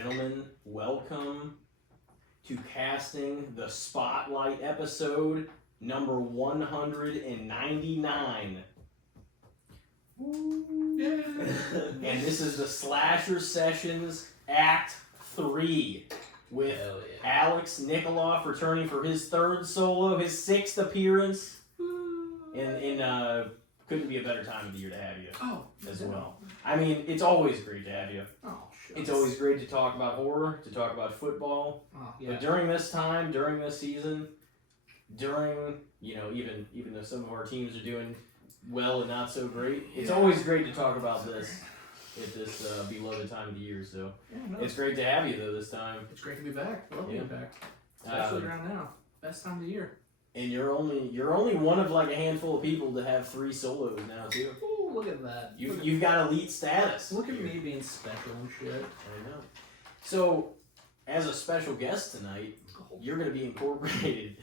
gentlemen, welcome to casting the Spotlight episode number 199. And this is the Slasher Sessions Act 3 with Alex Nicoloff returning for his third solo, his 6th appearance. And couldn't be a better time of the year to have you as well. I mean, it's always great to have you. Oh, shucks. It's always great to talk about horror, to talk about football. Oh, yeah. But during this time, during this season, during, even though some of our teams are doing well and not so great, it's always great to talk about this at this beloved time of the year. So it's great to have you though this time. It's great to be back. Love being back, especially around now. Best time of the year. And you're only one of like a handful of people to have 3 solos now too. Ooh, look at that. You've got elite status. Look at me being special and shit. I know. So, as a special guest tonight, you're going to be incorporated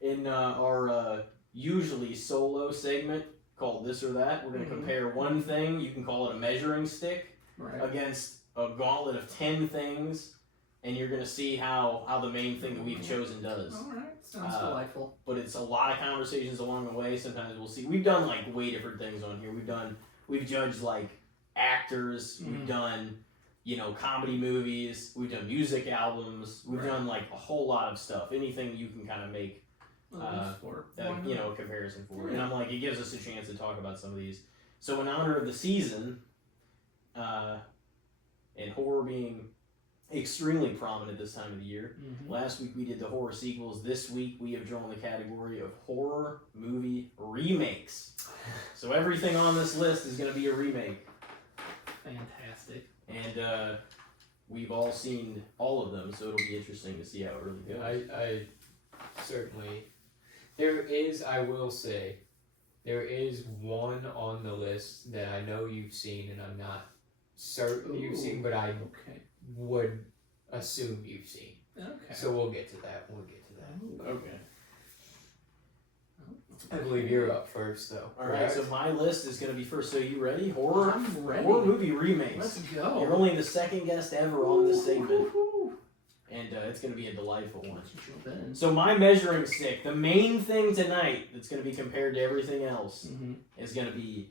in our usually solo segment called This or That. We're going to compare one thing, you can call it a measuring stick, against a gauntlet of 10 things, and you're going to see how the main thing that we've chosen does. All right, sounds delightful. But it's a lot of conversations along the way. Sometimes we'll see. We've done like way different things on here. We've judged like actors. We've done, comedy movies. We've done music albums. We've done like a whole lot of stuff. Anything you can kind of make, a comparison for. And I'm like, it gives us a chance to talk about some of these. So in honor of the season, and horror being extremely prominent this time of the year. Last week we did the horror sequels. This week we have drawn the category of horror movie remakes. So everything on this list is going to be a remake. Fantastic. And we've all seen all of them, so it'll be interesting to see how it really goes. I certainly... I will say, there is one on the list that I know you've seen, and I'm not certain you've seen, but I would assume you've seen. Okay. So we'll get to that. Okay. I believe you're up first, though. Alright, so my list is going to be first. So you ready? Horror ready. Horror movie remakes. Let's go. You're only the second guest ever on this segment. And it's going to be a delightful one. So my measuring stick, the main thing tonight that's going to be compared to everything else is going to be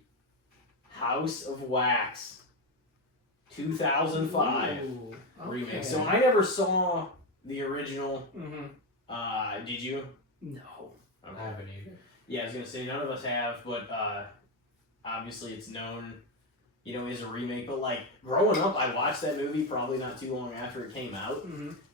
House of Wax 2005 remake. So I never saw the original. Did you? No. Okay. I haven't either. Yeah, I was going to say none of us have, but obviously it's known, is a remake. But like growing up, I watched that movie probably not too long after it came out.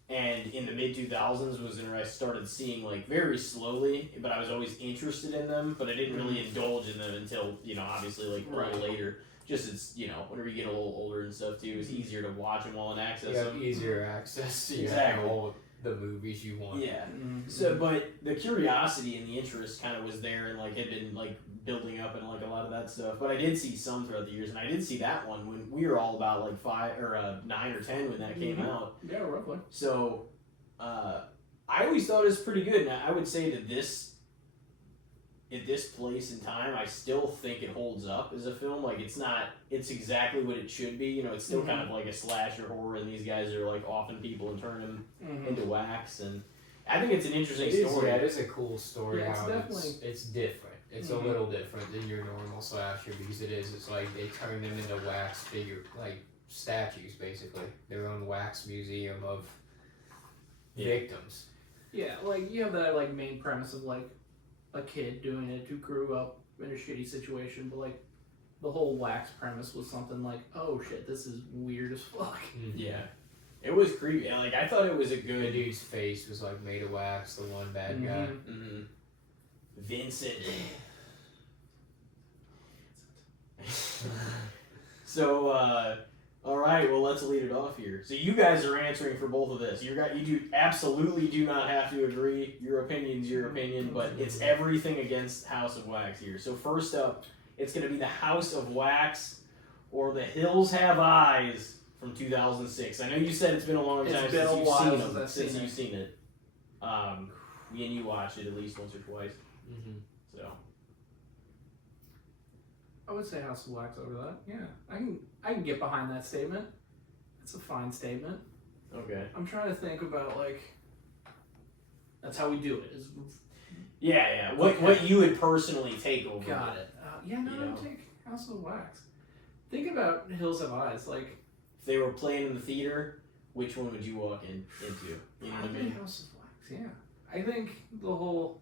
And in the mid-2000s was when I started seeing, like, very slowly, but I was always interested in them, but I didn't really indulge in them until, obviously, like, a little later. Just as, whenever you get a little older and stuff, too, it's easier to watch them all and access them. Easier access to all the movies you want. Yeah. So, but the curiosity and the interest kind of was there and, like, had been, like, building up and, like, a lot of that stuff. But I did see some throughout the years, and I did see that one when we were all about, like, 9 or 10 when that came out. Yeah, roughly. So, I always thought it was pretty good. Now, I would say that at this place in time, I still think it holds up as a film. Like, it's exactly what it should be. It's still kind of like a slasher horror, and these guys are, like, offing people and turning them into wax. And I think it's an interesting story. Yeah, it is a cool story. Yeah, it's different. It's a little different than your normal slasher because it's like they turn them into wax like statues, basically. Their own wax museum of victims. Yeah, like you have that like main premise of like a kid doing it who grew up in a shitty situation, but like the whole wax premise was something like, oh shit, this is weird as fuck. Yeah. It was creepy. Like, I thought it was a good... The dude's face was like made of wax, the one bad guy. Vincent. So, alright, well, let's lead it off here. So you guys are answering for both of this. You absolutely do not have to agree. Your opinion's your opinion, but it's everything against House of Wax here. So first up, it's going to be the House of Wax or The Hills Have Eyes from 2006. I know you said it's been a long time since you've seen it. Me and you watched it at least once or twice. So I would say House of Wax over that. Yeah, I can get behind that statement. It's a fine statement. Okay. I'm trying to think about like. That's how we do it. Is Yeah. Okay. What you would personally take over? got it. Yeah, no, You I know? would take House of Wax. Think about Hills Have Eyes. Like If they were playing in the theater, which one would you walk into? You know what I probably mean? House of Wax. Yeah, I think the whole.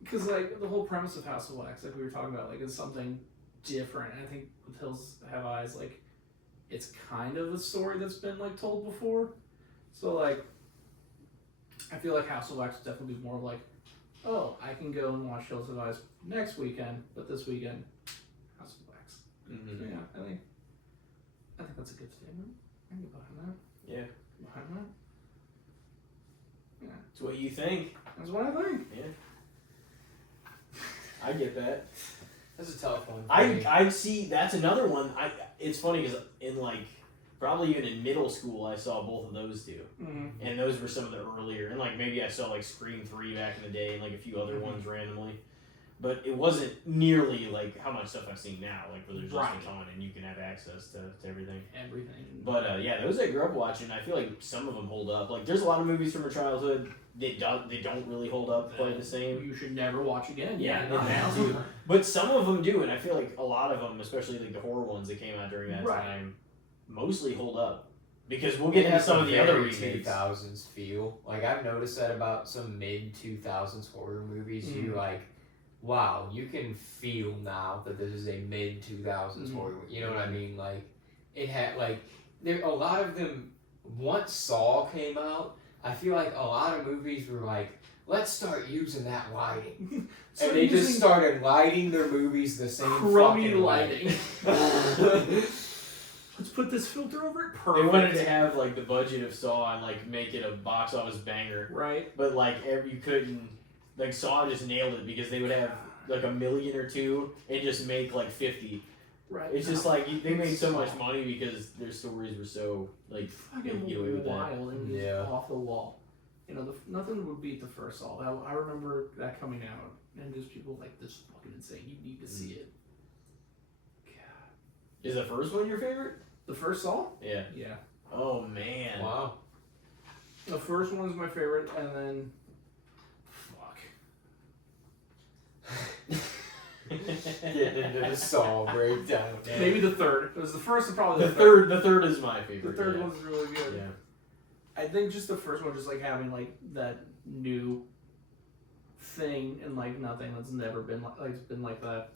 Because like the whole premise of House of Wax, like we were talking about, like is something different. And I think with Hills Have Eyes, like it's kind of a story that's been like told before. So like, I feel like House of Wax would definitely be more of like, oh, I can go and watch Hills Have Eyes next weekend, but this weekend, House of Wax. Mm-hmm. So yeah, I think that's a good statement. I can get behind that. Yeah. Behind that. Yeah, It's what you think. that's what I think. Yeah. I get that. That's a tough one. For me. I see. That's another one. It's funny because in like probably even in middle school, I saw both of those two, Mm-hmm. and those were some of the earlier. And like maybe I saw like Scream 3 back in the day, and like a few other Mhm. ones randomly. But it wasn't nearly like how much stuff I've seen now, like where there's just Right. a ton and you can have access to everything. Everything. But yeah, those I grew up watching, I feel like some of them hold up. Like there's a lot of movies from our childhood that don't really hold up quite the same. You should never watch again. Yeah, not that now. too. But some of them do, and I feel like a lot of them, especially like the horror ones that came out during that Right. time, mostly hold up. Because we'll It get into has some a of the other very remakes. 2000s feel. Like I've noticed that about some mid 2000s horror movies. Mm. You like, wow, you can feel now that this is a mid 2000s Mm. horror. You know what I mean? Like it had like there a lot of them. Once Saw came out, I feel like a lot of movies were like, let's start using that lighting. So And they just using started lighting their movies the same crummy fucking lighting. way. Let's put this filter over it. They Perfect. wanted to have like the budget of Saw and like make it a box office banger, Right. but like you couldn't. Like Saw just nailed it because they would have like $1 million or $2 million and just make like 50. Right. It's just like they made so much money because their stories were so like fucking get away with that. wild and just Yeah. off the wall. You know, nothing would beat the first Saw. I remember that coming out and just people like, this is fucking insane. You need to see it. God. Is the first one your favorite? The first Saw? Yeah. Yeah. Oh man. Wow. The first one is my favorite, and then fuck. Getting into the Saw breakdown. Maybe the third. It was the first and probably The the third. third is my The favorite. third yeah. one's really good. Yeah. I think just the first one, just like having like that new thing and like nothing that's never been like it's been like that.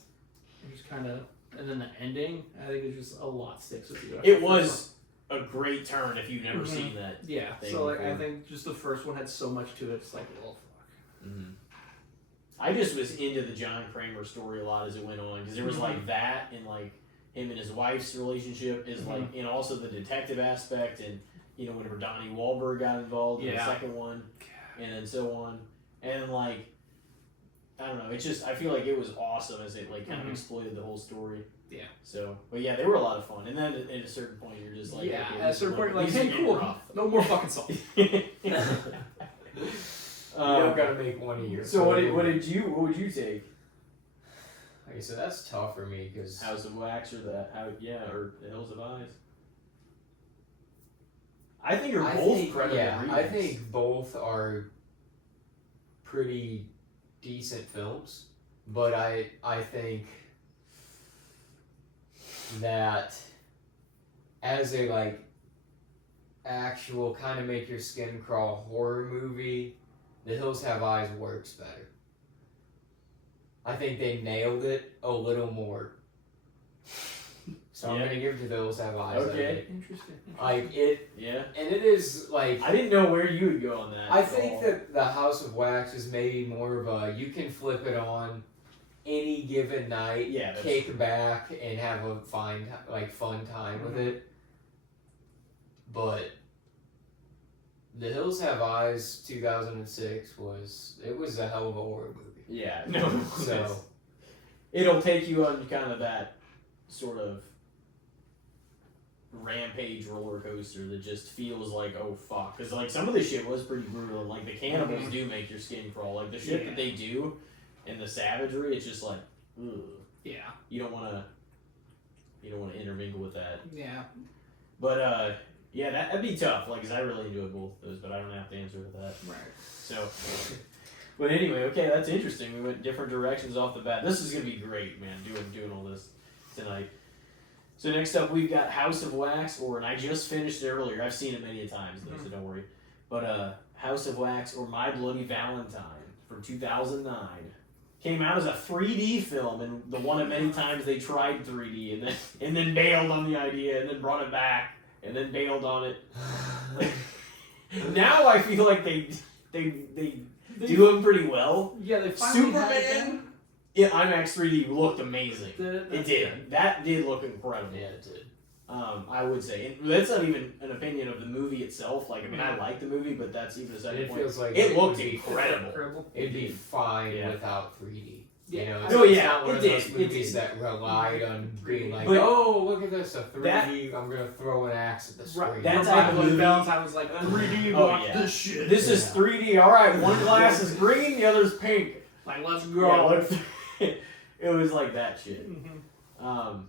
And just kind of, and then the ending, I think it's just a lot sticks with you. It was a great turn if you've never Mhm. seen that. Yeah. thing So like I before. think just the first one had so much to it. It's like, well, fuck. Mm-hmm. I just was into the John Kramer story a lot as it went on because there was like that and like him and his wife's relationship is like, and also the detective aspect and you know whenever Donnie Wahlberg got involved in the Yeah. second one and then so on and like I don't know, it's just I feel like it was awesome as it like kind of exploited the whole story. Yeah. So, but yeah, they were a lot of fun. And then at a certain point, you're just like, Yeah. okay, At a certain point, you're like, these are hey, getting cool. rough. No more fucking Saw. You don't gotta make one a year. So what would you take? Okay, so that's tough for me because House of Wax or or The Hills of Eyes? I think are both credible remakes. I think both are pretty decent films, but I think that as a like actual kind of make your skin crawl horror movie, The Hills Have Eyes works better. I think they nailed it a little more. So I'm Yeah. gonna give it to The Hills Have Eyes. Okay. Interesting. Like it, Yeah. and it is like I didn't know where you would go on that. I at think all. that the House of Wax is maybe more of a you can flip it on any given night, Yeah, that's kick true. back and have a fun time with it. But The Hills Have Eyes 2006 was a hell of a horror movie. Yeah. No. So it'll take you on kind of that sort of rampage roller coaster that just feels like, oh fuck, because like some of the shit was pretty brutal. Like the cannibals do make your skin crawl. Like the shit that they do and the savagery, it's just like, ugh. Yeah. You don't want to intermingle with that. Yeah. But Yeah, that'd be tough. Like, 'cause I really enjoy both of those, but I don't have to answer with that. Right. So, but anyway, okay, that's interesting. We went different directions off the bat. This is gonna be great, man. Doing all this tonight. So next up, we've got House of Wax, and I just finished it earlier. I've seen it many a times, though, so don't worry. But House of Wax or My Bloody Valentine from 2009 came out as a 3D film, and the one of many times they tried 3D and then bailed on the idea and then brought it back and then bailed on it. Now I feel like they do them pretty well. Yeah, they finally had it Superman. done. Yeah, IMAX 3D looked amazing. It It did. That did look incredible. Yeah, it did. I would say. And that's not even an opinion of the movie itself. Like, I mean, I like the movie, but that's even a second It point. feels like It looked would be- incredible. It'd be fine Yeah. without 3D. Yeah. You know, Oh, it's yeah, not one it of did, those it movies did. that relied on being like, But- oh, look at this, a 3D, I'm gonna throw an axe at the screen. Right. That That type type of of movie- Valentine was like 3D. Oh, Watch yeah. this shit. This is Yeah. 3D. All right, one glass is green, the other's pink. Like, let's Yeah, go. look, it was like that shit. Mhm.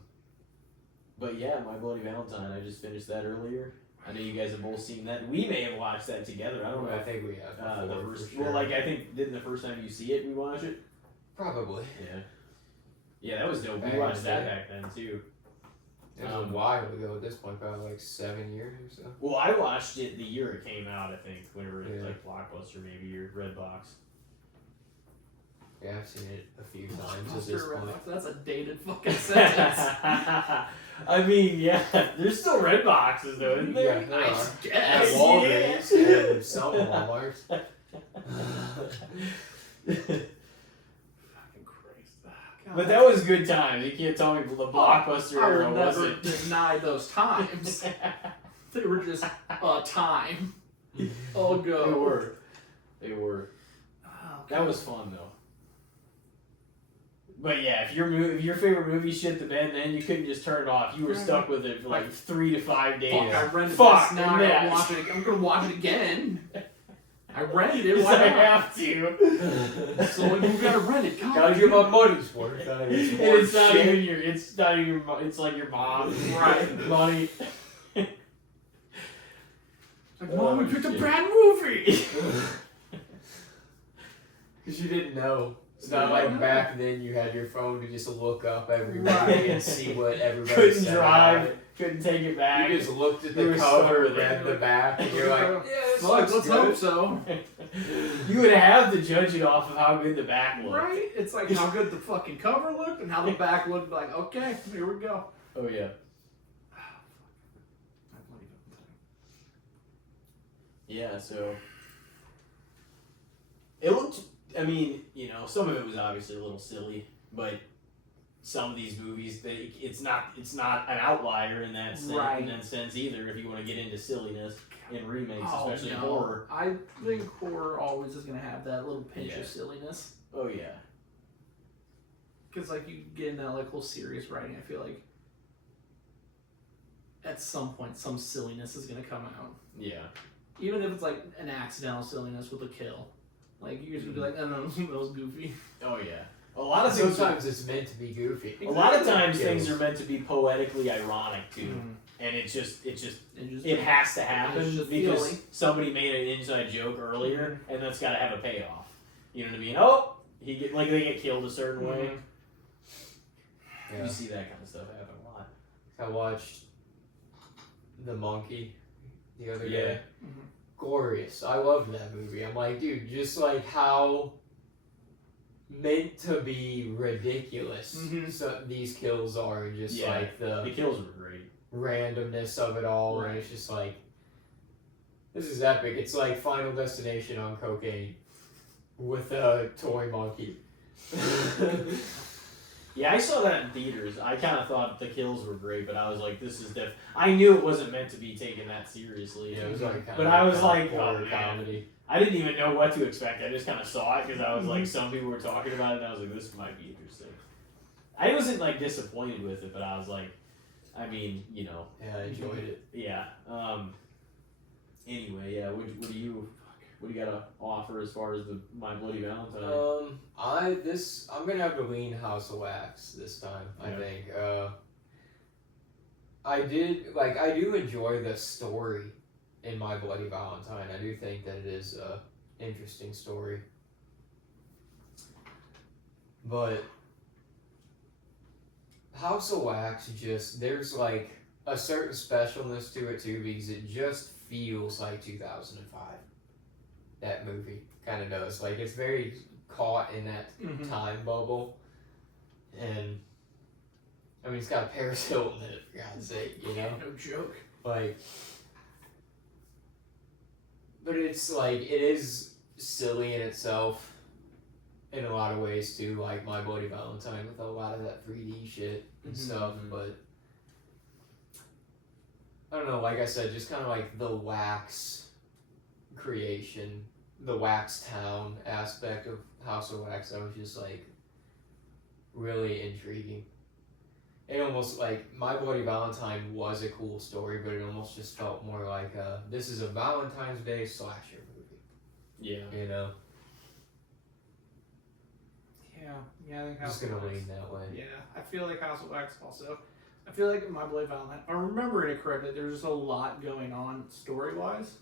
But yeah, My Bloody Valentine. I just finished that earlier. I know you guys have both seen that. We may have watched that together. I don't know. I think we have. The before, first, for sure. well, like I think didn't the first time you see it, we watch it. Probably. Yeah, that was dope. We Back in watched the that day. back then too. It was a while ago at this point, probably like 7 years or so. Well, I watched it the year it came out. I think whenever it was Yeah. like Blockbuster, maybe or Redbox. Yeah, I've seen it a few times at Monster this Red point. Box, that's a dated fucking sentence. I mean, yeah, there's still red boxes though, isn't there? Yeah, there I are. At guess. Walgreens and some Walmarts. Fucking Christ. God. But that was good times. You can't tell me the Blockbuster I era will never wasn't. deny those times. They were just a time. All go. They were. They were. Oh, That was fun though. But yeah, if your favorite movie shit the bed, then you couldn't just turn it off. You were stuck with it for like 3 to 5 days. Fuck, I rented Fuck, this now. yeah. I'm gonna watch it again. I rented it. Because Why I not? have to. So like, you gotta rent it. God, Gotta get my money's worth. And it's not even your. It's not even your. It's like your mom's Right. money. Like, Mom, we picked a shit. bad movie. Because you didn't know. It's not like back then you had your phone to just look up every Right. movie and see what everybody Couldn't said drive. about it. Couldn't take it back. You just looked at You the were cover, stuck with read it. the back, and you're like, yeah, this Well, looks let's good. hope so. You would have to judge it off of how good the back looked. Right? It's like how good the fucking cover looked and how the back looked. Like, okay, here we go. Oh yeah. Yeah. So it looked. I mean, you know, some of it was obviously a little silly, but some of these movies, it's not an outlier in that sense, Right. in that sense either. If you want to get into silliness in remakes, Oh, especially no. horror. I think horror always is gonna have that little pinch Yeah. of silliness. Oh yeah. Because like you get in that like whole serious writing, I feel like at some point some silliness is gonna come out. Yeah. Even if it's like an accidental silliness with a kill. Like you guys would be like, I don't know, that was goofy. Oh yeah. A lot of things. Sometimes it's meant to be goofy. A lot of times Kills. things are meant to be poetically ironic too, Mhm. and it just It just it has to happen It's just because feeling. somebody made an inside joke earlier, and that's got to have a payoff. You know what I mean? Oh, they get killed a certain way. Yeah. You see that kind of stuff happen a lot. I watched The Monkey the other Yeah. day. Glorious. I loved that movie. I'm like, dude, just like how meant to be ridiculous so these kills are, and just Yeah. like The the kills were great. randomness of it all, Right. and it's just like, this is epic. It's like Final Destination on cocaine with a toy monkey. Yeah, I saw that in theaters. I kind of thought the kills were great, but I was like, this is I knew it wasn't meant to be taken that seriously. Yeah, it was like kind But of I was kind of like, horror oh, man. comedy. I didn't even know what to expect. I just kind of saw it because I was like, some people were talking about it, and I was like, this might be interesting. I wasn't like disappointed with it, but I was like, I mean, you know, Yeah, I enjoyed it. yeah. Anyway, yeah. What do you got to offer as far as the My Bloody Valentine? I'm gonna have to lean House of Wax this time. I Yeah. think. I do enjoy the story in My Bloody Valentine. I do think that it is a interesting story. But House of Wax there's like a certain specialness to it too, because it just feels like 2005. That movie kind of does. Like, it's very caught in that time bubble. And I mean, it's got Paris Hilton in it, for God's sake, you know? No joke. Like, but it's like, it is silly in itself in a lot of ways too, like My Bloody Valentine with a lot of that 3D shit and stuff, but I don't know, like I said, just kind of like the wax creation, the wax town aspect of House of Wax, that was just like really intriguing. It almost like My Bloody Valentine was a cool story, but it almost just felt more like this is a Valentine's Day slasher movie. Yeah. You know? Yeah, I think House Just of gonna Wax. lean that way. Yeah, I feel like House of Wax also. I feel like My Bloody Valentine, I remember it correctly, there's just a lot going on story-wise.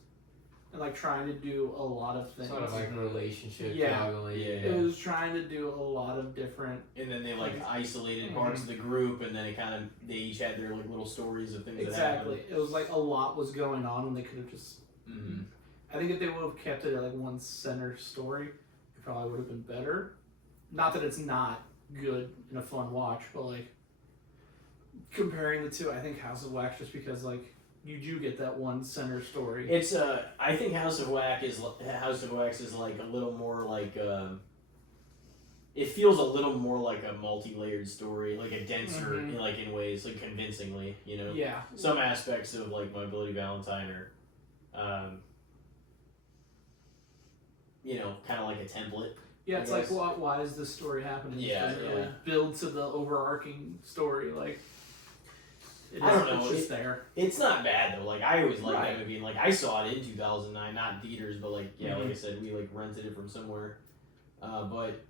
And like trying to do a lot of things. Sort of like relationship Yeah. juggling. It was trying to do a lot of different. And then they like isolated parts of the group, and then they each had their like little stories of things that happened. Exactly. It was like a lot was going on, and they could have just. Mm-hmm. I think if they would have kept it at like one center story, it probably would have been better. Not that it's not good and a fun watch, but like comparing the two, I think House of Wax, just because like you do get that one center story. It's I think House of Wax is like a little more like it feels a little more like a multi-layered story, like a denser like in ways, like convincingly, you know. Yeah. Some aspects of like My Bloody Valentine are you know, kind of like a template. Yeah, it's like, why is this story happening? Yeah, It doesn't really build to the overarching story. Like, I don't know. It's just there. It's not bad though. Like, I always liked that movie, and like I saw it in 2009, not in theaters, but like like I said, we like rented it from somewhere. But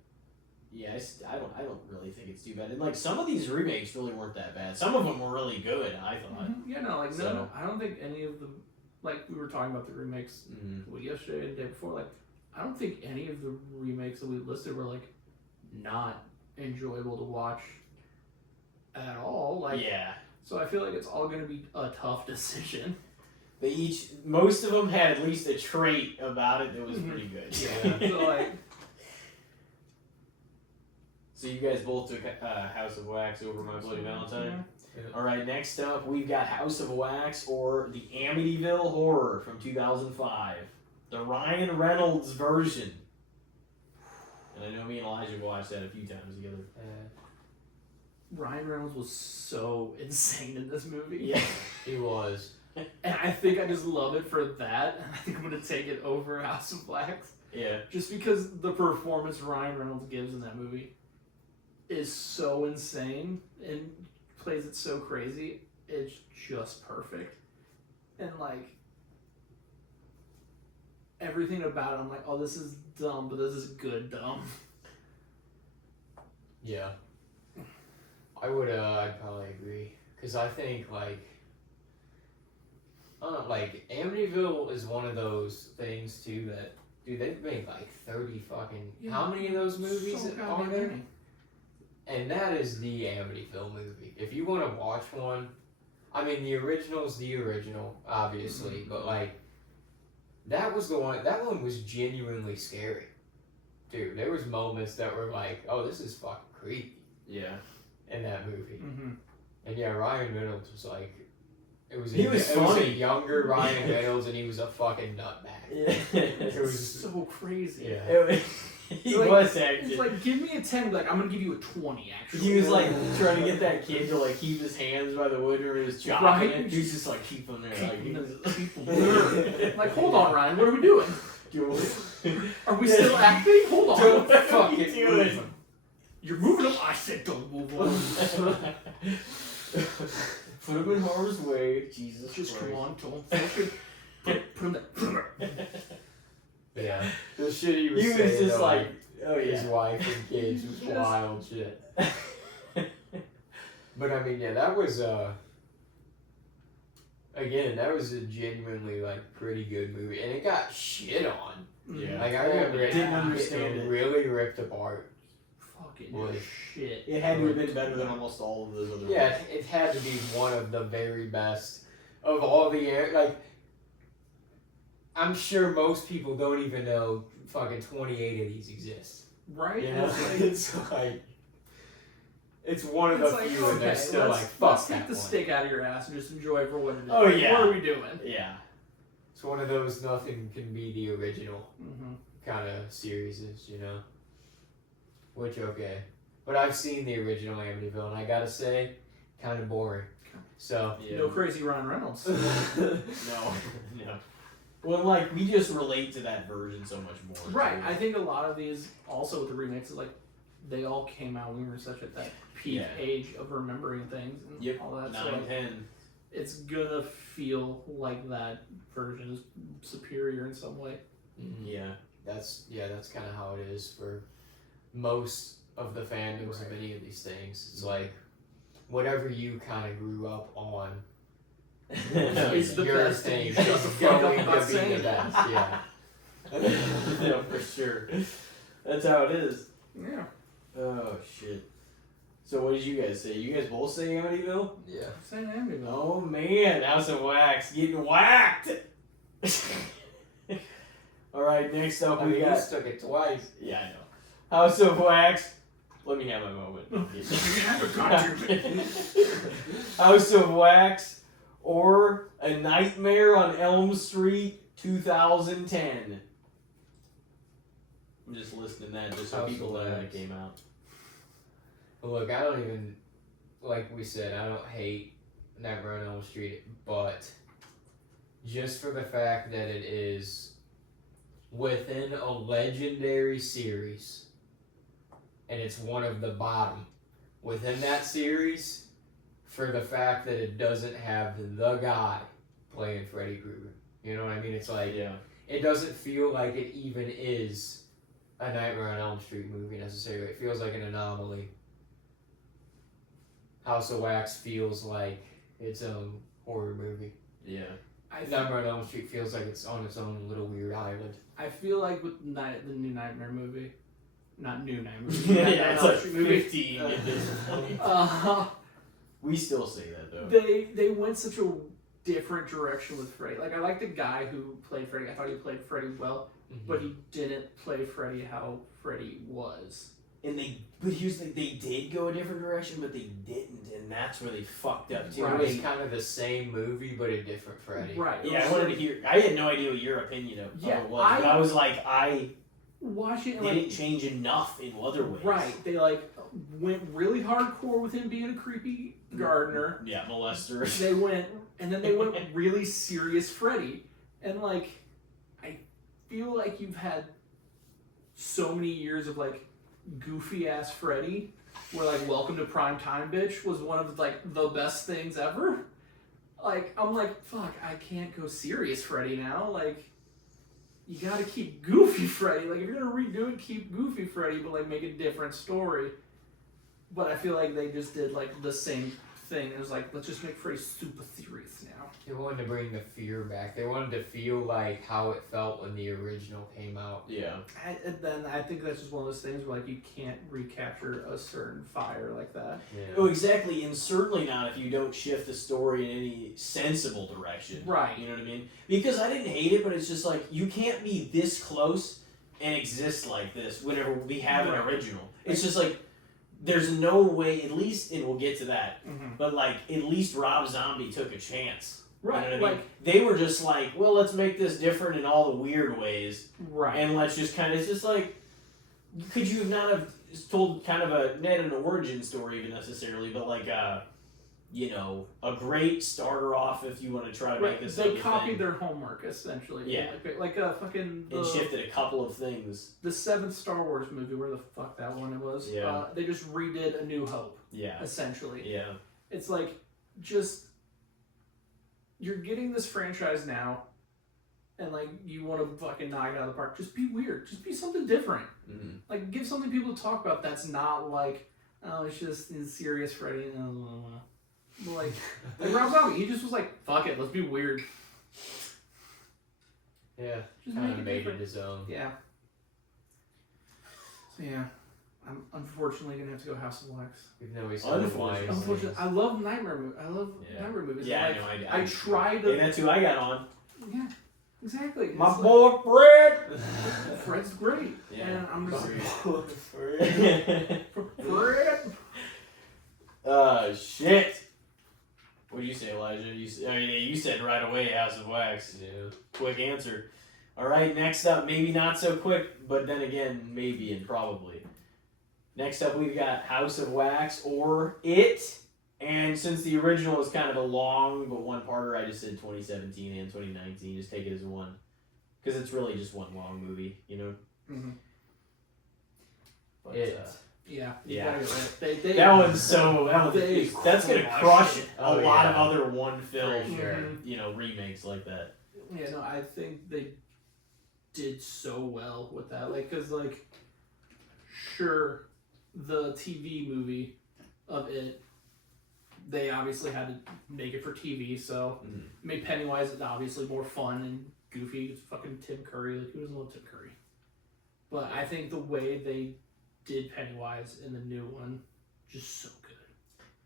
yeah, I don't really think it's too bad. And like some of these remakes really weren't that bad. Some of them were really good, I thought. Yeah, no, like no, I don't think any of the like we were talking about the remakes yesterday and the day before. Like, I don't think any of the remakes that we listed were like not enjoyable to watch at all. Like, so I feel like it's all going to be a tough decision. Most of them had at least a trait about it that was pretty good. So you guys both took House of Wax over My Bloody Valentine? Yeah. Alright, next up we've got House of Wax or the Amityville Horror from 2005. The Ryan Reynolds version. And I know me and Elijah watched that a few times together. Ryan Reynolds was so insane in this movie. Yeah, he was. And I think I just love it for that. And I think I'm going to take it over House of Wax. Yeah. Just because the performance Ryan Reynolds gives in that movie is so insane and plays it so crazy. It's just perfect. And like, everything about it, I'm like, oh, this is dumb, but this is good dumb. Yeah. I'd probably agree. Because I think, like, I don't know, like, Amityville is one of those things, too, that, dude, they've made, like, 30 fucking, how many of those movies are there? And that is the Amityville movie. If you want to watch one, I mean, the original's the original, obviously, but, like, that one was genuinely scary. Dude, there was moments that were like, oh, this is fucking creepy. Yeah. In that movie. Mm-hmm. And yeah, Ryan Reynolds was like, it was funny. a younger Ryan Reynolds, and he was a fucking nutbag. Yeah. It was so crazy. Yeah. He was acting. He's like, give me a 10. Like, I'm going to give you a 20, actually. He was like trying to get that kid to like keep his hands by the wood or his chopping it. He's just like, keep him there. Keep him there. Like, hold on, Ryan, what are we doing? Are we still acting? Hold on. Don't fucking move. You're moving up. I said don't move on. Put him in harm's way. Jesus Just Christ. come on, don't fucking put him there. Yeah. The shit he was saying, just though, like, oh yeah, his wife and kids was wild shit. But I mean, yeah, that was again, that was a genuinely like pretty good movie, and it got shit on. Yeah. Like I remember it Didn't understand getting it. really ripped apart. Fucking Boy. shit. It had to have been better than almost all of those other Yeah, ones. it had to be one of the very best of all the like. I'm sure most people don't even know fucking 28 of these exist. Right? You know, It's like, it's one of it's the like, few, and they're okay, still let's, like, fuck let's that take the one. stick out of your ass and just enjoy it for what it is. Oh, yeah. What are we doing? Yeah. It's one of those nothing can be the original Mm-hmm. kind of series, you know. Which okay, but I've seen the original Amityville, and I gotta say, kind of boring. So Yeah. No crazy Ron Reynolds. No. Well, like, we just relate to that version so much more. Right. too. I think a lot of these, also with the remakes, is like they all came out when we were such at that peak Yeah. age of remembering things and Yep. all that. 9, So like, 10. it's gonna feel like that version is superior in some way. Yeah. that's kind of how it is for most of the fandoms of Right. any of these things. It's like whatever you kind of grew up on. It's the your best, and thing you is shut the fuck going up about to be saying the it. best. Yeah. Yeah, for sure. That's how it is. Yeah. Oh, shit. So what did you guys say? You guys both say Amityville? Yeah. Saying Amityville. Oh, man. House of Wax getting whacked. All right, next up I we mean, got... you stuck it twice. Yeah, I know. House of Wax. Let me have my moment. House of Wax or A Nightmare on Elm Street 2010. I'm just listing that just so House people of know when it Wax. came out. Look, I don't even, like we said, I don't hate Nightmare on Elm Street, but just for the fact that it is within a legendary series, and it's one of the bottom within that series, for the fact that it doesn't have the guy playing Freddy Krueger. You know what I mean? It's like, Yeah. it doesn't feel like it even is a Nightmare on Elm Street movie necessarily. It feels like an anomaly. House of Wax feels like its own horror movie. Yeah. Nightmare on Elm Street feels like it's on its own little weird island. I feel like with the new Nightmare movie, not new Nightmare Yeah, movie, Nightmare on it's Elm like Street movie. 15 at this point. We still say that though. They went such a different direction with Freddy. Like I like the guy who played Freddy. I thought he played Freddy well, but he didn't play Freddy how Freddy was. But here's the thing, they did go a different direction, but they didn't, and that's where they fucked up too. It Right. was kind of the same movie, but a different Freddy. Right. Yeah, I wanted to hear. I had no idea what your opinion of Yeah, it was, but I was like, I Watching it, didn't like, change enough in other ways. right. They like went really hardcore with him being a creepy gardener. Yeah, molester. They went, and then they went really serious Freddy. And like, I feel like you've had so many years of like goofy ass Freddy, where like Welcome to Prime Time, bitch, was one of like the best things ever. Like, I'm like, fuck, I can't go serious Freddy now. Like, you gotta keep Goofy Freddy. Like, if you're gonna redo it, keep Goofy Freddy, but like make a different story. But I feel like they just did like the same thing. It was like, let's just make Freddy super serious now. They wanted to bring the fear back. They wanted to feel like how it felt when the original came out. Yeah. And then I think that's just one of those things where like you can't recapture a certain fire like that. Yeah. Oh, exactly, and certainly not if you don't shift the story in any sensible direction. Right. You know what I mean? Because I didn't hate it, but it's just like, you can't be this close and exist like this whenever we have an Right. original. It's just like, there's no way, at least, and we'll get to that, Mm-hmm. but like, at least Rob Zombie took a chance. Right. You know what I mean? They were just like, well, let's make this different in all the weird ways, Right. and let's just kind of, it's just like, could you not have told kind of not an origin story even necessarily, but like a great starter off if you want to try to make this They other copied thing, their homework essentially. Yeah. Like a fucking and shifted a couple of things. the seventh Star Wars movie, where the fuck that one it was. Yeah. They just redid A New Hope Yeah. essentially. Yeah. It's like, just, you're getting this franchise now, and like you want to fucking knock it out of the park. Just be weird. Just be something different. Mm-hmm. Like, give something people to talk about that's not like, oh, it's just serious Freddy. Like Rob Zombie, he just was like, fuck it, let's be weird. Yeah, Just kind make of it made different. it his own. Yeah. So yeah, I'm unfortunately gonna have to go House of Wax. Even though he's Unfortunately. Unfortunately, I love nightmare movies. I love Yeah. nightmare movies. Yeah, Like, no, I try to. Hey, that's who I got on. Yeah, exactly. My It's boy Fred. like, Fred's great. Yeah. And I'm just Fred. Fred. Shit. What did you say, Elijah? You said right away House of Wax. Yeah. Quick answer. All right, next up, maybe not so quick, but then again, maybe and probably. Next up, we've got House of Wax or It. And since the original is kind of a long but one-parter, I just said 2017 and 2019. Just take it as one. Because it's really just one long movie, you know? Mm-hmm. But, Yeah. Yeah. Gotta get right. They, that one's so... that's going to crush it. a lot of other one-film, For sure. you know, remakes like that. Yeah, no, I think they did so well with that. Like, because, like, sure, the TV movie of It, they obviously had to make it for TV, so made Pennywise obviously more fun and goofy. It's fucking Tim Curry. Like, who doesn't love Tim Curry? But I think the way they did Pennywise in the new one, just so good.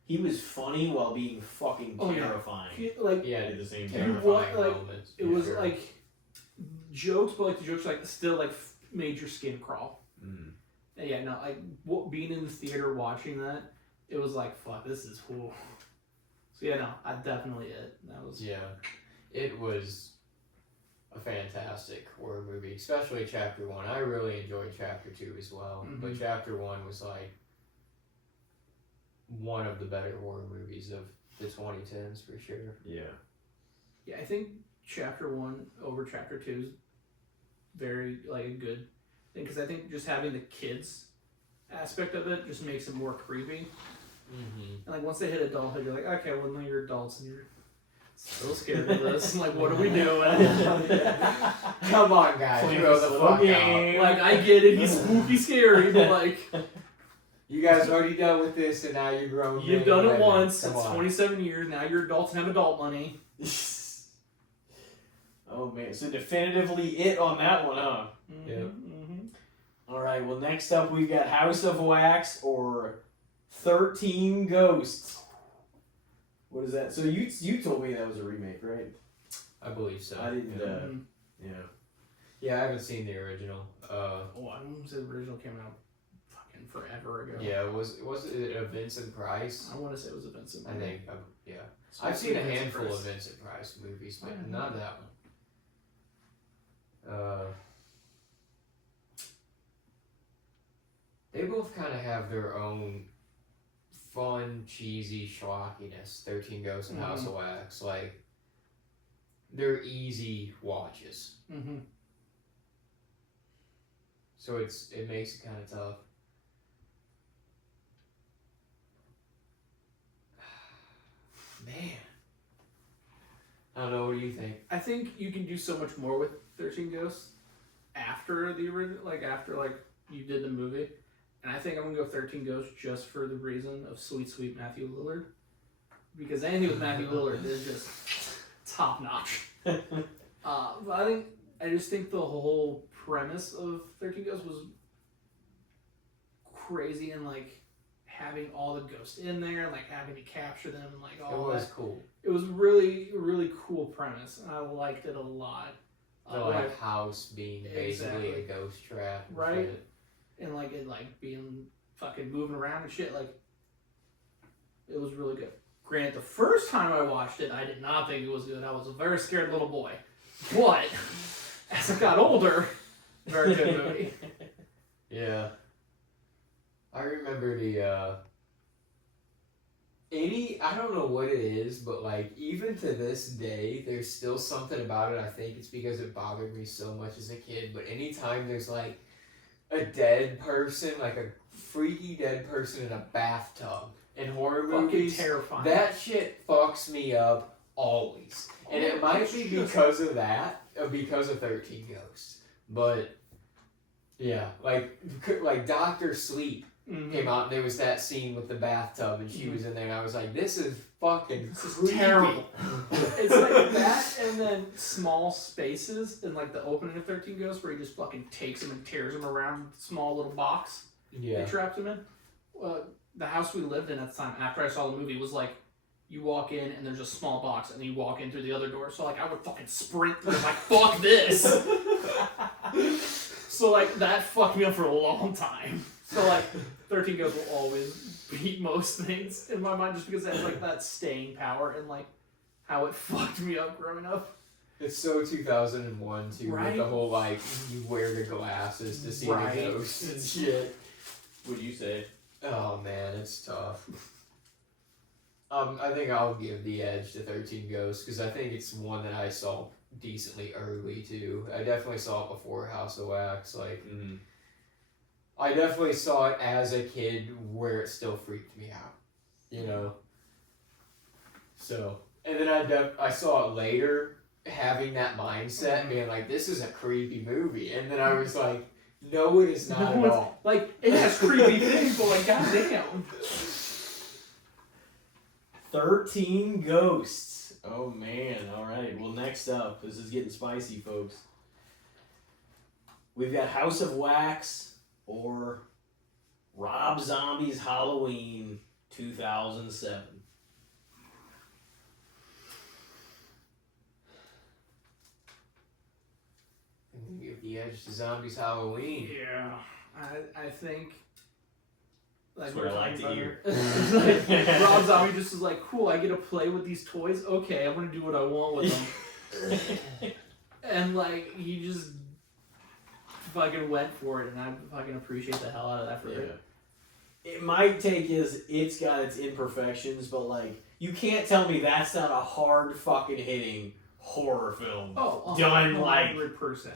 He was funny while being fucking Oh, yeah. terrifying. Like, Yeah, At the same time. terrifying What, like, moments. it was like jokes, but like the jokes like still like made your skin crawl. Mm. And yeah, no, like being in the theater watching that, it was like, fuck, this is cool. So yeah, no, I definitely It. That was It was a fantastic horror movie, especially Chapter 1. I really enjoyed Chapter 2 as well, but Chapter 1 was like one of the better horror movies of the 2010s for sure. Yeah. Yeah, I think Chapter 1 over Chapter 2 is very like a good thing because I think just having the kids aspect of it just makes it more creepy. Mm-hmm. And like once they hit adulthood, you're like, okay, well now you're adults and you're so scared of this. I'm like, what are we doing? Come on, guys, Playing grow this the little fuck game. out. Like I get it, he's spooky, scary, but like You guys already done with this, and now you're grown. you've done it women. once. Come It's on. 27 years now. You're adults and have adult money. Oh man, so definitively It on that one, huh? Yeah. Mm-hmm. All right. Well, next up we've got House of Wax or 13 Ghosts. What is that? So you told me that was a remake, right? I believe so. I didn't. Yeah. Yeah. Yeah, I haven't seen the original. Oh, I don't say the original came out fucking forever ago. Yeah, was it a Vincent Price? I want to say it was a Vincent. I movie. think. Yeah. It's I've seen a Vincent handful Price. of Vincent Price movies, but Mhm. not that one. They both kind of have their own fun, cheesy schlockiness. 13 Ghosts and House of Wax, like they're easy watches. Mm-hmm. So it makes it kind of tough. Man, I don't know. What do you think? I think you can do so much more with 13 Ghosts after the original, like after like you did the movie, and I think I'm gonna go 13 Ghosts just for the reason of sweet Matthew Lillard, because anything with Matthew Lillard is just top notch. But I just think the whole premise of 13 Ghosts was crazy, and like having all the ghosts in there and like having to capture them and like all It was that. cool. It was really cool premise, and I liked it a lot. The like house being basically Exactly. a ghost trap, and Right. shit. And like it like being fucking moving around and shit, like it was really good. Granted, the first time I watched it, I did not think it was good. I was a very scared little boy. But as I got older, very good movie. Yeah. I remember the 80, I don't know what it is, but like even to this day, there's still something about it. I think it's because it bothered me so much as a kid, but anytime there's like a dead person, like a freaky dead person in a bathtub in horror Fucking movies, terrifying. that shit fucks me up always. And it might be because of that, or because of 13 Ghosts. But yeah, like Dr. Sleep came out, and there was that scene with the bathtub, and she was in there, and I was like, this is fucking This creepy. is terrible. It's like that, and then small spaces in like the opening of 13 Ghosts, where he just fucking takes them and tears them around the small little box Yeah. they trapped him in. The house we lived in at the time, after I saw the movie, was like, you walk in and there's a small box, and then you walk in through the other door. So like, I would fucking sprint through, like, fuck this. So like, that fucked me up for a long time. So like, 13 Ghosts will always beat most things in my mind, just because it has like that staying power and like how it fucked me up growing up. It's so 2001 too, Right? with the whole like you wear the glasses to see Right. the ghosts and shit. Would you say? Oh man, it's tough. I think I'll give the edge to 13 Ghosts because I think it's one that I saw decently early too. I definitely saw it before House of Wax. Like, I definitely saw it as a kid where it still freaked me out, you know. So, and then I saw it later, having that mindset, and being like, "This is a creepy movie," and then I was like, "No, it is not at all." Like, it has creepy things, but like, goddamn. 13 Ghosts. Oh man, alright. Well, next up, this is getting spicy, folks. We've got House of Wax or Rob Zombie's Halloween 2007. I'm gonna give the edge to Zombies Halloween. Yeah, I think. Like That's what I like to hear. Like, Rob Zombie just is like, cool, I get to play with these toys. Okay, I'm gonna do what I want with them. And like, he just fucking went for it, and I fucking appreciate the hell out of that for it. My take is it's got its imperfections, but like, you can't tell me that's not a hard fucking hitting horror film. Oh, done like 100%.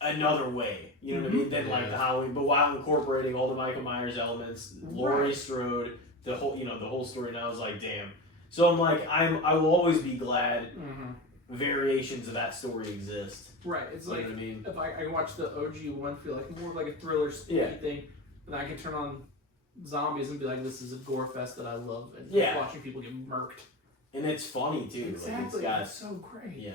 another way, you know what I mean? Than like the Halloween, but while incorporating all the Michael Myers elements, Laurie Strode, the whole story. Now is like, damn. So I'm like, I will always be glad variations of that story exist. Right. It's You like, know what I mean? if I watch the OG one, feel like more of like a thriller spooky thing, and I can turn on zombies and be like, this is a gore fest that I love, and just watching people get murked. And it's funny too. Exactly. Like It's so great. yeah.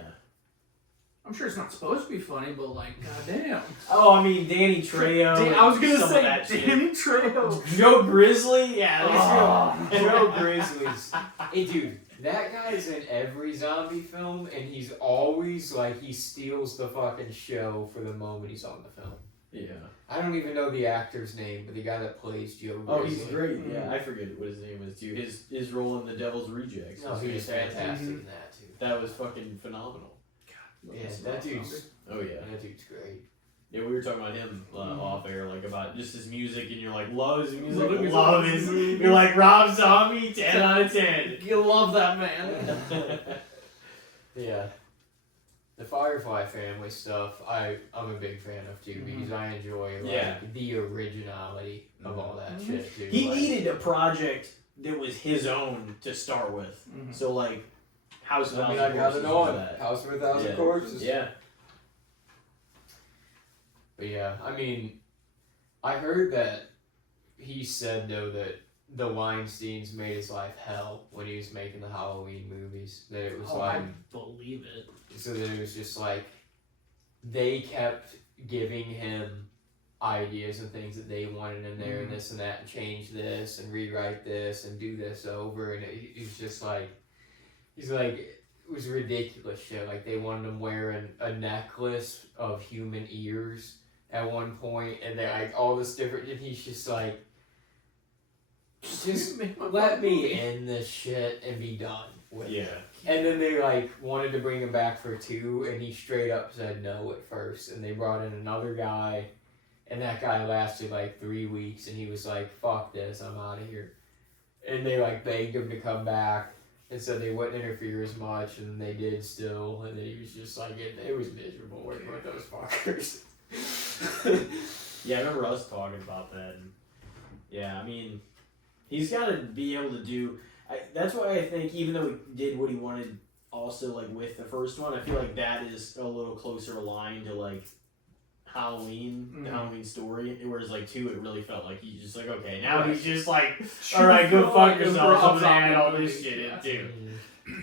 I'm sure it's not supposed to be funny, but like, goddamn. Oh, I mean, Danny Trejo. I was gonna some say of that shit. Danny Trejo. Joe Grizzly? Yeah. Joe Grizzly's. Hey, dude, that guy's in every zombie film, and he's always like, he steals the fucking show for the moment he's on the film. Yeah. I don't even know the actor's name, but the guy that plays Joe Grizzly. Oh, he's great. Yeah, I forget what his name is too. His role in The Devil's Rejects. No, he was fantastic in that too. That was fucking phenomenal. Yeah, that dude's. Oh yeah. That dude's great. Yeah, we were talking about him off air, like about just his music, and you're like, love his music, Love love his. You're like Rob Zombie, 10 out of 10. You love that man. Yeah. The Firefly family stuff, I'm a big fan of too, because I enjoy like the originality of all that shit too. He like, needed a project that was his own to start with. So like, House of I Thousand got Corpses it was on. that. House of a Thousand Corpses. Yeah. But yeah, I mean, I heard that he said though that the Weinsteins made his life hell when he was making the Halloween movies. That it was like, I believe it. so that it was just like, they kept giving him ideas and things that they wanted in there and this and that, and change this and rewrite this and do this over, and it was just like, he's like, it was ridiculous shit. Like, they wanted him wearing a necklace of human ears at one point, and they're like all this different, and he's just like, just let me end this shit and be done with it. And then they like wanted to bring him back for 2, and he straight up said no at first, and they brought in another guy, and that guy lasted like 3 weeks, and he was like, fuck this, I'm out of here. And they like begged him to come back, and so they wouldn't interfere as much, and they did still, and then he was just like, it was miserable working with those fuckers. Yeah, I remember us talking about that. And yeah, I mean, he's got to be able to do. That's why I think, even though he did what he wanted, also like with the first one, I feel like that is a little closer aligned to like Halloween, the Mhm. Halloween story. Whereas like 2, it really felt like he's just like, okay, now Right. he's just like, all right, go fuck yourself. I'm gonna add all this shit in too.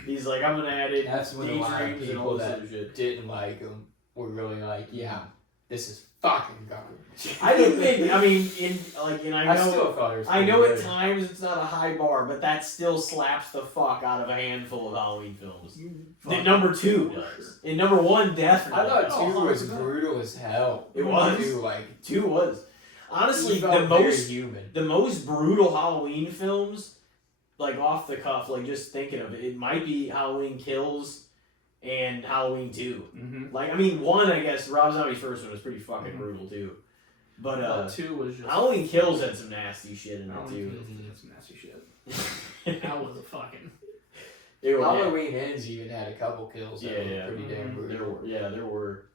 He's like, I'm gonna add it. That's when a lot of daydreams and all people this that other shit. didn't like him were really like, yeah, this is fucking garbage. I didn't think. I mean, I know. still thought it was I know pretty at good. times it's not a high bar, but that still slaps the fuck out of a handful of Halloween films. The number 2 does. In number 1, definitely. I thought 2 was 100%. brutal as hell. It was. 2, like, 2 was. Honestly, he felt very human. the most brutal Halloween films, like off the cuff, like just thinking of it, it might be Halloween Kills and Halloween 2. Mm-hmm. Like, I mean, 1, I guess, Rob Zombie's first one was pretty fucking brutal too. But 2 was just Halloween Kills had some nasty shit in it Halloween too. Kills did some nasty shit. That was a fucking. It was, Halloween Ends even had a couple kills that Yeah, were yeah. pretty damn brutal. there were.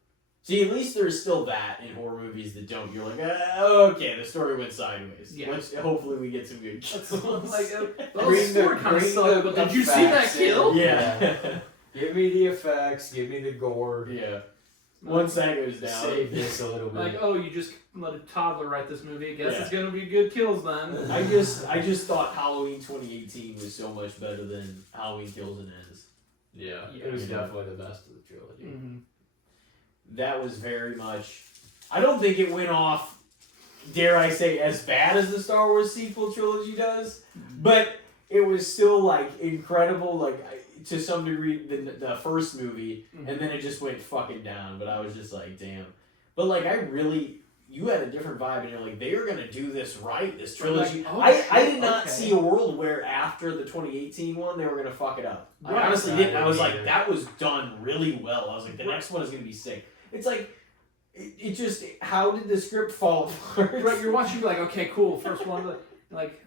See, at least there's still that in horror movies that don't. You're like, okay, the story went sideways. Yeah. Which, hopefully we get some good kills. Like, the Bring the- story kind of bring sucked, the but did you see that facts in. kill? yeah. Give me the effects, give me the gore. Yeah. Once that goes down. Save this a little bit. Like, oh, you just let a toddler write this movie. I guess Yeah. it's gonna be good kills then. I just thought Halloween 2018 was so much better than Halloween Kills and Ends. yeah, Yeah. it was definitely the best of the trilogy. Mm-hmm. That was very much. I don't think it went off, dare I say, as bad as the Star Wars sequel trilogy does, but it was still like incredible, like to some degree the first movie, and then it just went fucking down. But I was just like, damn. But like you had a different vibe, and you're like, they are gonna do this right, this trilogy. Like, oh, I did not okay. see a world where after the 2018 one they were gonna fuck it up. I Right. honestly I didn't. I didn't was like, either. that was done really well. I was like, the Right. next one is gonna be sick. It's like, it just, how did the script fall apart? Right, you're watching, like, okay, cool. First one, like,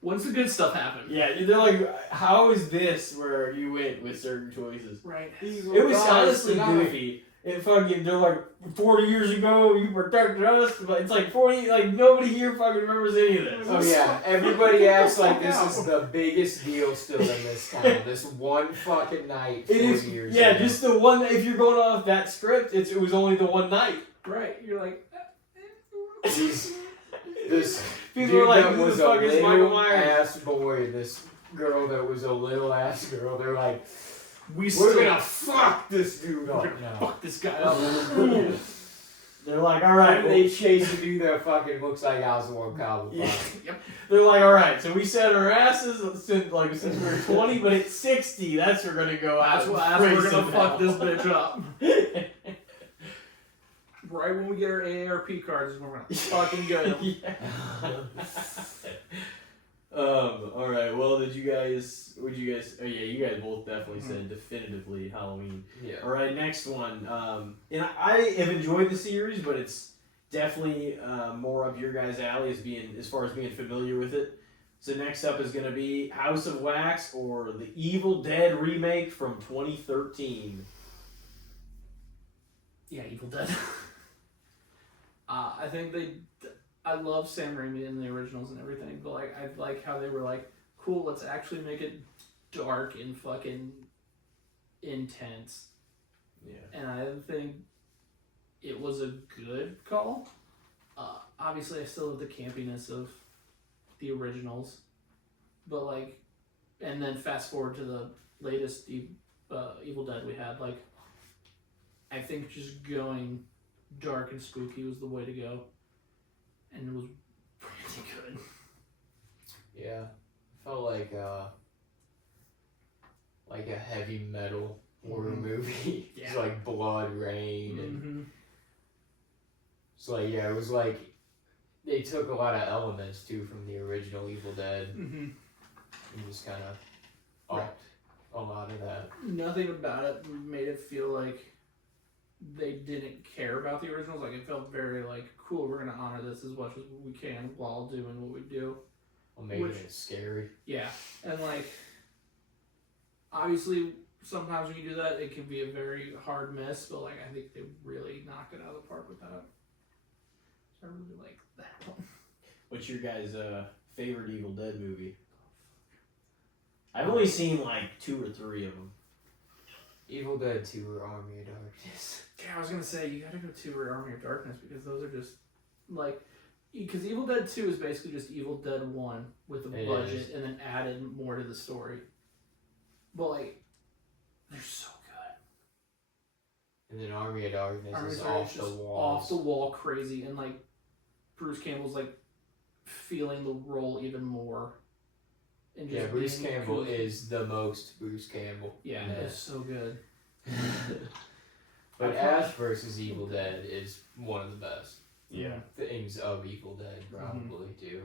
when's the good stuff happen? Yeah, they're like, how is this where you went with certain choices? Right. It was honestly goofy. It fucking, they're like, 40 years ago, you protected us. But it's like 40, like, nobody here fucking remembers any of this. Oh yeah, everybody acts like this is the biggest deal still in this town. This one fucking night, 40 It is, years yeah, ago. just the one, if you're going off that script, it was only the one night. Right, you're like, These- this People dude are like, that who was the a fuck is Michael little Myers? ass boy, this girl that was a little ass girl, they're like, we're we're gonna fuck this dude up now. fuck this guy up. They're like, alright, And they chase a dude that fucking looks like Oswald Cobblepot. yeah. They're like, alright, so we set our asses since we were 20, but at 60, that's we're gonna go out. That's and we're race gonna him fuck out. this bitch up. Right when we get our AARP cards is when we're gonna fucking get him. Yeah. Alright, well, would you guys, oh yeah, you guys both definitely said definitively Halloween. Yeah. Alright, next one. And I have enjoyed the series, but it's definitely more up your guys' alley as far as being familiar with it. So next up is going to be House of Wax or the Evil Dead remake from 2013. Yeah, Evil Dead. I think I love Sam Raimi in the originals and everything, but like I like how they were like, cool, let's actually make it dark and fucking intense. Yeah. And I think it was a good call. Obviously, I still have the campiness of the originals, but like, and then fast forward to the latest Evil Dead we had, like, I think just going dark and spooky was the way to go, and it was pretty good. Yeah. Felt like a heavy metal horror movie. It's Yeah. like blood rain and Mm-hmm. so like yeah, it was like they took a lot of elements too from the original Evil Dead Mm-hmm. and just kind of upped a lot of that. Nothing about it made it feel like they didn't care about the originals. Like, it felt very like, cool, we're gonna honor this as much as we can while doing what we do. Well, making Which- it scary. Yeah, and like, obviously, sometimes when you do that, it can be a very hard miss. But like, I think they really knocked it out of the park with that. So I really like that one. What's your guys' favorite Evil Dead movie? I've only seen like 2 or 3 of them. Evil Dead 2 or Army of Darkness. Yeah, I was gonna say you gotta go 2 or Army of Darkness because those are just like, because Evil Dead 2 is basically just Evil Dead 1 with a budget and then added more to the story. But like, they're so good. And then Army of Darkness is off the wall. Off the wall crazy, and like Bruce Campbell's like feeling the role even more. And just Bruce Campbell is the most Bruce Campbell. Yeah, it's so good. But Ash versus Evil Dead is one of the best. Yeah. Things of Evil Dead, probably, too.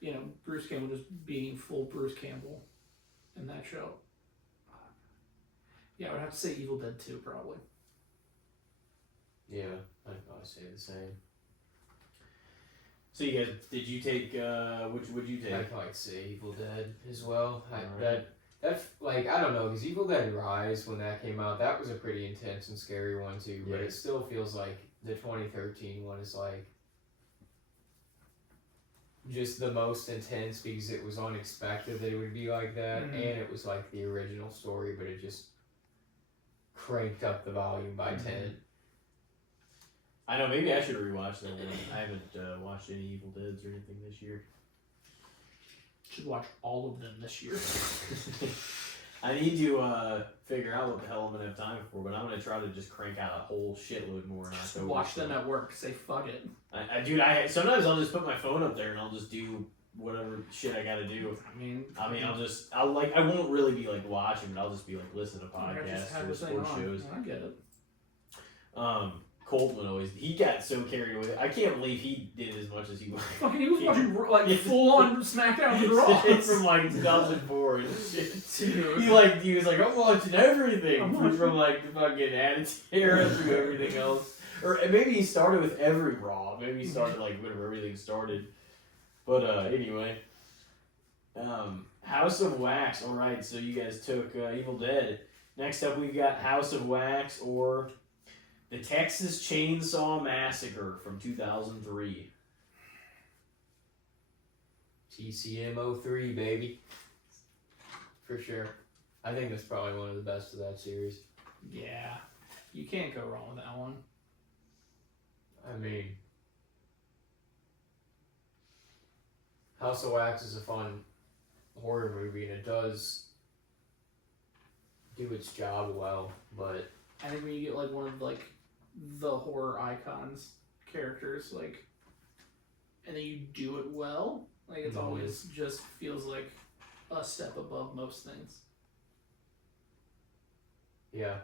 You know, Bruce Campbell just being full Bruce Campbell in that show. Yeah, I would have to say Evil Dead 2, probably. Yeah, I'd probably say the same. So you guys, did you take, which would you take? I'd probably say Evil Dead as well. That's like, I don't know, because Evil Dead Rise, when that came out, that was a pretty intense and scary one too, but it still feels like the 2013 one is like just the most intense because it was unexpected that it would be like that, and it was like the original story, but it just cranked up the volume by 10. I know, maybe I should rewatch that one. I haven't watched any Evil Deads or anything this year. Should watch all of them this year. I need to figure out what the hell I'm going to have time for, but I'm going to try to just crank out a whole shitload more in Just October. watch them at work. Say fuck it. Dude, sometimes I'll just put my phone up there and I'll just do whatever shit I got to do. I mean, I won't really be like watching, but I'll just be like listening to podcasts or the sports shows. I get it. Colton he got so carried away. I can't believe he did as much as he was. Fucking, he was watching like full on SmackDown and Raw. From like 2004 and shit. He was like, I'm watching everything from like the fucking Attitude Era through everything else. Or maybe he started with every Raw. Maybe he started like whenever everything started. But anyway. House of Wax. Alright, so you guys took Evil Dead. Next up we've got House of Wax or The Texas Chainsaw Massacre from 2003. TCM 03, baby. For sure. I think that's probably one of the best of that series. Yeah. You can't go wrong with that one. I mean, House of Wax is a fun horror movie, and it does do its job well, but I think when you get like one of like the horror icons characters, like, and then you do it well, like it's always just feels like a step above most things. yeah.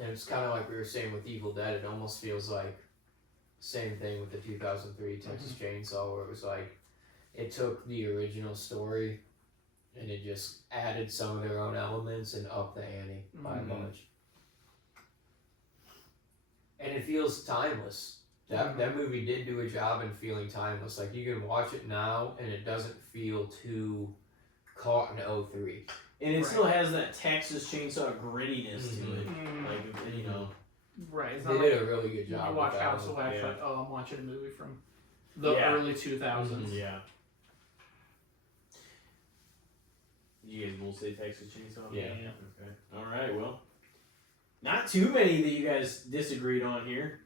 And it's kind of like we were saying with Evil Dead, it almost feels like same thing with the 2003 Texas Chainsaw, where it was like it took the original story and it just added some of their own elements and upped the ante by a bunch. And it feels timeless. That movie did do a job in feeling timeless. Like, you can watch it now and it doesn't feel too caught in 03. And it still has that Texas Chainsaw grittiness to it. Like, you know. Right. It's They not did like a really good job. you watch with House that of one. Wax, like, oh, I'm watching a movie from the early 2000s. Yeah. You guys both say Texas Chainsaw? Yeah. Okay. Alright, well. Not too many that you guys disagreed on here.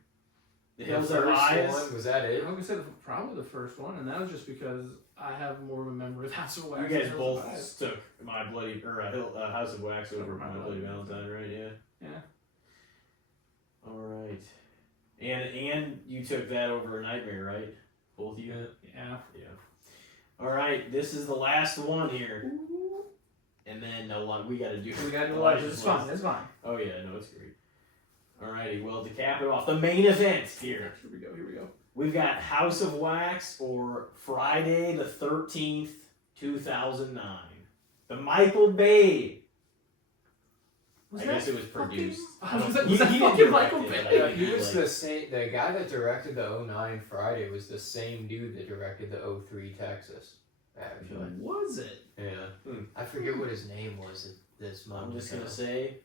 The Hills Have Eyes. One, was that it? I'm gonna say probably the first one, and that was just because I have more of a memory of House of Wax. You guys than both Hills of Eyes. took My Bloody House of Wax over My Bloody Valentine, right? Yeah. Yeah. All right. And you took that over Nightmare, right? Both of you. Yeah. Yeah. All right. This is the last one here, and then we got to do. We got to Elijah's It's fine. list. It's fine. Oh yeah, no, it's great. Alrighty, well, to cap it off, the main event here. Here we go. Here we go. We've got House of Wax or Friday the 13th, 2009. The Michael Bay. I guess it was produced. Was that He fucking didn't Michael direct it, Bay? but I He think, was like- the same. The guy that directed the 09 Friday was the same dude that directed the 03 Texas. Actually, Was it? yeah. I forget what his name was this month. I'm just gonna say,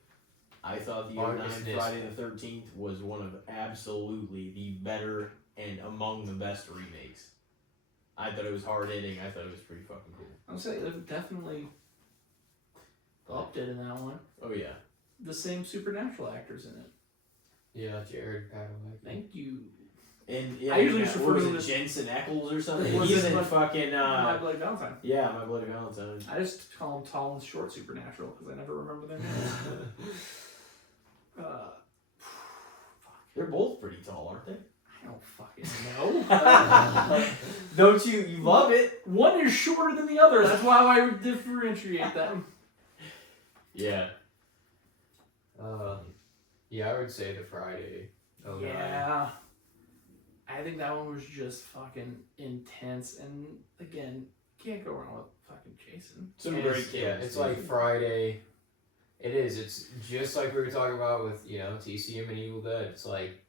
I thought the Marcus 09 Nispel. Friday the 13th was one of absolutely the better and among the best remakes. I thought it was hard hitting. I thought it was pretty fucking cool. I'm saying they've definitely upped it in that one. Oh yeah. The same supernatural actors in it. Yeah, Jared Padalecki. Thank you. And yeah, I usually what just refer was to it, him as- Jensen Ackles or something? Was He's it in like- fucking My Bloody Valentine. yeah, My Bloody Valentine. I just call him tall and short supernatural because I never remember their names. They're both pretty tall, aren't they? I don't fucking know. Don't you? You love it. One is shorter than the other. That's why I would differentiate them. Yeah. Yeah, I would say the Friday. Oh Yeah. I think that one was just fucking intense. And again, can't go wrong with fucking Jason. Some It great is, kills. yeah, it's like Friday. It is. It's just like we were talking about with, TCM and Evil Dead. It's like,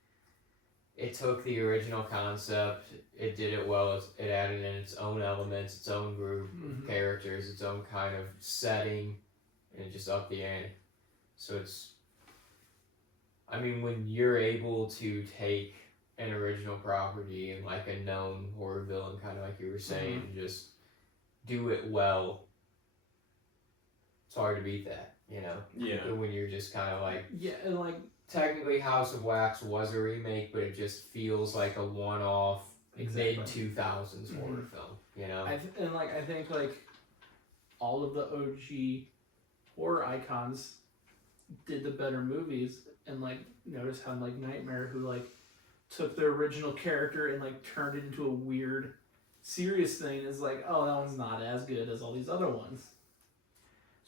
it took the original concept, it did it well, it added in its own elements, its own group, characters, its own kind of setting, and it just upped the ante. So when you're able to take an original property and like a known horror villain, kind of like you were saying, and just do it well, it's hard to beat that, Yeah. When you're just kind of like, Yeah, and like, technically House of Wax was a remake, but it just feels like a one-off Exactly. mid-2000s horror film, I think like all of the OG horror icons did the better movies, and like notice how like Nightmare, who like took the original character and like turned it into a weird serious thing, is like, oh, that one's not as good as all these other ones.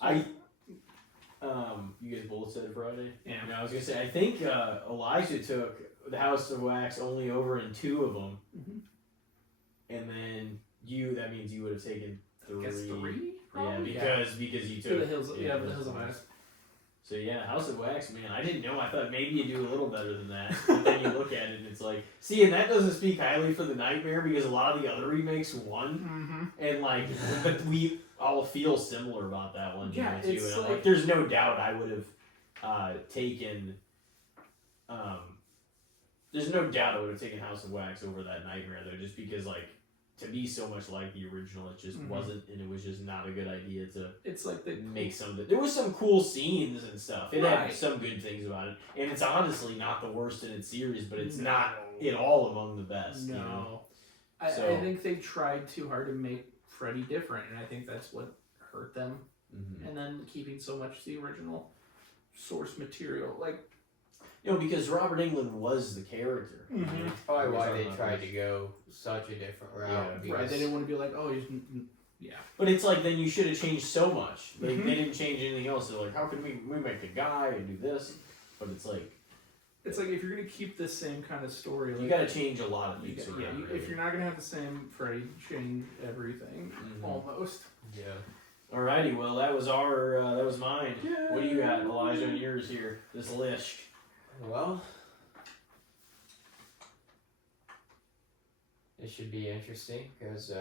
So, You guys both said Friday? Yeah. I was gonna say, I think Elijah took the House of Wax only over in 2 of them. Mhm. And then that means you would have taken 3. I guess 3, Yeah, probably? because you To took the Hills, the Hills of Wax. So yeah, House of Wax, man, I didn't know. I thought maybe you do a little better than that. But then you look at it and it's like, see, and that doesn't speak highly for the Nightmare, because a lot of the other remakes won, and like, but we all feel similar about that one, Yeah, too. it's And I'm like- there's no doubt I would have taken. There's no doubt I would have taken House of Wax over that Nightmare though, just because like, to be so much like the original, it just wasn't, and it was just not a good idea to It's like the make some of it. There was some cool scenes and stuff. It had Right. some good things about it, and it's honestly not the worst in its series, but it's No. not at all among the best. No. You know? I So- think they tried too hard to make Freddy different, and I think that's what hurt them. Mm-hmm. And then keeping so much the original source material, like Because Robert Englund was the character. Mhm. You know? Probably We were why talking they about tried this. to go such a different route. Yeah. because- right, they didn't want to be like, oh, he's But it's like then you should have changed so much. Like Mhm. they didn't change anything else. They're like, how can we make a guy and do this? But it's like it's like if you're gonna keep the same kind of story, like, you got to change a lot of you things got- around. if really. you're not gonna have the same Freddy, change everything Mhm. almost. Yeah. Alrighty, well that was that was mine. What do you got, Elijah, on yours here? This list. Well, it should be interesting because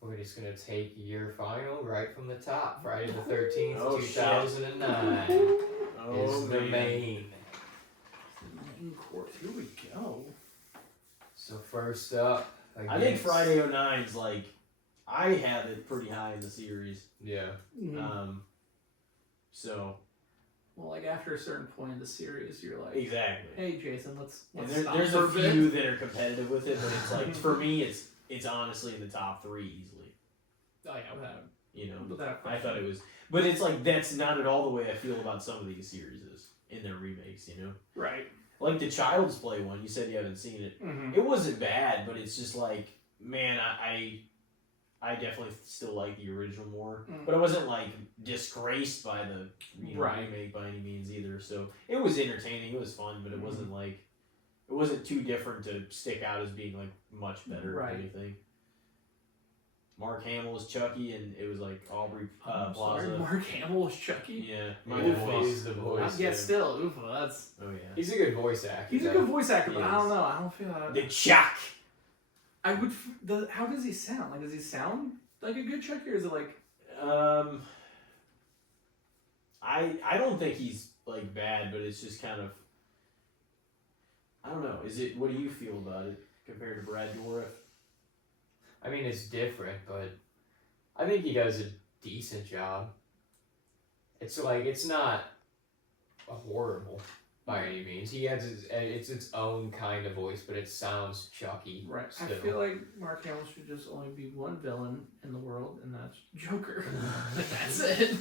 we're just gonna take your final right from the top. Friday the 13th, Oh, shit. 2009 Oh, is the man. main. Main course, here we go. So first up, I think Friday 09's like, I have it pretty high in the series. Yeah. So Well, like after a certain point in the series, you're like, exactly. hey, Jason, let's And stop there's for a a bit. few that are competitive with it, but it's like for me, it's honestly in the top 3 easily. Oh yeah, without I question. thought it was, but it's like that's not at all the way I feel about some of these series in their remakes. right. Like the Child's Play one, you said you haven't seen it. Mm-hmm. It wasn't bad, but it's just like, man, I definitely still like the original more. Mm. But I wasn't like disgraced by the Right. remake by any means either. So it was entertaining, it was fun, but it wasn't like, it wasn't too different to stick out as being like much better Right. or anything. Mark Hamill was Chucky, and it was like Aubrey I'm sorry, Plaza. Mark Hamill was Chucky. Yeah, My my Oof. voice. is the voice. Yeah, still, oof, that's Oh yeah, He's a good voice actor. he's a though. good voice actor, but He I don't is. know. I don't feel that. the Chuck. I would. How does he sound? Like, does he sound like a good Chucky, or is it like? I don't think he's like bad, but it's just kind of, I don't know. What do you feel about it compared to Brad Dourif? I mean, it's different, but I think he does a decent job. It's like, it's not horrible. by any means. He has it's its own kind of voice, but it sounds Chucky. Right. Still. I feel like Mark Hamill should just only be one villain in the world, and that's Joker. That's it.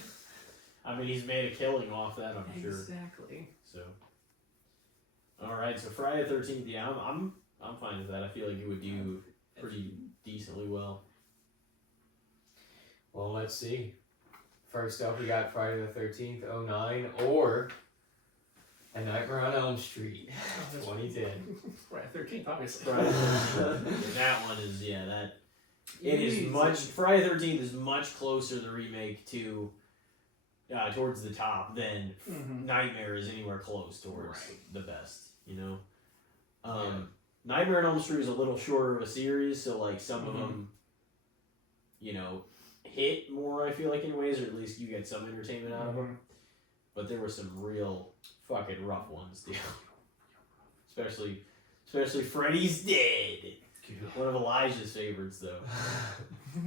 I mean, he's made a killing off that, I'm sure. Exactly. So, all right. So Friday the 13th. Yeah, I'm fine with that. I feel like you would do pretty decently well. Well, let's see. First up, we got Friday the 13th, 09, or A Nightmare on Elm Street, 2010. Friday 13th, obviously. Friday the 13th. That one is that. It is much. Friday the 13th is much closer the remake to towards the top than Nightmare is anywhere close towards the best. Nightmare on Elm Street is a little shorter of a series, so like some of them, hit more. I feel like in ways, or at least you get some entertainment out of them. But there were some real fucking rough ones, dude. Especially Freddy's Dead. One of Elijah's favorites, though.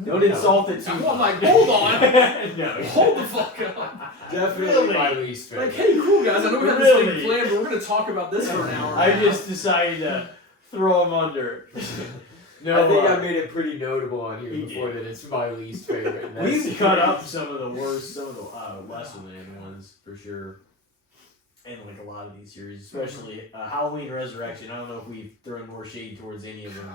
Don't insult it too much. I'm like, hold on. No. Hold the fuck on. Definitely my least favorite. Like, hey, cool guys, I know we have this big plan, but we're going to talk about this for an hour. I just decided to throw him under. No, I think I made it pretty notable on here before that it's my least favorite. We've cut up some of the worst, some of the lesser than ones for sure. And like a lot of these series, especially Halloween Resurrection. I don't know if we've thrown more shade towards any of them.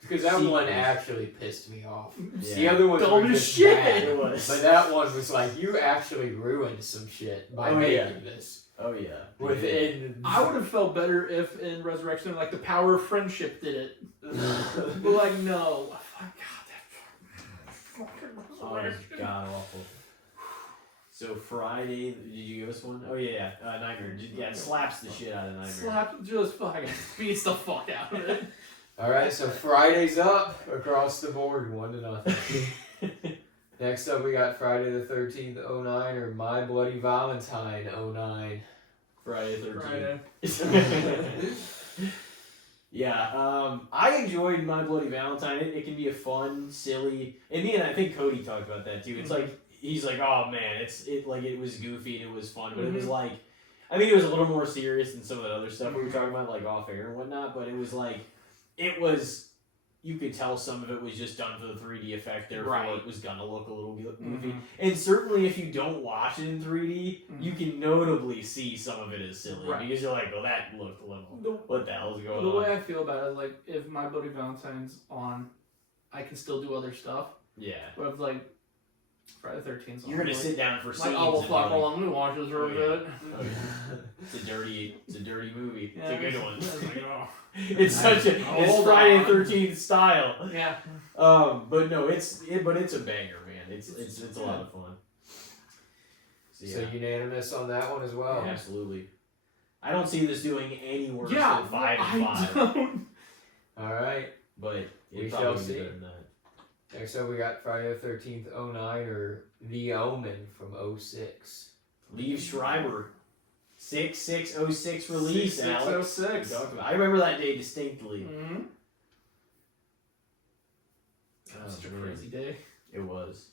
Because that one actually pissed me off. Yeah. The other ones were just shit. bad. It was. But that one was like, you actually ruined some shit by making this. Oh yeah. Within. I would have felt better if in Resurrection, like the power of friendship did it. But like, no. Oh, god awful. So Friday, did you give us one? Oh yeah, Nightmare. Yeah, it slaps the shit out of Nightmare. Just fucking beats the fuck out of it. Alright, so Friday's up across the board, 1-0. Next up, we got Friday the 13th, 09, or My Bloody Valentine, 09. Friday the 13th. Yeah, I enjoyed My Bloody Valentine. It can be a fun, silly, and I think Cody talked about that too. It's like, he's like, oh man, it was goofy and it was fun, but it was like, I mean, it was a little more serious than some of the other stuff we were talking about, like off air and whatnot, but it was like, you could tell some of it was just done for the 3D effect, therefore it was gonna look a little goofy. And certainly if you don't watch it in 3D, you can notably see some of it is silly, because you're like, well, that looked a little, what the hell is going on? The way I feel about it is like, if My Bloody Valentine's on, I can still do other stuff. Yeah. But if like, Friday the 13th. You're gonna sit down for scenes. Like, oh well, fuck, hold on, let me watch this for a bit. Oh, yeah. It's a dirty movie. Yeah, it's a good one. It's it's Friday the 13th style. Yeah. But no, it's a banger, man. It's a lot of fun. So unanimous on that one as well. Yeah, absolutely. I don't see this doing any worse than 5 I don't. All right, but we shall see. Better than that. Next up, we got Friday the 13th, 09, or The Omen from 06. Liev Schreiber. 6606 release. 6606. I remember that day distinctly. Mm-hmm. That was such a crazy day. It was.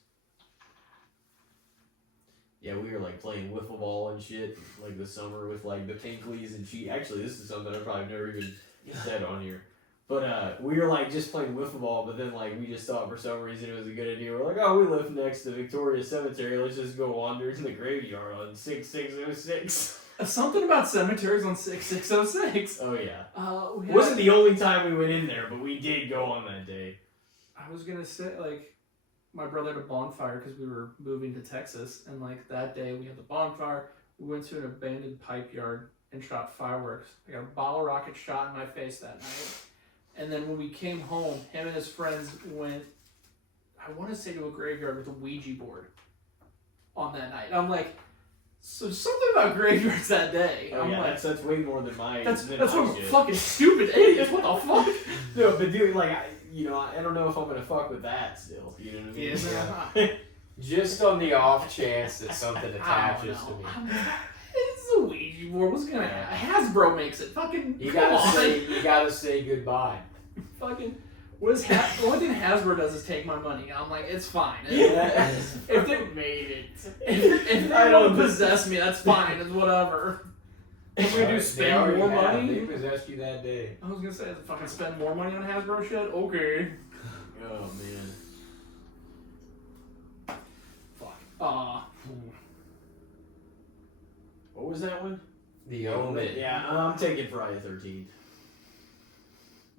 Yeah, we were like playing wiffle ball and shit like this summer with like the Tinkleys and she. Actually, this is something I probably never even said on here. But we were like just playing wiffle ball, but then like we just thought for some reason it was a good idea. We're like, oh, we live next to Victoria Cemetery. Let's just go wander to the graveyard on 6606. Something about cemeteries on 6606. Oh yeah. It wasn't the only time we went in there, but we did go on that day. I was gonna say like, my brother had a bonfire because we were moving to Texas, and like that day we had the bonfire. We went to an abandoned pipe yard and shot fireworks. I got a bottle rocket shot in my face that night. And then when we came home, him and his friends went, I want to say to a graveyard with a Ouija board on that night. I'm like, so something about graveyards that day. Oh, I'm yeah, like, that's way more than my. That's what fucking stupid idiots. What the fuck? No, but dude, like, I don't know if I'm gonna fuck with that still. You know what I mean? Yeah. Just on the off chance that something attaches to me. It's a Ouija board. What's gonna happen? Hasbro makes it. Fucking. You gotta say goodbye. Fucking. The only thing Hasbro does is take my money. I'm like, it's fine. If they made it, if they want to possess me, that's fine. It's whatever. What are we gonna do? Spend more money? They possessed you that day. I was gonna say, fucking spend more money on Hasbro shit? Okay. Oh man. Fuck. What was that one? The Omen. Yeah, I'm taking Friday the 13th.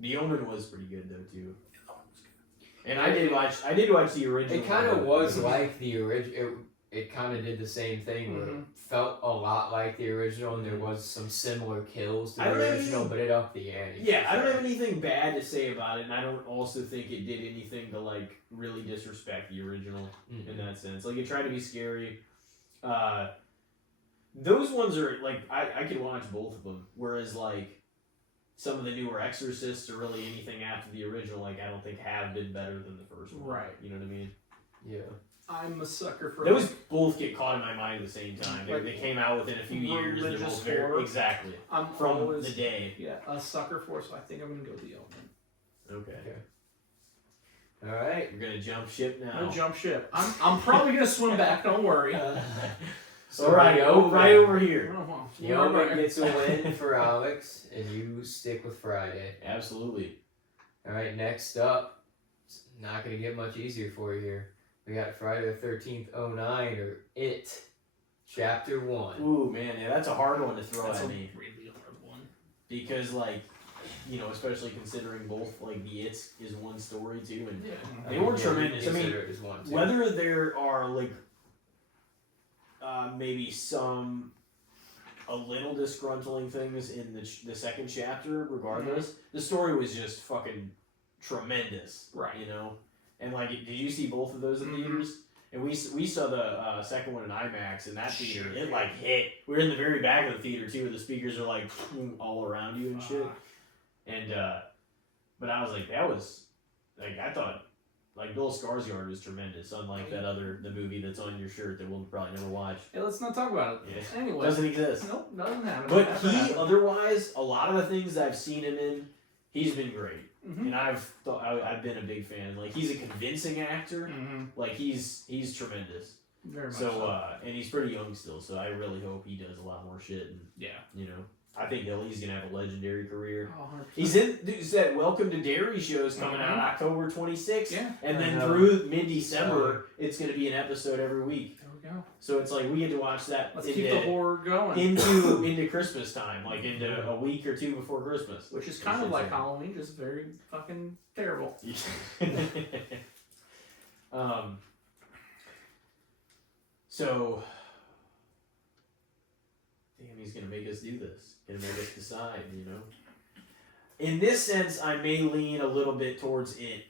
The Omen was pretty good though too. And I did watch the original. It kind of was like the original. It kind of did the same thing where it felt a lot like the original, and there was some similar kills to the original, but it upped the ante. Yeah, I don't have anything bad to say about it, and I don't also think it did anything to like really disrespect the original in that sense. Like it tried to be scary. Those ones are like I could watch both of them, whereas like some of the newer Exorcists or really anything after the original, like I don't think have been better than the first one. Right. You know what I mean? Yeah. I'm a sucker for those. Both get caught in my mind at the same time. They came out within a few years. They're both very exactly from always, the day. Yeah, a sucker for. So I think I'm gonna go the Omen. Okay. All right. You're gonna jump ship now. I'm gonna jump ship. I'm probably gonna swim back. Don't worry. So right over here. The Omen gets a win for Alex, and you stick with Friday. Absolutely. All right. Next up, it's not gonna get much easier for you here. We got Friday the 13th, 09, or It, Chapter 1. Ooh, man, yeah, that's a hard one to throw that's at me. Really hard one. Because, like, you know, especially considering both, like, the It's is one story, too, and they were tremendous. I mean, whether there are, like, maybe some a little disgruntling things in the second chapter, regardless, the story was just fucking tremendous. Right. You know? And like, did you see both of those in theaters? And we saw the second one in IMAX in that theater. It like hit. We were in the very back of the theater too, where the speakers are like all around you and shit. And but I was like, that was like I thought like Bill Skarsgård was tremendous. Unlike the movie that's on your shirt that we'll probably never watch. Hey, let's not talk about it. Yeah. Anyway, doesn't exist. Nope, doesn't happen. But he otherwise, a lot of the things I've seen him in, he's been great. Mm-hmm. And I've been a big fan. Like he's a convincing actor. Mm-hmm. Like he's tremendous. Very much so. And he's pretty young still. So I really hope he does a lot more shit. And you know, I think he's gonna have a legendary career. Oh, he's in. That Welcome to Derry shows coming out October 26th. Yeah. And then through mid-December, it's gonna be an episode every week. There we go. So it's like we get to watch that. Let's keep the horror going into Christmas time, like into a week or two before Christmas, which is kind of like Halloween, just very fucking terrible. So, damn, he's gonna make us do this. Gonna make us decide, you know. In this sense, I may lean a little bit towards It.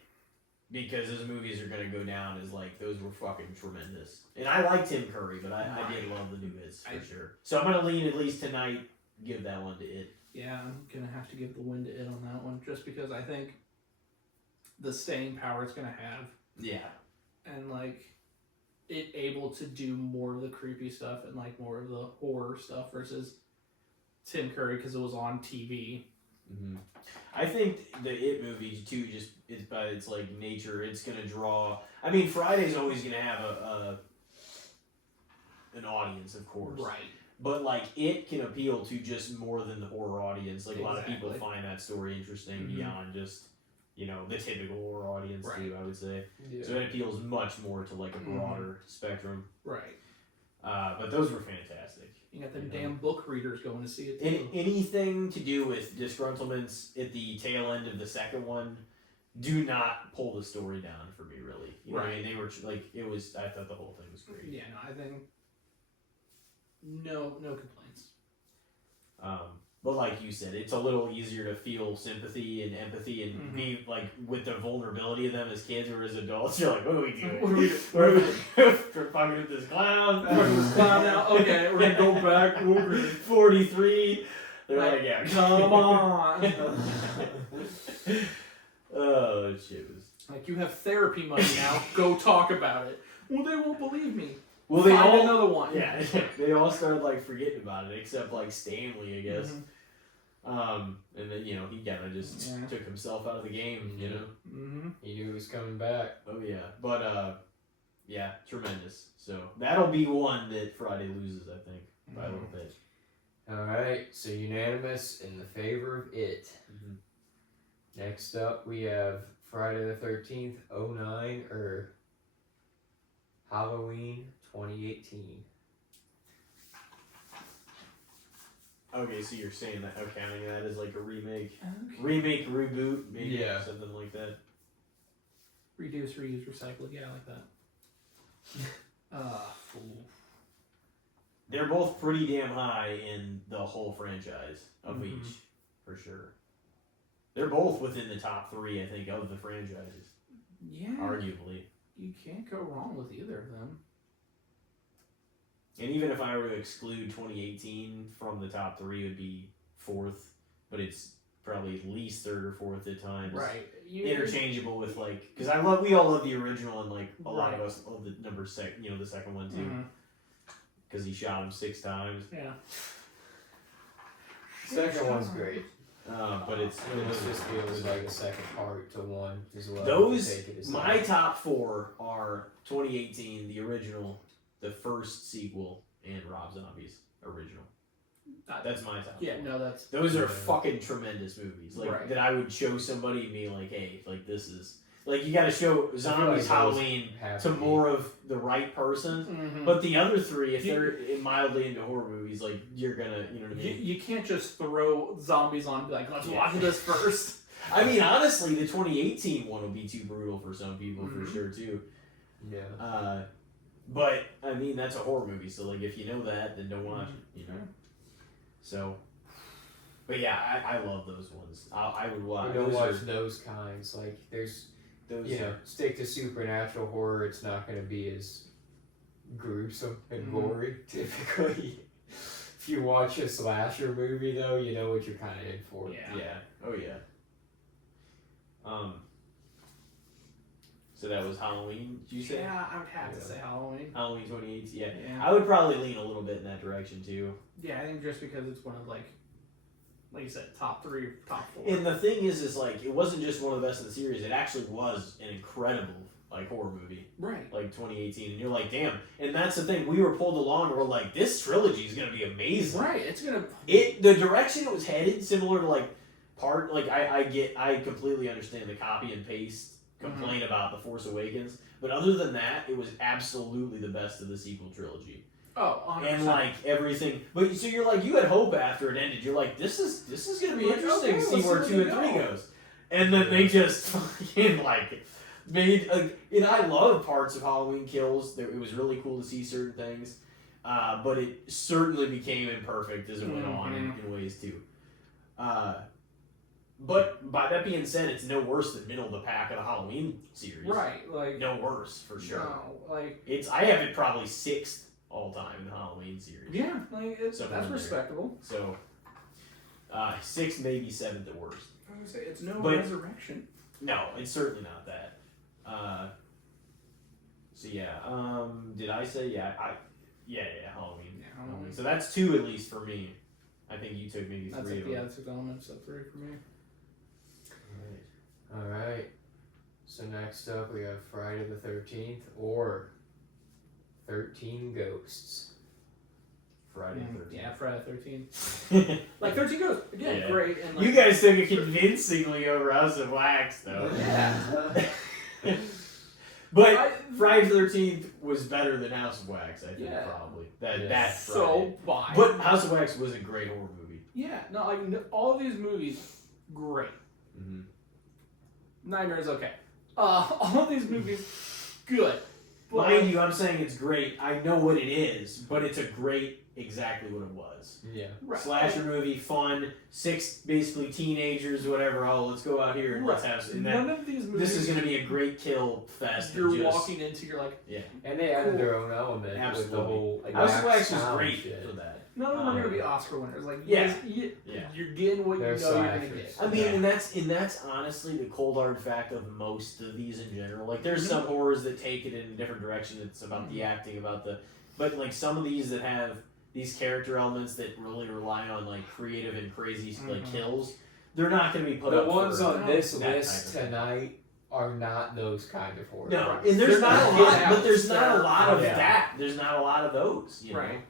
Because his movies are going to go down as, like, those were fucking tremendous. And I like Tim Curry, but I did love the new It's, for sure. So I'm going to lean, at least tonight, give that one to It. Yeah, I'm going to have to give the win to It on that one, just because I think the staying power it's going to have. Yeah. And, like, it able to do more of the creepy stuff and, like, more of the horror stuff versus Tim Curry, because it was on TV. Mm-hmm. I think the It movie too, just is by its like nature, it's gonna draw. I mean, Friday's always gonna have an audience, of course, right? But like It can appeal to just more than the horror audience. Like a lot of people find that story interesting beyond just the typical horror audience too. I would say so it appeals much more to like a broader spectrum, right? But those were fantastic. You got them damn book readers going to see it too. Anything to do with disgruntlements at the tail end of the second one, do not pull the story down for me, really. You know what I mean? They were like, it was. I thought the whole thing was great. Yeah, no, I think no complaints. But like you said, it's a little easier to feel sympathy and empathy and be like with the vulnerability of them as kids or as adults. You're like, what are we doing? We're fucking with this clown. Now. Okay, we're gonna go back. We're 43. They're like, yeah, come on. Oh shit! Like, you have therapy money now. Go talk about it. Well, they won't believe me. Well, they Find another one. Yeah, they all started like forgetting about it, except like Stanley, I guess. And then he kind of just took himself out of the game. You know, he knew he was coming back. Oh yeah, but tremendous. So that'll be one that Friday loses, I think, by a little bit. Alright, so unanimous in the favor of it. Mhm. Next up, we have Friday the 13th, 09, or Halloween 2018. Okay, so you're saying that, counting that as like a remake, Okay. reboot, maybe Yeah. something like that. Reduce, reuse, recycle. Yeah, I like that. Ooh. They're both pretty damn high in the whole franchise of Mhm. each, for sure. They're both within the top 3, I think, of the franchises, Yeah. arguably. You can't go wrong with either of them. And even if I were to exclude 2018 from the top 3, it would be 4th, but it's probably at least 3rd or 4th at times. Right. Interchangeable with like, because we all love the original, and like a lot of us love the the second one too, Mhm. because he shot him 6 times. Yeah. Second one's great. But it's This just feels like a second part to one as well. those. Take it as My that. top 4 are 2018, the original, the first sequel, and Rob Zombie's original. That's my top. Yeah, 4. no, that's. Those are Yeah. fucking tremendous movies. Like Right. that I would show somebody and be like, hey, like this is like you got to show Zombies those Halloween have to to be. more of the right person. Mhm. But the other 3, if You- they're mildly into horror movies, like you're gonna, you know what I mean? You can't just throw zombies on and be like, let's Yeah. watch this first. I mean, honestly, the 2018 one would be too brutal for some people Mhm. for sure too. Yeah. But I mean, that's a horror movie, so like if you know that, then don't watch it. You know. Yeah. So, but yeah, I love those ones. I would watch. You don't those watch are- those kinds. Like, there's, those. you know, stick to supernatural horror. It's not going to be as gruesome and Mhm. gory, typically. If you watch a slasher movie, though, you know what you're kind of in for. Yeah. Yeah. Oh yeah. So that was Halloween. Did you say Yeah, I would have to Yeah. say Halloween. Halloween 2018? Yeah. Yeah. I would probably lean a little bit in that direction too. Yeah, I think just because it's one of like you said, top 3, top 4. And the thing is like it wasn't just one of the best in the series. It actually was an incredible like horror movie, Right. like 2018. And you're like, damn. And that's the thing. We were pulled along. And we're like, this trilogy is gonna be amazing. Right. It's gonna. The direction it was headed, similar to like I completely understand the copy and paste complaint about The Force Awakens, but other than that, it was absolutely the best of the sequel trilogy. Oh, 100%. And like everything, but so you're like you had hope after it ended. You're like, this is gonna be Like, interesting okay, to see let's where see 2 where and they 3 go. goes, and then they just fucking like made and I love parts of Halloween Kills. It was really cool to see certain things, but it certainly became imperfect as it went on in ways too. But by that being said, it's no worse than middle of the pack of the Halloween series. Right. Like. No worse for sure. No, like. I have it probably 6th all time in the Halloween series. Yeah, like Somewhere that's in there. respectable. So 6th, maybe 7th at worst. I was gonna say it's no But- resurrection. No, it's certainly not that. So yeah, did I say yeah? Yeah, Halloween. Yeah, Halloween. So that's 2 at least for me. I think you took maybe 3 That's of like them. that's a element, so 3 for me. Alright. So next up, we have Friday the 13th or 13 Ghosts. Friday the 13th. Yeah, Friday the 13th. Like 13 Ghosts again, Yeah. great. And like, You guys took it convincingly over House of Wax, though. Yeah. But Friday the 13th was better than House of Wax, I think, Yeah. probably. Yeah. That so Friday. why? But House of Wax was a great horror movie. Yeah, no, like all of these movies, great. Mm-hmm. Nightmares, okay. All of these movies, good. But Mind you, I'm saying it's great. I know what it is, but it's a great, exactly what it was. Yeah. right. Slasher movie, fun, 6 basically teenagers, whatever. Oh, let's go out here and let's have. And None of these movies. this is going to be a great kill fest. You're just, walking into, you're like, And they added Cool. their own element with the Absolutely. whole like, House of wax Wax was sound great shit. for that. none of them are going to be Oscar winners. Like, Yeah. yeah. You're getting what you know They're you're going to slashers. get. I mean, Yeah. and that's honestly the cold hard fact of most of these in general. Like, there's Mhm. some horrors that take it in a different direction. It's about the acting, about the, but like some of these that have these character elements that really rely on like creative and crazy like Mhm. kills, they're not going to be put The up. ones for on this that list type of thing. tonight are not those kind of horror. No, Right. and there's They're not a not lot, get but there's outs. not a lot of Yeah. that. There's not a lot of those, you know. Right.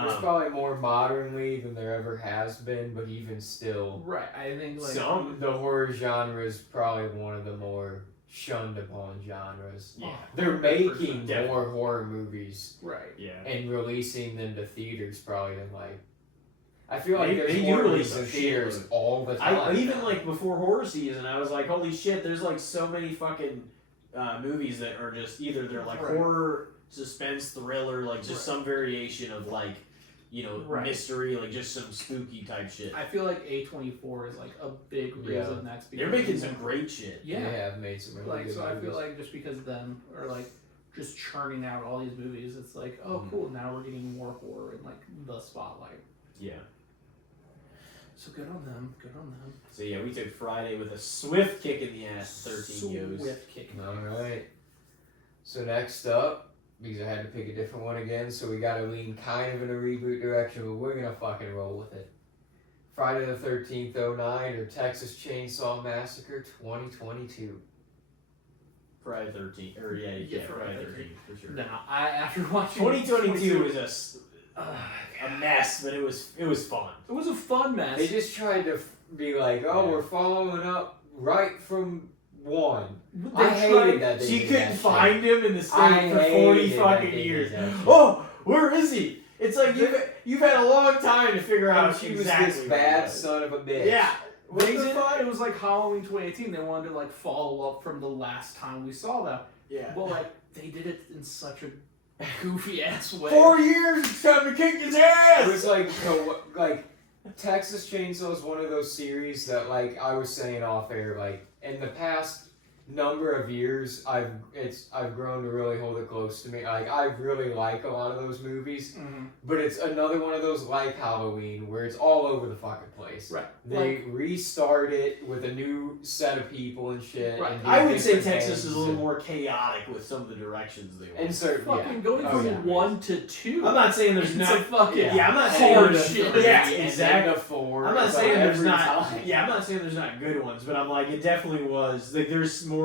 There's probably more modernly than there ever has been, but even still, Right. I think like the horror genre is probably one of the more shunned upon genres. Yeah. They're making 100%. more horror movies right. Yeah. and releasing them to theaters probably than like. I feel like there's They do horror release movies in a theaters shitload. all the time. I even like before horror season, I was like, holy shit! There's like so many fucking movies that are just either they're like Right. horror, suspense, thriller, like just Right. some variation of like, you know, Right. mystery, like just some spooky type shit. I feel like A24 is like a big reason that's because They're making some great shit. Yeah. They have made some really Like good so, I movies. feel like just because them are like just churning out all these movies, it's like, oh, cool. Now we're getting more horror in like the spotlight. Yeah. So good on them. Good on them. So yeah, we took Friday with a swift kick in the ass. 13 goes. Swift kick. Alright. So next up, because I had to pick a different one again, so we gotta lean kind of in a reboot direction, but we're gonna fucking roll with it. Friday the 13th 09 or Texas Chainsaw Massacre 2022. Friday 13. Or yeah, Friday 13 for sure. No, after watching 2022 was a uh, mess, but it was fun. it was a fun mess. They just tried to be like, oh, Yeah. we're following up right from one. They I hated tried- that they She did couldn't that find him in the I state for 40 hated that fucking they did years. that shit. Oh, where is he? It's like you've had a long time to figure shit. out And she exactly was this where he bad was. son of a bitch. Yeah. What They the did, fuck? it was like Halloween 2018. They wanted to like follow up from the last time we saw that. Yeah. But like they did it in such a goofy ass way. 4 years, it's time to kick his ass. It was like Texas Chainsaw is one of those series that like I was saying off air, like in the past number of years I've grown to really hold it close to me. Like I really like a lot of those movies, Mhm. but it's another one of those like Halloween where it's all over the fucking place. Right. They restart it with a new set of people and shit. Right. And do I would say different Texas is a little things more chaotic with some of the directions they went. and certain Fucking yeah. going Oh, from yeah. 1 to 2. I'm not saying there's It's not. a fucking Yeah, I'm not saying hard there's shit. Yeah, And exactly. then the 4. I'm not It's saying like there's every not. time. Yeah, I'm not saying there's not good ones, but I'm like it definitely was. Like there's more.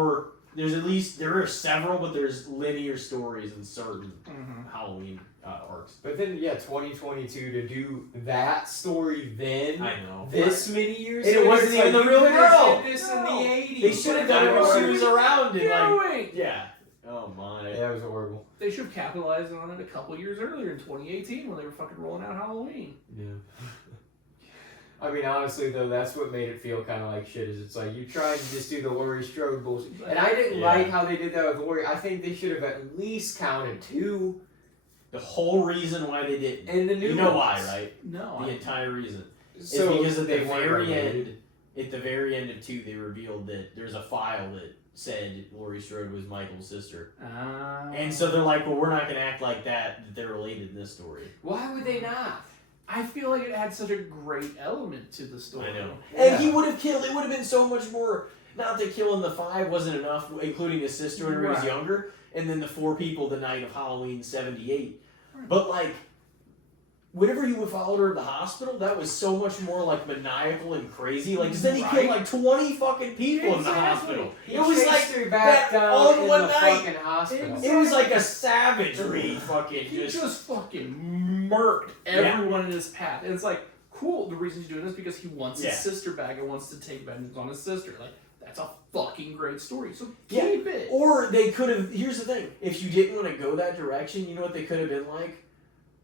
There's at least there are several, but there's linear stories in certain Mhm. Halloween arcs. But then, yeah, 2022 to do that story then, I know. this many years And it later, wasn't it's even like, the real you could've girl. did this No. in the 80s. They should have done it when she was around and like Doing? yeah. Oh my. Yeah, it was horrible. They should have capitalized on it a couple years earlier in 2018 when they were fucking rolling out Halloween. Yeah. I mean, honestly, though, that's what made it feel kind of like shit. Is it's like you tried to just do the Laurie Strode bullshit, and I didn't Yeah. like how they did that with Laurie. I think they should have at least counted 2 The whole reason why they didn't. in the new. You know why, ones. right? No, The entire reason is So because at the they weren't very related. end. At the very end of 2, they revealed that there's a file that said Laurie Strode was Michael's sister. And so they're like, well, we're not going to act like that they're related in this story. Why would they not? I feel like it had such a great element to the story. I know. Yeah. And he would have killed, it would have been so much more, not that killing the 5 wasn't enough, including his sister when he was Right. younger, and then the 4 people the night of Halloween 78. Right. But like, whenever you followed her to the hospital, that was so much more like maniacal and crazy. Like, 'cause then he Right. killed like 20 fucking people in the Exactly. hospital. He It was chased like her back that down all in one the night. fucking hospital. It was like a savagery fucking He just. just fucking murked everyone in his path. And it's like, cool, the reason he's doing this is because he wants Yeah. his sister back and wants to take vengeance on his sister. Like, that's a fucking great story. So Yeah. keep it. Or they could have. Here's the thing: if you didn't want to go that direction, you know what they could have been like?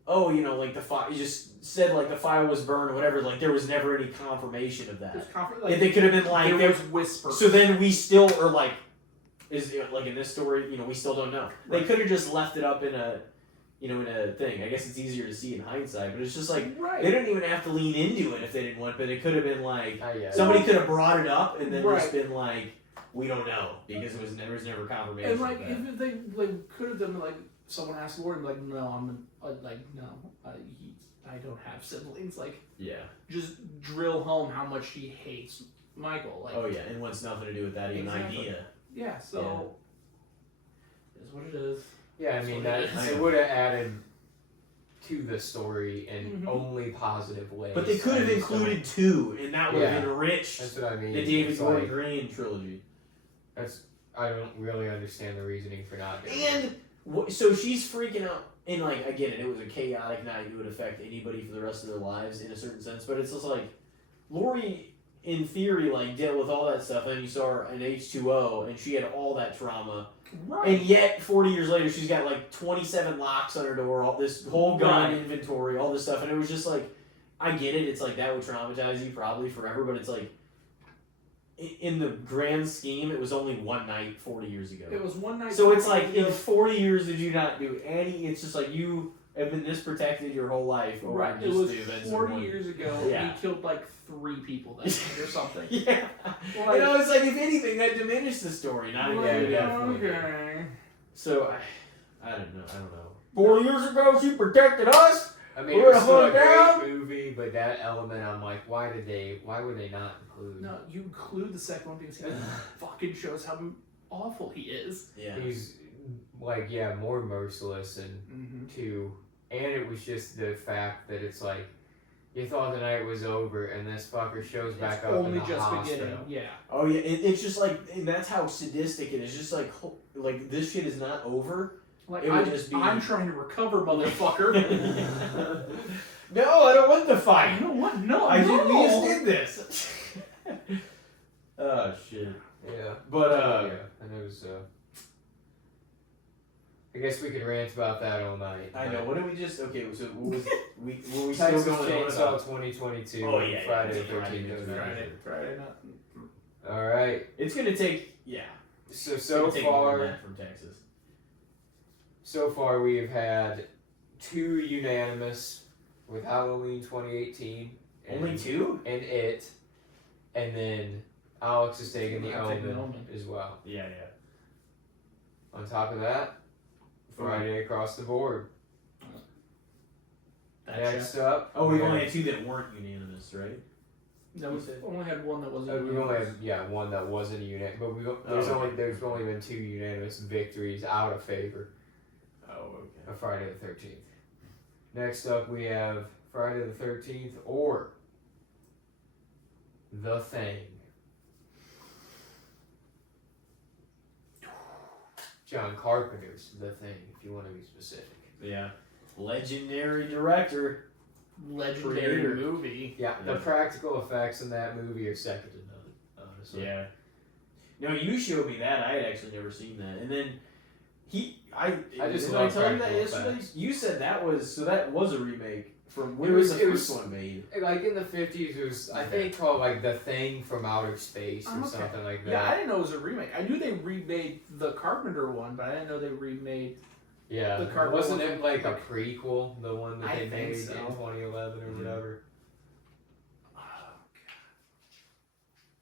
Oh, you know, like the file. You just said like the file was burned or whatever. Like there was never any confirmation of that. There's confidence. If they could have been like, there they- was whispers. so then we still are like, is it, like in this story, you know, we still don't know. They Right. could have just left it up in a, you know, in a thing. I guess it's easier to see in hindsight, but it's just like right. they didn't even have to lean into it if they didn't want. But it could have been like Yeah. somebody could have brought it up and then Right. just been like, we don't know because there was never confirmation. And like, of that. if they like could have done like someone asked Lord, like, no, I'm like, no, I don't have siblings. Like, Yeah. just drill home how much he hates Michael. Like, Oh yeah, and wants nothing to do with that even Exactly. idea. yeah. So it is what it is. Yeah, I That's mean what that it is. it would have added to the story in Mhm. only positive ways. But they could have I just don't- included 2, and that would have Yeah. enriched That's what I mean. the David It's Gordon like, Green trilogy. I don't really understand the reasoning for not doing it. And so she's freaking out. and like I get it, it was a chaotic night. It would affect anybody for the rest of their lives in a certain sense, but it's just like Lori, in theory, like dealt with all that stuff, and you saw her in H2O, and she had all that trauma, and yet 40 years later, she's got like 27 locks on her door, all this whole gun inventory, all this stuff, and it was just like, I get it. It's like that would traumatize you probably forever, but it's like, in the grand scheme, it was only one night 40 years ago. It was one night. So it's like, in 40 years, did you not do any? It's just like you have been this protected your whole life. Over Right. It just was the events 40 years ago. Yeah. He killed like 3 people that night or something. Yeah. Like, And I was like, if anything, that diminished the story. Not Yeah, definitely. okay. So I don't know. 4 years ago, she protected us. I mean, We're it was still a gonna hunt great movie, but that element, I'm like, why would they not include? No, you include the second one because he fucking shows how awful he is. Yeah. He's like, more merciless and and it was just the fact that it's like, you thought the night was over, and this fucker shows back up in the hospital. Beginning. Yeah. Oh yeah, it's just like, and that's how sadistic it is. Just like this shit is not over. Like, It would just be. I'm trying to recover, motherfucker. No, I don't want the fight. You know what? No, We no. just did this. Oh shit. Yeah. But and it was. I guess we could rant about that all night. I know. What did we just? Okay, so what was were we Texas still going on Chainsaw about? 2022. Oh, yeah, Friday the Friday 13th. the Friday night. All right. It's gonna take So it's gonna take more than far. that from Texas. So far, we have had 2 unanimous with Halloween 2018. Only 2? And It. And then Alex is taking the I'm taking The Omen Omen. as well. Yeah. On top of that, Friday across the board. Next up. Oh, we've only had 2 that weren't unanimous, right? No, we only had one that wasn't. We only had one that wasn't a unanimous, but there's only been 2 unanimous victories out of favor Oh, okay. of Friday the 13th. Next up, we have Friday the 13th or The Thing. John Carpenter's The Thing, if you want to be specific. Yeah. Legendary director. legendary Creator. movie. Yeah, the practical effects in that movie are second to none, honestly. Yeah. No, you showed me that. I had actually never seen that. And then I just did I love tell you that practical yesterday? effects. You said that was a remake from when It was was- the it first was- one made? Like in the 50s, it was, I Okay. think, called like The Thing from Outer Space or Okay. something like that. Yeah, I didn't know it was a remake. I knew they remade the Carpenter one, but I didn't know they remade. Yeah, The Carpenter wasn't one it from- like a prequel, the one that I they think made so. in 2011 or whatever?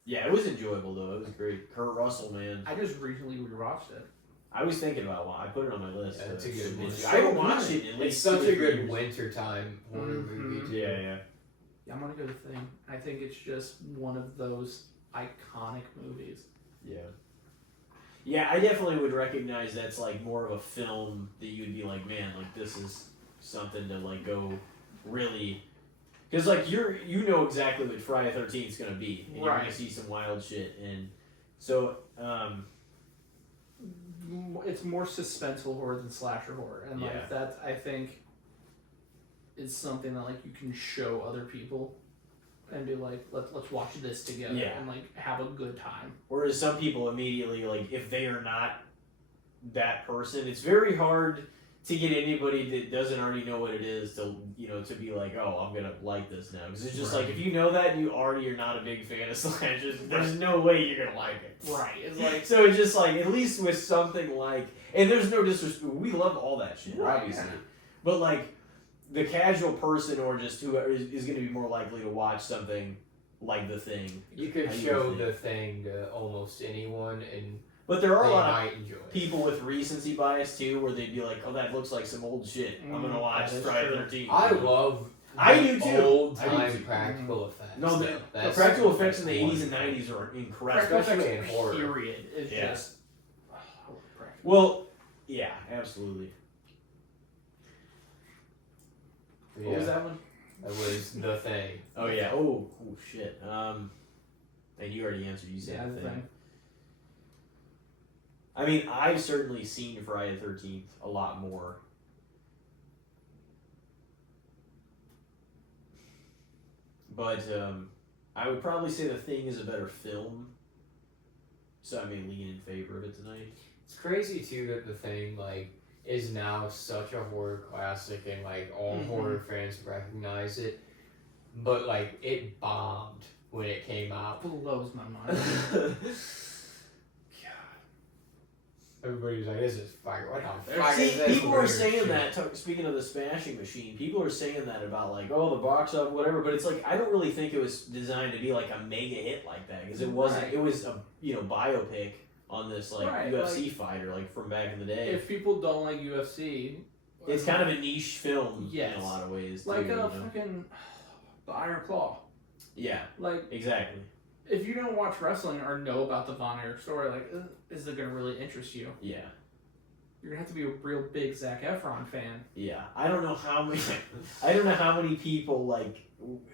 Yeah, it was enjoyable though. It was great. Kurt Russell, man. I just recently rewatched it. I was thinking about one. I put it on my list. Yeah, it's a good one. I haven't watched it in at It's least such 2 a or 3 good years. wintertime horror Mhm. movie. Too. Yeah. Yeah, I'm gonna go to Thing. I think it's just one of those iconic movies. Yeah, I definitely would recognize that's like more of a film that you'd be like, man, like this is something to like go really, because like you know exactly what Friday the 13th is gonna be, and you're Right. gonna see some wild shit, and so It's more suspenseful horror than slasher horror, and Yeah. like that, I think, is something that like you can show other people, and be like, let's watch this together, Yeah. and like have a good time. whereas some people immediately like if they are not that person, it's very hard to get anybody that doesn't already know what it is to to be like, oh, I'm gonna like this now, because it's just like if you know that and you already are not a big fan of slashers, there's no way you're gonna like it. Right. It's like So it's just like, at least with something like, and there's no disrespect, we love all that shit, Right, obviously, yeah. but like the casual person or just whoever is going to be more likely to watch something like The Thing. You could How you show think? The Thing to almost anyone, and But there are they a lot of might enjoy it. people with recency bias too, where they'd be like, "Oh, that looks like some old shit. I'm gonna watch that is Friday the true. 13th." I love I the do too. old I do time too. practical effects. No, the That's practical effects in the wonderful. 80s and 90s are incredible. practical Especially effects in horror. period is Yeah. just. Practical. Well, yeah, absolutely. Yeah, What was that one? that was The Thing. Oh yeah. Oh shit. And you already answered. You said Yeah, The The Thing. Thing. I mean, I've certainly seen Friday the 13th a lot more But I would probably say The Thing is a better film. So I may lean in favor of it tonight. It's crazy too that The Thing like is now such a horror classic and like all horror fans recognize it, but like it bombed when it came out. Blows my mind. Everybody was like, "This is fire! What the fuck See, is this?" people are weird saying shit?" that. Speaking of the Smashing Machine, people are saying that about like, oh, the box office, whatever. But it's like I don't really think it was designed to be like a mega hit like that because it wasn't. Right. It was a biopic on this like Right, UFC fighter like from back in the day. If people don't like UFC, It's kind of a niche film Yes. in a lot of ways. like too, a you know? fucking the Iron Claw. Yeah, Like exactly. if you don't watch wrestling or know about the Von Erich story, like is it gonna really interest you? Yeah. You're gonna have to be a real big Zac Efron fan. Yeah, I don't know how many. I don't know how many people like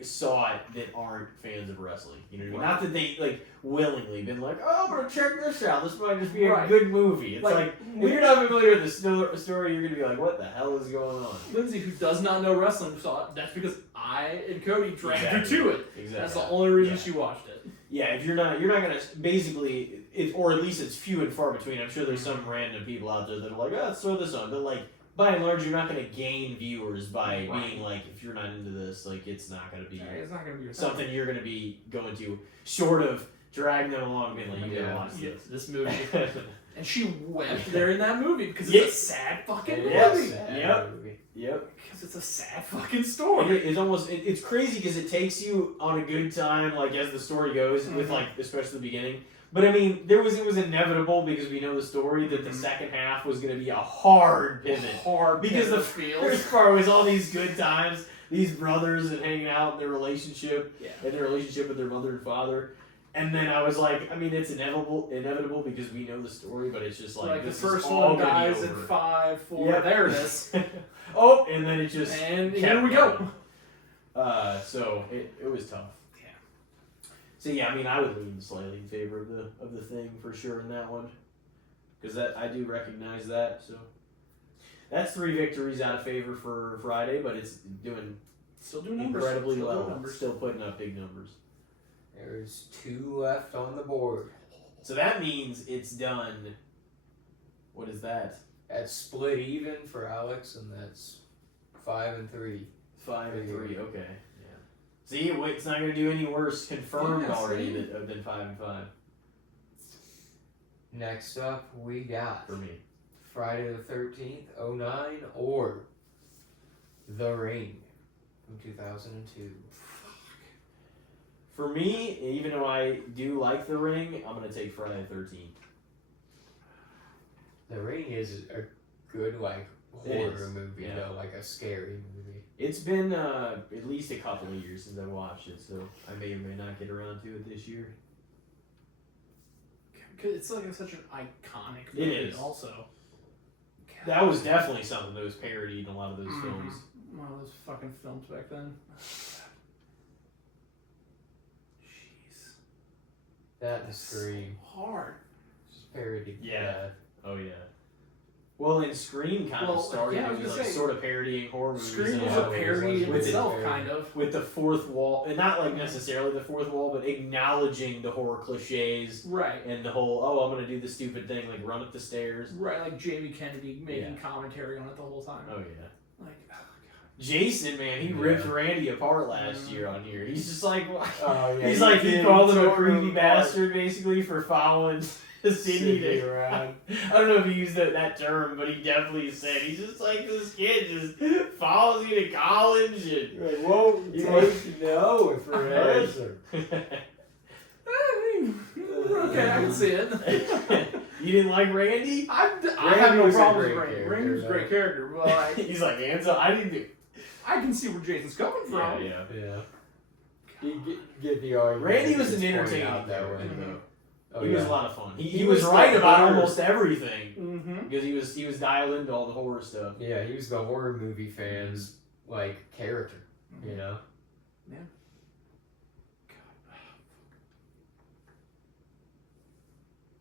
saw it that aren't fans of wrestling. You know what I mean? Right. Not that they like willingly been like, oh, I'm gonna check this out. This might just be a Right. good movie. It's Like, like if you're not familiar with the story, you're gonna be like, what the hell is going on? Lindsay, who does not know wrestling, saw it. That's because I and Cody dragged her Exactly. to it. Exactly. That's the only reason Yeah. she watched it. Yeah, if you're not gonna basically, or at least it's few and far between. I'm sure there's some random people out there that are like, oh, let's throw this on, but like. By and large, you're not going to gain viewers by Right. being like, if you're not into this, like, it's not going to be It's not gonna be your something you're going to be going to short of drag them along, being like, you gotta Yeah. watch Yeah, this. this movie. And she wept there in that movie because Yes. it's a sad fucking Yes. movie. Yep. Yep. Because it's a sad fucking story. It's almost it's crazy because it takes you on a good time, like as the story goes, with Mhm. like especially the beginning. But I mean, it was inevitable because we know the story that the Mhm. second half was going to be a hard pivot. Hard Because the feels. first part was all these good times, these brothers and hanging out in their relationship, Yeah. and their relationship with their mother and father. And then I was like, I mean, it's inevitable because we know the story, but it's just like, The this first is all one gonna be dies in over. 5, 4. Yep. There it is. Oh, and then it just And kept here we go. going. So it was tough. Yeah. So yeah, I mean, I would lean slightly in favor of the thing for sure in that one, because that I do recognize that. So that's 3 victories out of favor for Friday, but it's doing Still doing numbers. incredibly Still doing well. numbers. Still putting up big numbers. There's 2 left on the board. So that means it's done. What is that? That's split even for Alex, and that's 5 and 3. 5 and 3. Okay. Yeah. See, it's not going to do any worse. Confirmed Yeah, already see? than 5 and 5 Next up, we got for me. Friday the 13th, 09, or The Ring from 2002. For me, even though I do like The Ring, I'm going to take Friday the 13th. The Ring is a good, like, It horror is, movie, yeah. though, like a scary movie. It's been at least a couple of years since I watched it, so I may or may not get around to it this year. Cause it's like such an iconic It movie. is. Also. That was definitely something that was parodied in a lot of those films. One of those fucking films back then. Jeez. That and That's Scream. so hard. Just parodied. Yeah. Oh yeah. Well, and Scream kind of started yeah, I was with gonna like say, sort of parodying horror movies. Scream and was all a that. parody in with the- itself, kind of. With the fourth wall, and not like necessarily the fourth wall, but acknowledging the horror cliches Right. and the whole, oh, I'm gonna do the stupid thing, like run up the stairs. Right, like Jamie Kennedy making Yeah. commentary on it the whole time. Oh yeah. Like, oh Jason, man, he Yeah. ripped Randy apart last year on here. He's just like, Oh, yeah. he's like, he called him a tore creepy apart. bastard basically for following Sydney Sydney to. around. I don't know if he used that term, but he definitely said he's just like this kid just follows you to college and. Like, won't You take no for an answer. okay, I can see it. You didn't like Randy? I Randy have no was a problem with great Randy. character, Randy was a great character, but like, He's like, Ansel, I didn't do. I can see where Jason's coming from. Yeah. Yeah. You get the argument. Randy was an It's pointed entertaining out that way. character, though. Oh, He yeah. was a lot of fun. He He was was right the about horror- almost everything Mm-hmm. because he was dialed into all the horror stuff. Yeah, he was the horror movie fans like character. You know.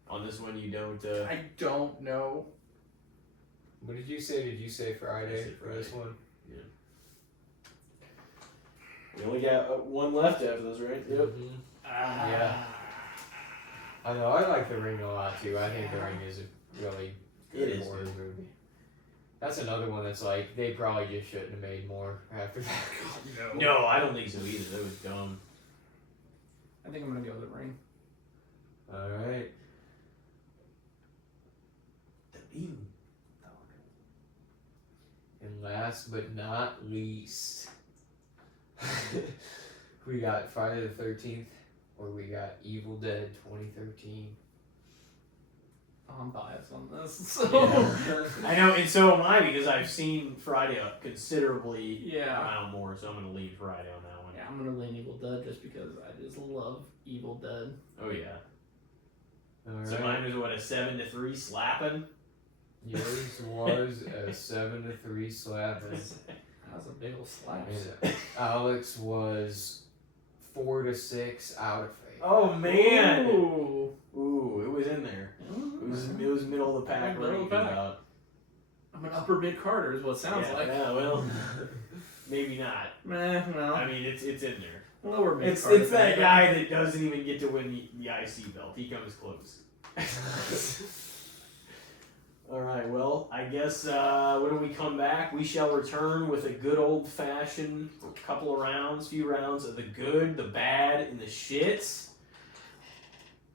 On this one, you don't. I don't know. What did you say? Did you say Friday I said for this Friday. one? We only got one left after this, right? Yep. Mhm. Yeah. I know. I like The Ring a lot too. I think The Ring is a really good horror movie. That's another one that's like they probably just shouldn't have made more after that. No, I don't think so either. That was dumb. I think I'm gonna go with The Ring. All right. The Bean. And last but not least, we got Friday the 13th, or we got Evil Dead 2013. I'm biased on this, so I know, and so am I because I've seen Friday considerably yeah. amount more, so I'm gonna lean Friday on that one. Yeah, I'm gonna lean Evil Dead just because I just love Evil Dead. Oh yeah. All So right. mine was what, a 7-3 slapping? Yours was a 7-3 slap. That was a big ol' slap. And Alex was 4-6 out of favor. Oh man! Ooh. Ooh, it was in there. It was middle of the pack. Middle of the pack. I'm an upper mid Carter is what it sounds like. Yeah, well, maybe not. No. I mean, it's in there. Lower mid It's Carter. that guy that doesn't even get to win the IC belt. He comes close. All right. Well, I guess when we come back, we shall return with a good old fashioned few rounds of the good, the bad, and the shits.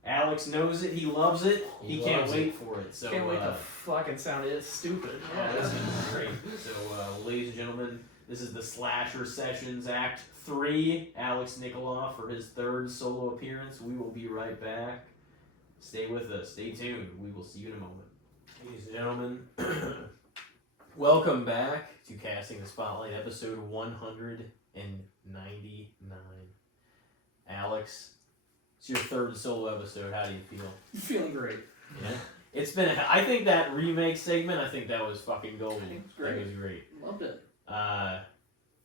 Alex knows it. He loves it. He can't wait for it. So Can't wait to fucking sound it stupid. yeah, that's gonna be great. So, ladies and gentlemen, this is the Slasher Sessions Act 3. Alex Nicoloff for his third solo appearance. We will be right back. Stay with us. Stay tuned. We will see you in a moment. Ladies and gentlemen, welcome back to Casting the Spotlight, episode 199. Alex, it's your third solo episode. How do you feel? Feeling great. Yeah. It's been. I think that remake segment. I think that was fucking golden. I think it was great. It was great. Loved it.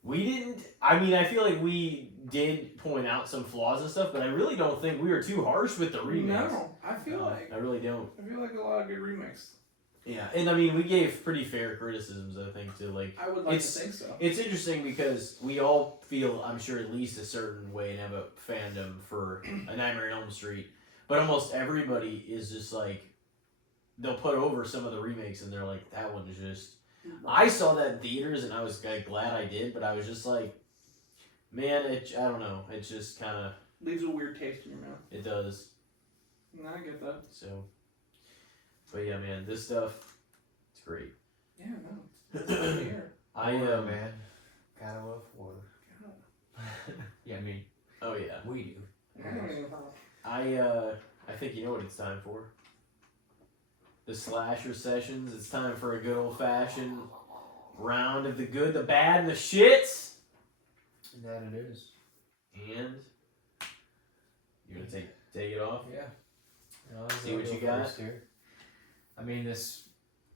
We didn't. I mean, I feel like we did point out some flaws and stuff, but I really don't think we were too harsh with the remakes. No, I feel like I really don't. I feel like a lot of good remakes. Yeah, and I mean, we gave pretty fair criticisms. I think to like. I would like to think so. It's interesting because we all feel, I'm sure, at least a certain way and have a fandom for A Nightmare on Elm Street, but almost everybody is just like, they'll put over some of the remakes and they're like, that one's just. I saw that in theaters and I was glad I did, but I was just like, man, I don't know. It just kind of leaves a weird taste in your mouth. It does. No, I get that. So, but yeah, man, this stuff, it's great. Yeah, no, it's good to hear. Man, gotta love horror. Yeah, I mean, oh yeah, we do. I think you know what it's time for. The Slasher Sessions. It's time for a good old fashioned round of the good, the bad, and the shits. And that it is. And you gonna take it off? Yeah. See what you got here. I mean, this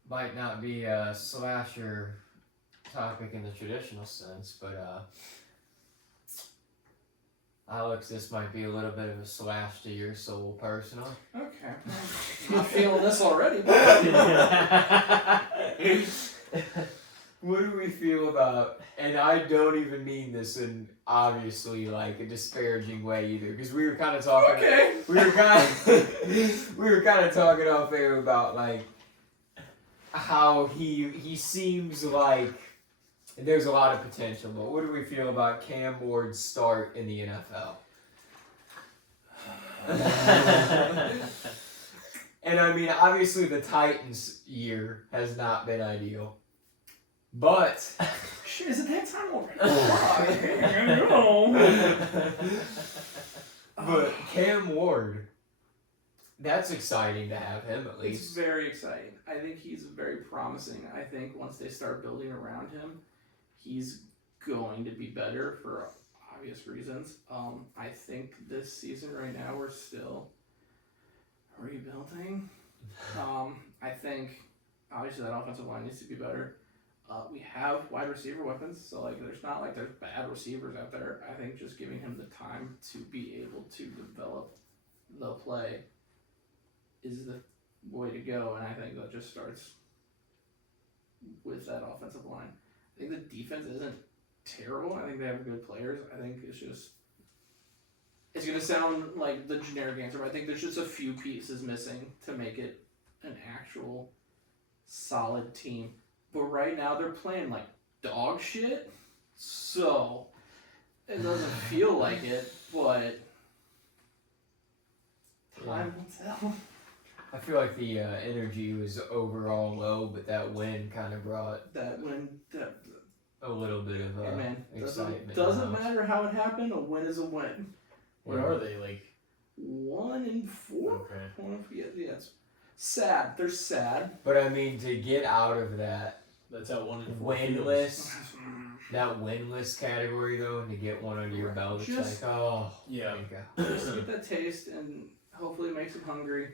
might not be a slasher topic in the traditional sense, but Alex, this might be a little bit of a slash to your soul personally. Okay. I'm not feeling this already. What do we feel about, and I don't even mean this in obviously like a disparaging way either, because we were kind of talking. Okay. We were kind of talking off air about like how he seems like there's a lot of potential, but what do we feel about Cam Ward's start in the NFL? And I mean, obviously the Titans' year has not been ideal, but shit, is it that time already? but Cam Ward, that's exciting to have him at least. It's very exciting. I think he's very promising. I think once they start building around him, he's going to be better for obvious reasons. I think this season right now we're still rebuilding. I think obviously that offensive line needs to be better. We have wide receiver weapons, so like there's not like there's bad receivers out there. I think just giving him the time to be able to develop the play is the way to go, and I think that just starts with that offensive line. I think the defense isn't terrible. I think they have good players. I think it's just. It's gonna sound like the generic answer, but I think there's just a few pieces missing to make it an actual solid team. But right now they're playing like dog shit, so it doesn't feel like it. But time will tell. I feel like the energy was overall low, but that win kind of brought That win, that a little bit of hey man, excitement. doesn't matter how it happened. A win is a win. What are they like? 1-4. Okay. Yeah, it's sad. They're sad. But I mean, to get out of that That's how 1-4 winless, that winless category though, and to get one under your belt, it's Just- like, oh, Yeah. thank God. Just get that taste, and hopefully it makes them hungry.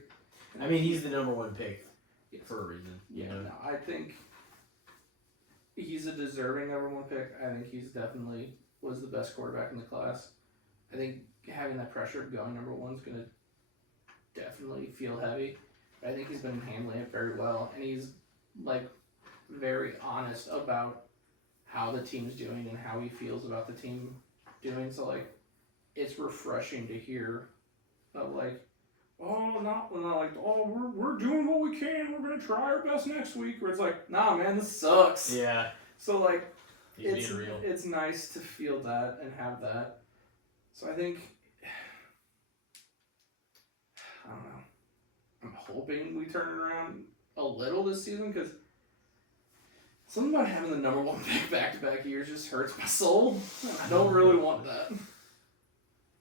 I mean, he's the number 1 pick for a reason. Yeah, You know? no, I think he's a deserving number 1 pick. I think he's definitely was the best quarterback in the class. I think having that pressure of going number 1 is going to definitely feel heavy. But I think he's been handling it very well, and he's like very honest about how the team's doing and how he feels about the team doing. So like, it's refreshing to hear of like, oh, not like, oh, we're doing what we can. We're gonna try our best next week. Where it's like, nah, man, this sucks. Yeah. So like, He's it's being real. it's nice to feel that and have that. So I think, I don't know. I'm hoping we turn it around a little this season because something about having the number 1 pick back-to-back years just hurts my soul. I don't really want that.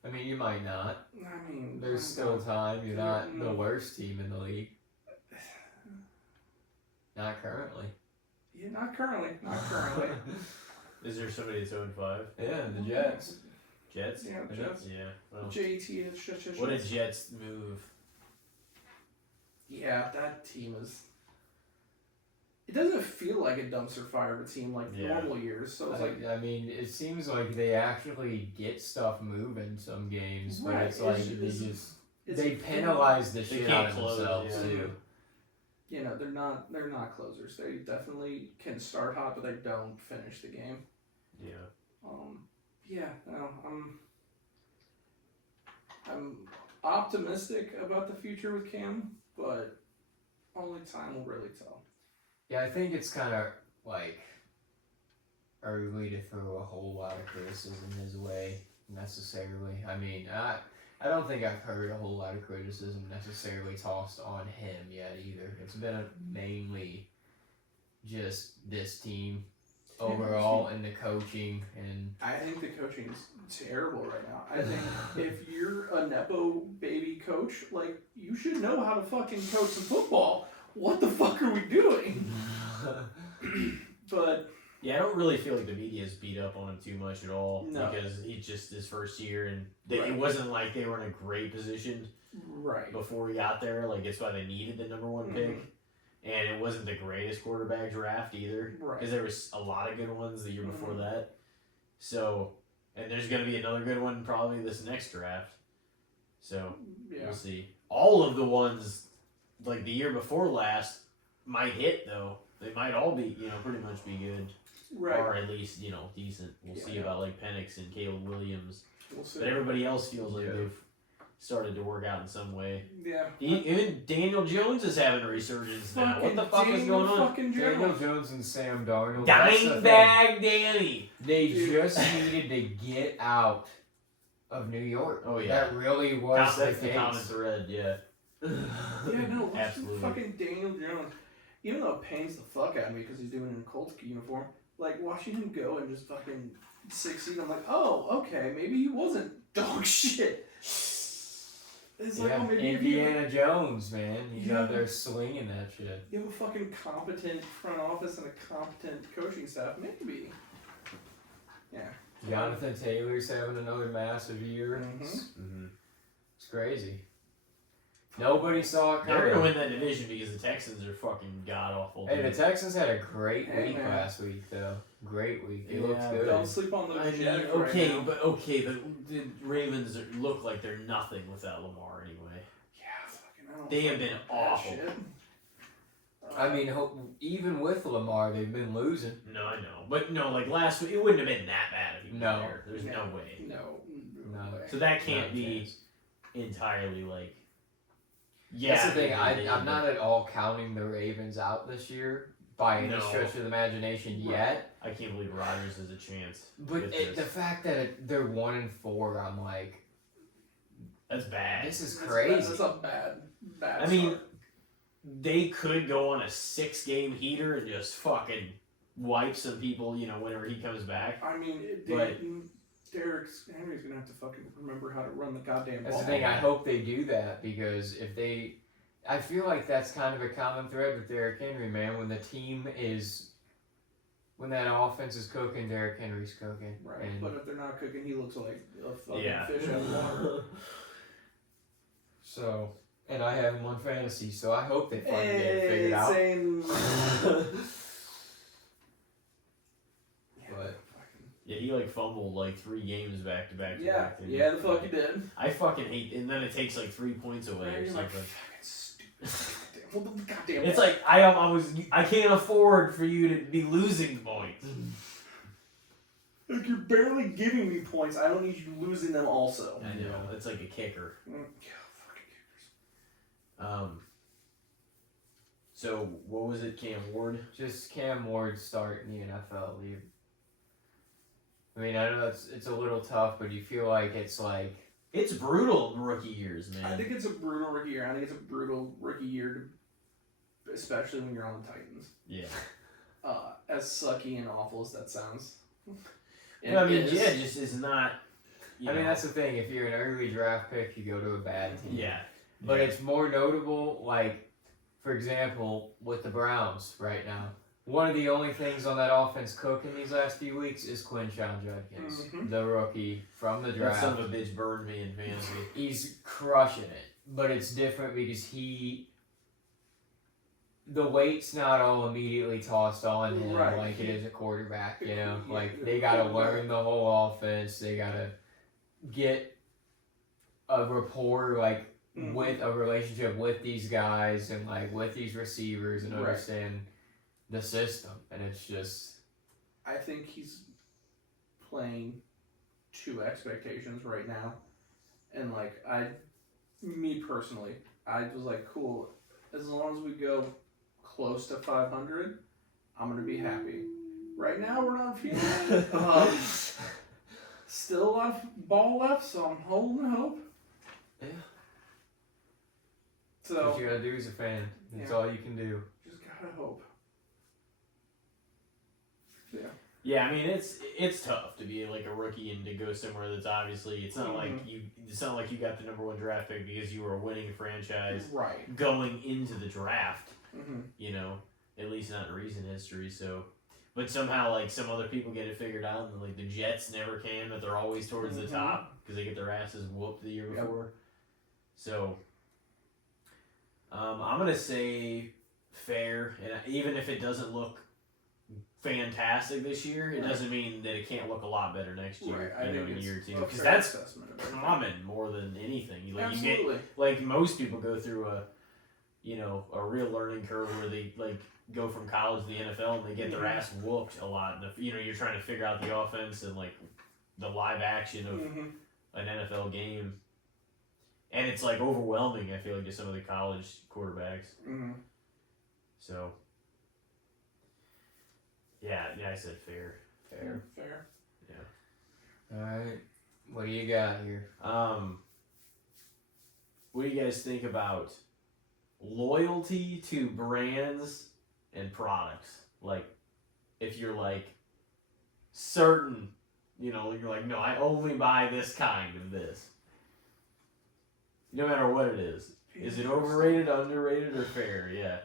I mean, you might not. I mean, There's still time. You're not the worst team in the league. Not currently. Yeah, not currently. Not currently. Is there somebody that's 0-5? Yeah, the Jets. Jets? Yeah, Jets. Yeah. Well, JT. what a Jets move. Yeah, that team is. It doesn't feel like a dumpster fire of a team like normal years. So it's like, I mean, it seems like they actually get stuff moving some games, but Right, it's like it's- they penalize the They shit can't out of close, themselves yeah. too. you know, they're not closers. They definitely can start hot, but they don't finish the game. Yeah. Yeah, no, I'm optimistic about the future with Cam, but only time will really tell. Yeah, I think it's kind of like early to throw a whole lot of criticism his way necessarily. I mean, I don't think I've heard a whole lot of criticism necessarily tossed on him yet either. It's been mainly just this team overall and the coaching and I think the coaching is terrible right now. I think if you're a Nepo baby coach, like, you should know how to fucking coach some football. What the fuck are we doing? But Yeah, I don't really feel like the media's beat up on him too much at all. No. Because he's just his first year, and Right. it wasn't like they were in a great position right. before he got there. Like, it's why they needed the number 1 pick. And it wasn't the greatest quarterback draft either. Right. Because there was a lot of good ones the year before Mhm. that. So, and there's going to be another good one probably this next draft. So, Yeah. we'll see. All of the ones, like the year before last, might hit, though. They might all be, pretty much be good. Right. Or at least, decent. We'll Yeah, see yeah. about, like, Penix and Caleb Williams. We'll see. But everybody else feels like Yeah. they've started to work out in some way. Yeah. Even Daniel Jones is having a resurgence now. What the fuck is Daniel going on? fucking Daniel Jones. Jones and Sam Darnold. that's the thing. Dimebag Danny. They Dude. just needed to get out of New York. Oh, yeah. That really was That's the the common case. thread, yeah. Yeah, no, Absolutely. fucking Daniel Jones. Even though it pains the fuck out of me because he's doing it in a Colts uniform, like, watching him go and just fucking succeed, I'm like, oh, okay, maybe he wasn't dog shit. It's like, Yeah, oh, maybe if you Indiana Jones, man. He's Yeah. out there slinging that shit. have a fucking competent front office and a competent coaching staff, maybe. Yeah. Jonathan Taylor's having another massive year. Mhm. It's crazy. Nobody saw it They're going to coming. win that division because the Texans are fucking god-awful. Hey, the Texans had a great Hey, week man. last week, though. Great week. It Yeah, looks but good. Don't sleep on those I mean, Jets okay, right now. but the Ravens look like they're nothing without Lamar anyway. Yeah, fucking, I don't They have fucking been like that awful. shit. I mean, even with Lamar, they've been losing. No, I know, but no, like last week, it wouldn't have been that bad if he was No. there. There's no way. No. So that can't Not a be chance. entirely like. Yeah, That's the thing. they I'm not at all counting the Ravens out this year by any No. stretch of the imagination yet. I can't believe Rodgers has a chance. But the fact that they're 1-4, I'm like, that's bad. this is crazy. That's a bad I mean, they could go on a 6-game heater and just fucking wipe some people, you know, whenever he comes back. I mean, Derrick Henry's gonna have to fucking remember how to run the goddamn ball. That's the thing. I hope they do that because I feel like that's kind of a common thread with Derrick Henry, man. When that offense is cooking, Derrick Henry's cooking. Right, And but if they're not cooking, he looks like a fucking Yeah. fish out of water. so, and I have him on fantasy, so I hope they fucking get it figured out. Same. But Yeah, he like fumbled like 3 games back to back. Yeah, the fuck he did. I fucking hate, and then it takes like 3 points away or You're like, something. fucking stupid. Well, the goddamn. It's like I can't afford for you to be losing points. Like, you're barely giving me points. I don't need you losing them also. I know, it's like a kicker. Yeah, fucking kickers. So what was it, Cam Ward? just Cam Ward start in the NFL. I mean, I know it's a little tough, but you feel like it's like It's brutal rookie years, man. I think it's a brutal rookie year. I think it's a brutal rookie year, especially when you're on the Titans. Yeah. As sucky and awful as that sounds. But, I mean, yeah, just is not. I mean, that's the thing. If you're an early draft pick, you go to a bad team. Yeah. But it's more notable, like, for example, with the Browns right now. One of the only things on that offense cooking these last few weeks is Quinshon Judkins, the rookie from the That draft. son of a bitch burned me in fantasy. He's crushing it, but it's different because the weight's not all immediately tossed on him Right. like it is a quarterback, you know? Yeah. Like, they gotta learn the whole offense, they gotta get a rapport, like, with a relationship with these guys and, like, with these receivers and Right. understand the system, and it's just... I think he's playing to expectations right now. And, like, me personally, I was like, cool, as long as we go close to 500, I'm going to be happy. Right now, we're not feeling it. Still a lot of ball left, so I'm holding hope. Yeah. So, what you gotta do as a fan. That's all you can do. just gotta hope. Yeah. Yeah, I mean it's tough to be like a rookie and to go somewhere that's obviously it's not like you got the #1 draft pick because you were a winning franchise Right. going into the draft. Mm-hmm. You know, at least not in recent history. So, but somehow like some other people get it figured out, and like the Jets never can, but they're always towards the top because they get their asses whooped the year before. So, I'm gonna say fair, and even if it doesn't look fantastic this year, it doesn't mean that it can't look a lot better next year. Right. I think in it's year 2, a because fair that's assessment of it. common more than anything. Like Absolutely. you get, like most people go through a real learning curve where they like go from college to the NFL and they get their ass whooped a lot. You're trying to figure out the offense and like the live action of an NFL game, and it's like overwhelming. I feel like to some of the college quarterbacks. So. Yeah, I said fair. Fair. Yeah. Alright. What do you got here? What do you guys think about loyalty to brands and products? Like, if you're like certain, you're like, no, I only buy this kind of this. No matter what it is. Is it overrated, underrated, or fair? Yeah.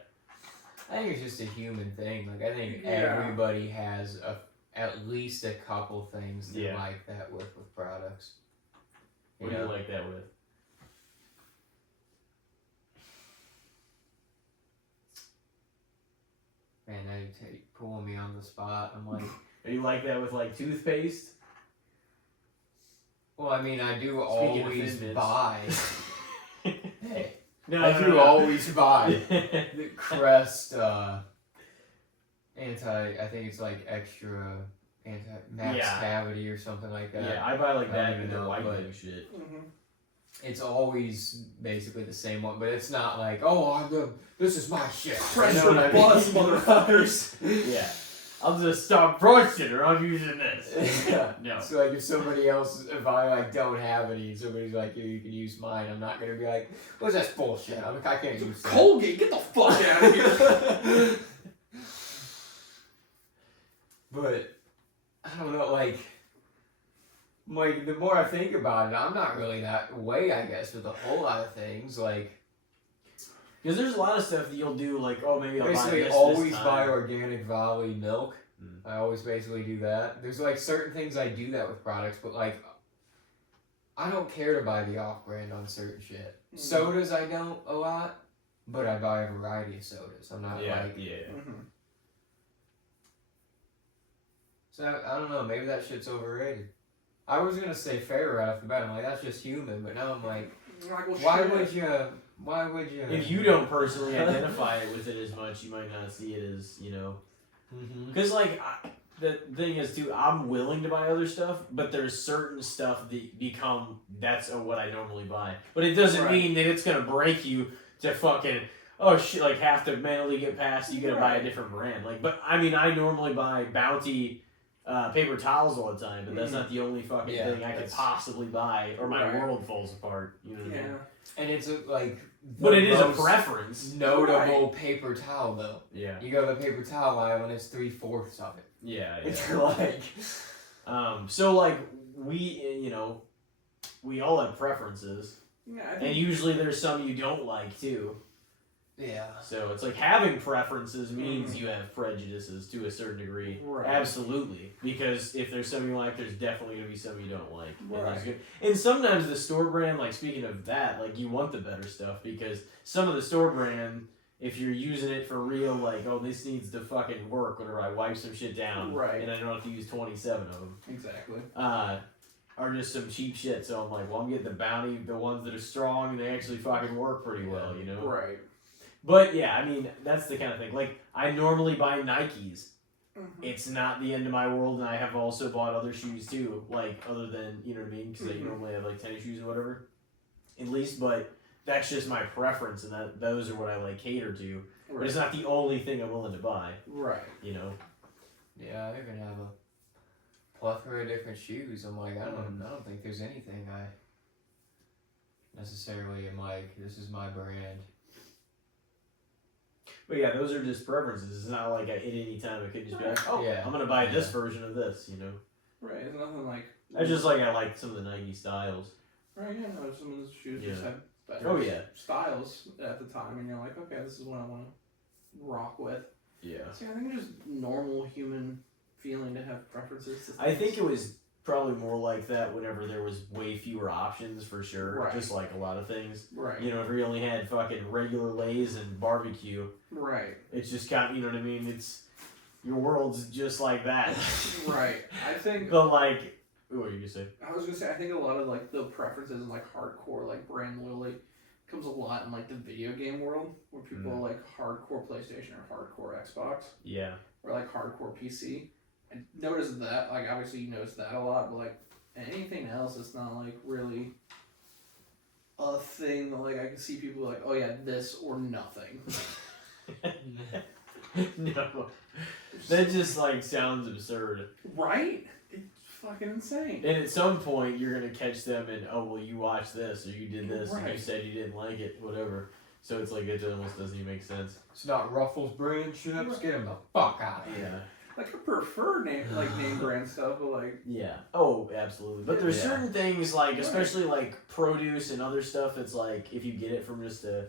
I think it's just a human thing. Like, I think everybody has at least a couple things they like that with products. What do you like that with? Man, now you're pulling me on the spot. I'm like... Do you like that with like toothpaste? Well, I mean, I do Speaking of always Fitbits. buy... Hey, No, I do always buy the Crest I think it's like extra max cavity or something like that. Yeah, I buy like I don't that even and the know, whitening but- shit. Mm-hmm. It's always basically the same one, but it's not like, oh, this is my shit. Press You know your what I mean? buzz, motherfuckers. Yeah. I'll just stop brushing or I'm using this. Yeah. No. So like if I like don't have any, and somebody's like, you can use mine, I'm not gonna be like, what's that bullshit? I can't use that. Colgate, get the fuck out of here. But I don't know, like the more I think about it, I'm not really that way, I guess, with a whole lot of things. Like Because there's a lot of stuff that you'll do, like, oh, maybe I'll buy basically this always this time. buy organic Valley milk. Mm. I always basically do that. There's like certain things I do that with products, but like I don't care to buy the off-brand on certain shit. Mm. Sodas I don't a lot, but I buy a variety of sodas. I'm not Yeah, like yeah. Mm-hmm. so I don't know. Maybe that shit's overrated. I was gonna say fair right off the bat. I'm like that's just human, but now I'm like, why would you? Why would you? If you don't personally identify it with it as much, you might not see it as, you know. Because, like, the thing is, too, I'm willing to buy other stuff, but there's certain stuff that that's what I normally buy. But it doesn't mean that it's going to break you to fucking, oh, shit, like, have to mentally get past, you got to buy a different brand. Like, but, I mean, I normally buy Bounty paper towels all the time, but that's not the only fucking thing I could possibly buy, or my world falls apart. You know what I mean? And it's like. But it is a preference. Notable paper towel though. Yeah. You go to the paper towel aisle and it's 3/4 of it. Yeah. It's like. So like we all have preferences, and usually there's some you don't like too. Yeah. So it's like having preferences means you have prejudices to a certain degree. Right. Absolutely. Because if there's some you like, there's definitely going to be some you don't like. Right. And sometimes the store brand, like speaking of that, like you want the better stuff because some of the store brand, if you're using it for real, like, oh, this needs to fucking work whenever I wipe some shit down. Right. And I don't have to use 27 of them. Exactly. Are just some cheap shit. So I'm like, well, I'm getting the Bounty, the ones that are strong and they actually fucking work pretty well, you know? Right. But yeah, I mean, that's the kind of thing. Like, I normally buy Nikes. Mm-hmm. It's not the end of my world, and I have also bought other shoes too, like, other than, you know what I mean? Because I normally have, like, tennis shoes or whatever. At least, but that's just my preference, and those are what I, like, cater to. Right. But it's not the only thing I'm willing to buy, Right. you know? Yeah, I even have a plethora of different shoes. I'm like, I don't think there's anything I necessarily am like, this is my brand. But yeah, those are just preferences. It's not like at any time it could just be like, oh, Yeah. I'm going to buy this version of this, you know? Right. It's nothing like. I just like, I like some of the Nike styles. Right. Yeah. No. Some of the shoes just have better Oh, yeah. styles at the time, and you're like, okay, this is what I want to rock with. Yeah. So I think it's just normal human feeling to have preferences. To I think it was probably more like that whenever there was way fewer options for sure. Right. Just like a lot of things. Right. You know, if we only had fucking regular Lay's and barbecue, Right. it's just kind of, you know what I mean? It's, your world's just like that. Right. I think. But like, what were you gonna say? I was gonna say I think a lot of like the preferences in like hardcore like brand loyalty comes a lot in like the video game world where people are like hardcore PlayStation or hardcore Xbox Yeah. or like hardcore PC. I noticed that, like, obviously you notice that a lot, but like anything else, it's not like really a thing. Like I can see people like, oh yeah, this or nothing. No. That just like sounds absurd. Right? It's fucking insane. And at some point you're gonna catch them and, oh well, you watched this or you did this and you Right. said you didn't like it, whatever. So it's like it almost doesn't even make sense. It's not Ruffles brand chips. Get them the fuck out of here. Yeah. Like I prefer name brand stuff, but like Yeah. Oh, absolutely. But there's Yeah. certain things like, especially like produce and other stuff. It's like if you get it from just a,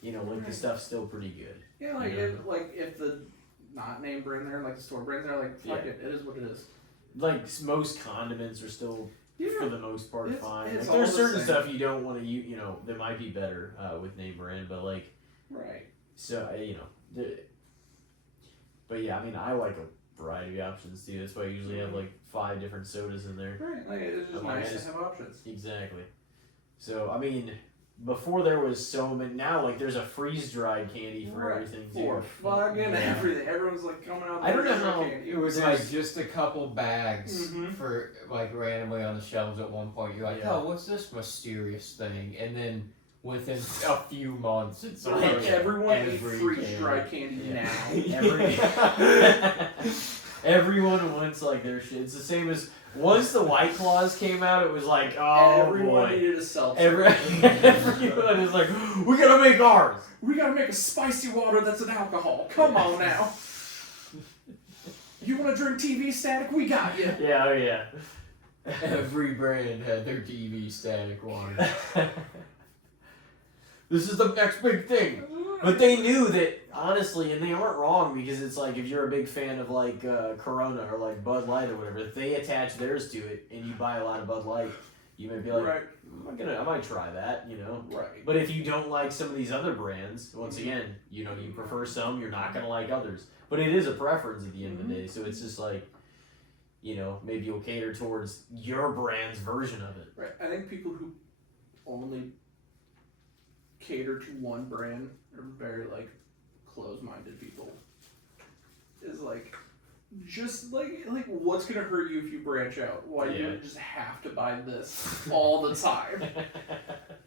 you know, like the stuff's still pretty good. yeah, like Yeah. if the not name brand there, like the store brands are like fuck it is what it is. Like most condiments are still, for Yeah. the most part, fine. It's Like, all there's the certain same. stuff you don't want to use. You know, that might be better with name brand, but like, Right. so you know, but yeah, I mean, I like a variety of options too. That's why I usually have like 5 different sodas in there. Right. Like it's just I'm like, nice I just- to have options. Exactly. So I mean, before there was so many. Now like there's a freeze dried candy for Right. everything For too. fucking Yeah. everything. Everyone's like coming out. I don't know with how candy. It was There's- like just a couple bags for like randomly on the shelves at one point. You're like, Yeah. oh, what's this mysterious thing? And then within a few months, it's So like like everyone ate every freeze-dried candy Yeah. now. Everyone wants like their shit. It's the same as once the White Claws came out, it was like, oh Everyone boy. needed a seltzer. Everyone is like, we gotta make ours. We gotta make a spicy water that's an alcohol. Come on now. You wanna drink TV static? We got you. Yeah, oh yeah. every brand had their TV static water. This is the next big thing. But they knew that, honestly, and they weren't wrong, because it's like, if you're a big fan of like Corona or like Bud Light or whatever, if they attach theirs to it and you buy a lot of Bud Light, you might be like, Right. I might try that, you know? Right. But if you don't like some of these other brands, once again, you know, you prefer some, you're not going to like others. But it is a preference at the end of the day, so it's just like, you know, maybe you'll cater towards your brand's version of it. Right. I think people who only cater to one brand are very like close-minded people. Is like just like what's gonna hurt you if you branch out? Why Yeah. you just have to buy this all the time?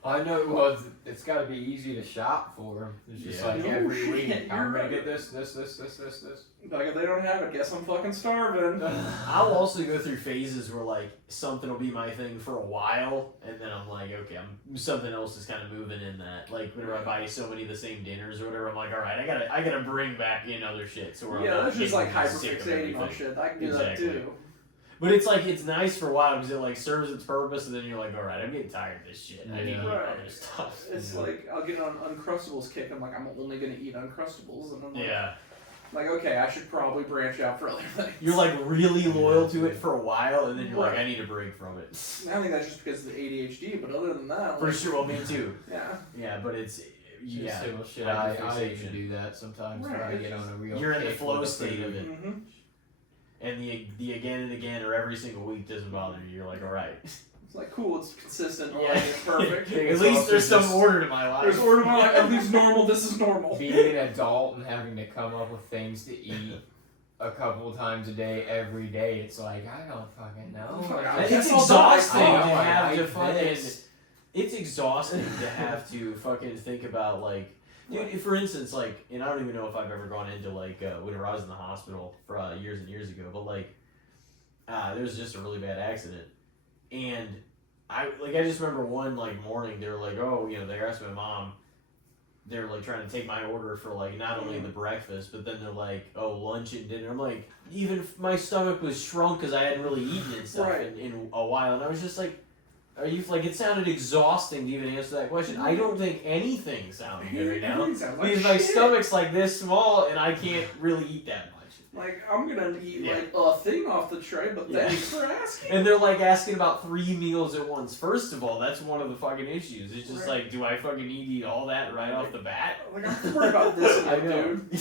I know. Well, it's got to be easy to shop for them. It's just Yeah. like No every shit, week, you're I'm gonna right. get this. Like if they don't have it, guess I'm fucking starving. I'll also go through phases where like something will be my thing for a while, and then I'm like, okay, something else is kind of moving in that. Like whenever I buy so many of the same dinners or whatever, I'm like, all right, I gotta bring back in other shit. So Yeah, that's just like hyper sick of hyperfixating on everything. shit. I can do Exactly. that too. But it's like it's nice for a while because it like serves its purpose, and then you're like, all right, I'm getting tired of this shit. I need to eat Right. other stuff. It's you know? like I'll get on Uncrustables kick. I'm like, I'm only gonna eat Uncrustables, and I'm like, Yeah. like okay, I should probably branch out for other things. You're like really loyal to it for a while, and then you're like, Right. I need a break from it. I think that's just because of the ADHD, but other than that, For like, sure, well, me too. yeah. Yeah, but it's yeah. Simple shit. I Hyperfixation. even do that sometimes when Right, I it's get on a real. You're in the kick flow with state of it. Mm-hmm. And the again and again or every single week doesn't bother you. You're like, all right. It's like cool. It's consistent. Yeah. Like, it's perfect. Yeah. At least there's some order to my life. There's order in my life. At least normal. This is normal. Being an adult and having to come up with things to eat a couple times a day, every day, it's like I don't fucking know. Fuck, It's I'll exhausting die. to Oh, I have to like fucking. this. It's exhausting to have to fucking think about like. Dude, for instance, like, and I don't even know if I've ever gone into like whenever I was in the hospital for years and years ago, but like, there was just a really bad accident, and I just remember one like morning they were like, oh, you know, they asked my mom, they're like trying to take my order for like not only the breakfast, but then they're like, oh, lunch and dinner. I'm like, even my stomach was shrunk because I hadn't really eaten and stuff Right. in a while, and I was just like. Are you like? It sounded exhausting to even answer that question. I don't think anything sounds good right now Everything sounds like because my shit. stomach's like this small and I can't really eat that much. Like I'm gonna eat Yeah. like a thing off the tray, but Yeah. thanks for asking. And they're like asking about 3 meals at once. First of all, that's one of the fucking issues. It's just Right. like, do I fucking need to eat all that right off the bat? Like I'm worried about this, I like, know. dude.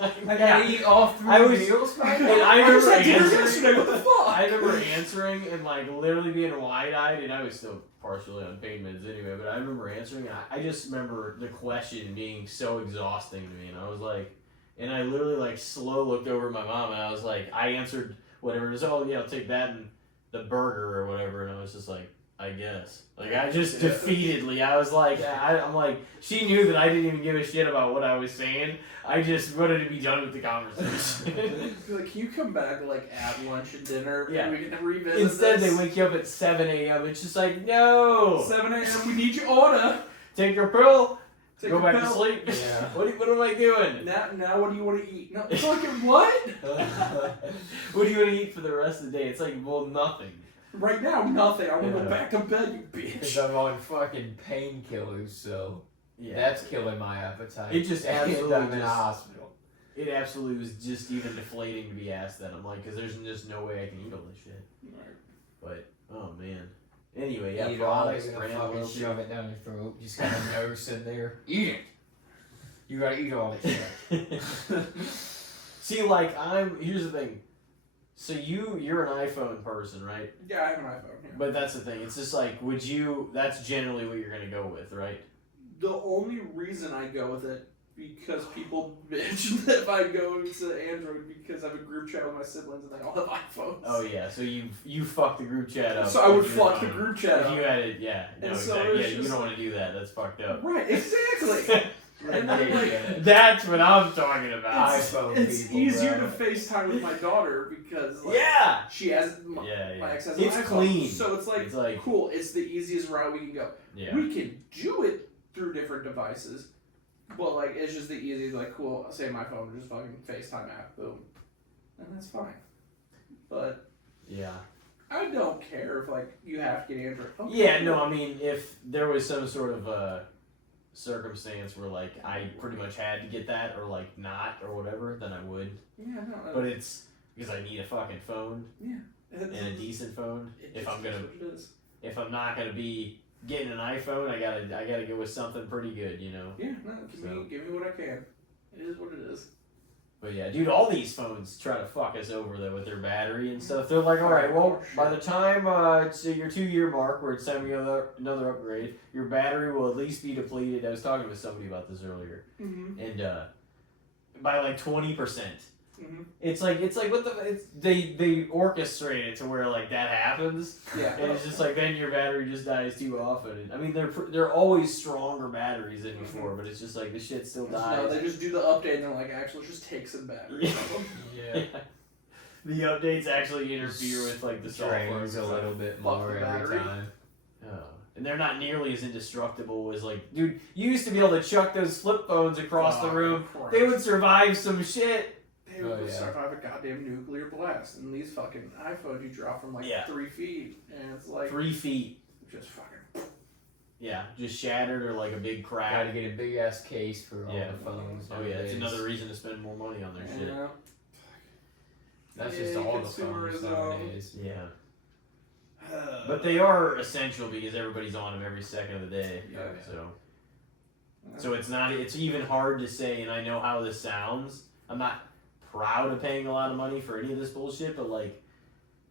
I gotta eat all three I was- meals, man. And I I just remember had dinner answering. yesterday. What the fuck? I remember answering and like literally being wide-eyed, and I was still partially on pain meds anyway. But I remember answering, and I just remember the question being so exhausting to me, and I was like, and I literally like slow looked over at my mom, and I was like, I answered whatever it was. Oh yeah, I'll take that and the burger or whatever, and I was just like, I guess. Like I just Yeah. defeatedly, I was like, I'm like, she knew that I didn't even give a shit about what I was saying. I just wanted to be done with the conversation. Like, can you come back like at lunch and dinner? Yeah. And we can revisit Instead, this? they wake you up at 7 a.m. It's just like, no! 7 a.m. We need your order. Take your pill, Take go your back pill. to sleep. Yeah. What am I doing? Now, what do you want to eat? No, fucking what? What do you want to eat for the rest of the day? It's like, well, nothing. Right now, nothing. I want to Yeah. go back to bed, you Because bitch. I'm on fucking painkillers, so that's killing my appetite. It just And absolutely I'm in a just- hospital. It absolutely was just even deflating to be asked that. I'm like, because there's just no way I can eat all this shit. But, oh man. Anyway, yeah, Eat it all, products, they're gonna brand fucking loyalty. shove it down your throat. Just got a nurse in there. Eat it. You gotta eat all this shit. See, like, here's the thing. So you're an iPhone person, right? Yeah, I have an iPhone. Yeah. But that's the thing. It's just like, would you? That's generally what you're gonna go with, right? The only reason I go with it because people bitch that if I go to Android because I have a group chat with my siblings and they all have iPhones. Oh yeah. So you fuck the group chat up. So I would if you're fuck the on- group chat If up. you had it, yeah. No, And so exactly. it's Yeah, you just don't want to do that. That's fucked up. Right, exactly. And then, like, That's what I'm talking about. iPhone it's people, easier bro. to FaceTime with my daughter because like, Yeah. she has my Yeah. ex has an It's iPhone. clean. So it's like cool. It's the easiest route we can go. Yeah. We can do it through different devices, but like it's just the easiest. Like cool. I'll say my phone, just fucking FaceTime app, boom, and that's fine. But Yeah. I don't care if like you have to get Android. Okay, Yeah. cool. No. I mean, if there was some sort of circumstance where like I pretty much had to get that or like not or whatever, then I would. Yeah, no. But it's because I need a fucking phone and a decent phone. If I'm gonna, if I'm not gonna be getting an iPhone, I gotta go with something pretty good, you know. Yeah, no. Give me what I can. It is what it is. But yeah, dude, all these phones try to fuck us over though with their battery and stuff. They're like, all right, well, by the time it's your 2-year mark where it's time to get another upgrade, your battery will at least be depleted. I was talking with somebody about this earlier, and by like 20%. It's like what they orchestrate it to where like that happens. Yeah. And it's just like then your battery just dies too often. And, I mean they're always stronger batteries than before, but it's just like the shit still dies. No, they just do the update and they're like, actually, just take some batteries. Yeah. The updates actually interfere with like the software Drains a little bit Fuck more the every battery. time. And they're not nearly as indestructible as like, dude, you used to be able to chuck those flip phones across the room. They would survive some shit. They would survive a goddamn nuclear blast. And these fucking iPhones you drop from like 3 feet, and it's like 3 feet. just fucking. Yeah, just shattered or like a big crack. Gotta get a big ass case for all the phones. Oh yeah, it's nowadays. another reason to spend more money on their shit. Yeah. That's Yeah, just all the phones consumerism. nowadays. Yeah. But they are essential because everybody's on them every second of the day. Yeah. So it's even hard to say, and I know how this sounds. I'm not proud of paying a lot of money for any of this bullshit, but like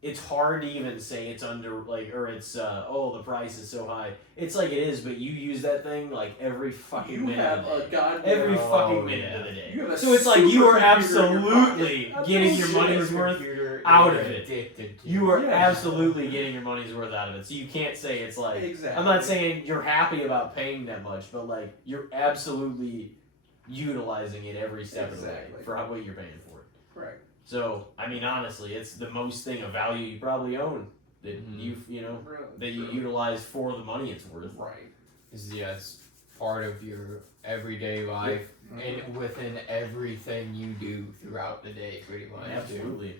it's hard to even say it's under like or it's the price is so high. It's like it is, but you use that thing like every fucking You minute have of the day. a goddamn. Every fucking minute of the day. You have a So it's like you are supercomputer in your absolutely pocket. getting your That's money's bullshit. worth out of it. Addicted to You are Yeah. absolutely getting your money's worth out of it. So you can't say it's like Exactly. I'm not saying you're happy about paying that much, but like you're absolutely utilizing it every step of the way Exactly. for what you're paying for it. Right. So I mean, honestly, it's the most thing of value you probably own that you know Really. that you utilize for the money it's worth. Right. It's part of your everyday life and within everything you do throughout the day, pretty much. Absolutely.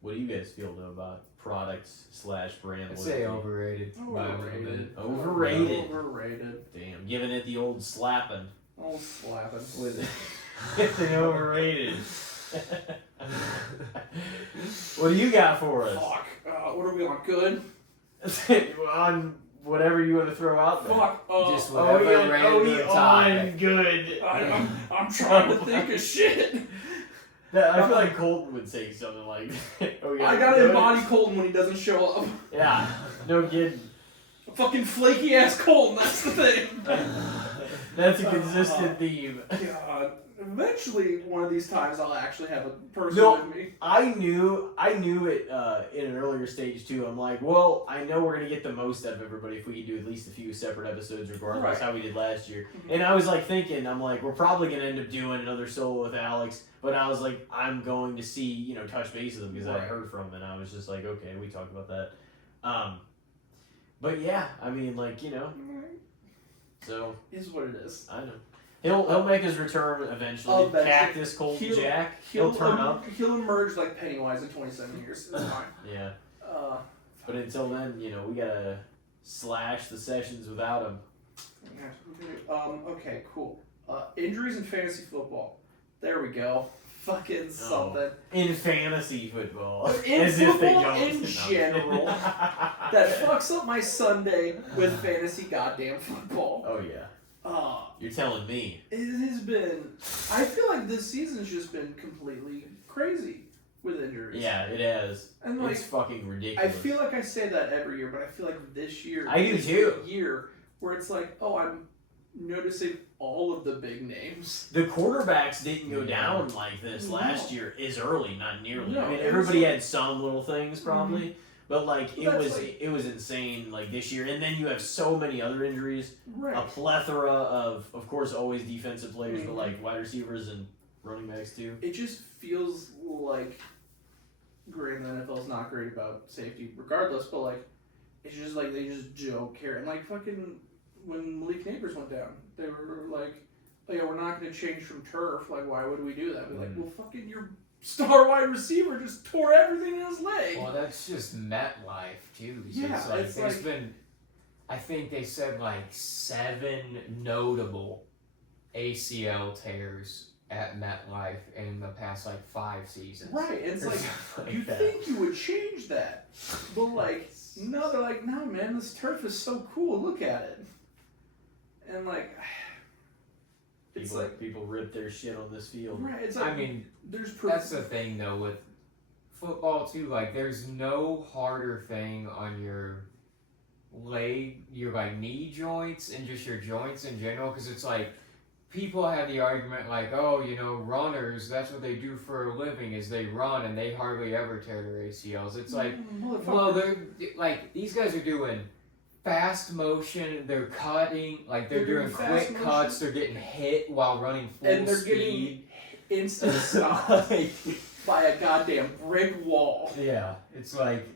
What do you guys feel though about products / brand I'd say loyalty? overrated by a little bit. Overrated. Overrated. Damn, giving it the old slapping Oh, slapping. with the overrated. What do you got for us? Fuck. What are we on? Good? On whatever you want to throw out there. Fuck. Just whatever random topic. on good. I'm trying to think of shit. I feel like Colton would say something like, "Oh yeah." I gotta good. embody Colton when he doesn't show up. Yeah, no kidding. Fucking flaky ass Colton, that's the thing. That's a consistent theme. God. Eventually, one of these times, I'll actually have a person No. with me. I knew it in an earlier stage too. I'm like, well, I know we're gonna get the most out of everybody if we can do at least a few separate episodes, regardless Right. how we did last year. Mhm. And I was like thinking, I'm like, we're probably gonna end up doing another solo with Alex, but I was like, I'm going to see, touch base with him because I Right. heard from him, and I was just like, okay, we talked about that. But yeah, I mean, like, so Is what it is. I know. He'll make his return eventually. Eventually. Cactus Colton Jack. He'll turn up. He'll emerge like Pennywise in 27 years. It's fine. Yeah. Uh, But until then, we gotta slash the sessions without him. okay, cool. Injuries in fantasy football. There we go. Fucking something. In fantasy football. In As if they football don't. in No. general. That fucks up my Sunday with fantasy goddamn football. Oh yeah. Uh, You're telling me. it has been. I feel like this season's just been completely crazy with injuries. Yeah, it has. And like, It's fucking I ridiculous. feel like I say that every year, but I feel like this year I do is too. the year where it's like, oh, I'm noticing all of the big names. The quarterbacks didn't go Yeah. down like this last No. year as early, not nearly. No, I mean, it was everybody like- had some little things probably, but like But it that's was like- it was insane like this year. And then you have so many other injuries, Right. a plethora of course always defensive players, Mhm. but like wide receivers and running backs too. It just feels like, granted, the NFL's not great about safety regardless, but like, it's just like they just don't care. And like fucking when Malik Neighbors went down, they were like, oh yeah, we're not going to change from turf. Like, why would we do that? We're like, well, fucking your star wide receiver just tore everything in his leg. Well, that's just MetLife too. So Yeah, it's like it's there's like- been, I think they said like 7 notable ACL tears at MetLife in the past like 5 seasons. Right. It's Or like, something you that. think you would change that. But like, no, they're like, no, man, this turf is so cool. Look at it. And like, it's People like, people rip their shit on this field. right, it's like, I mean, there's that's the thing though with football too. Like, there's no harder thing on your leg, your like knee joints, and just your joints in general. Because it's like people have the argument like, oh, you know, runners, that's what they do for a living is they run and they hardly ever tear their ACLs. It's like, well, they're like these guys are doing fast motion. They're cutting, like they're They're doing doing fast quick motion. cuts. They're getting hit while running full and they're speed. getting instant stop Like, by a goddamn brick wall. yeah, it's like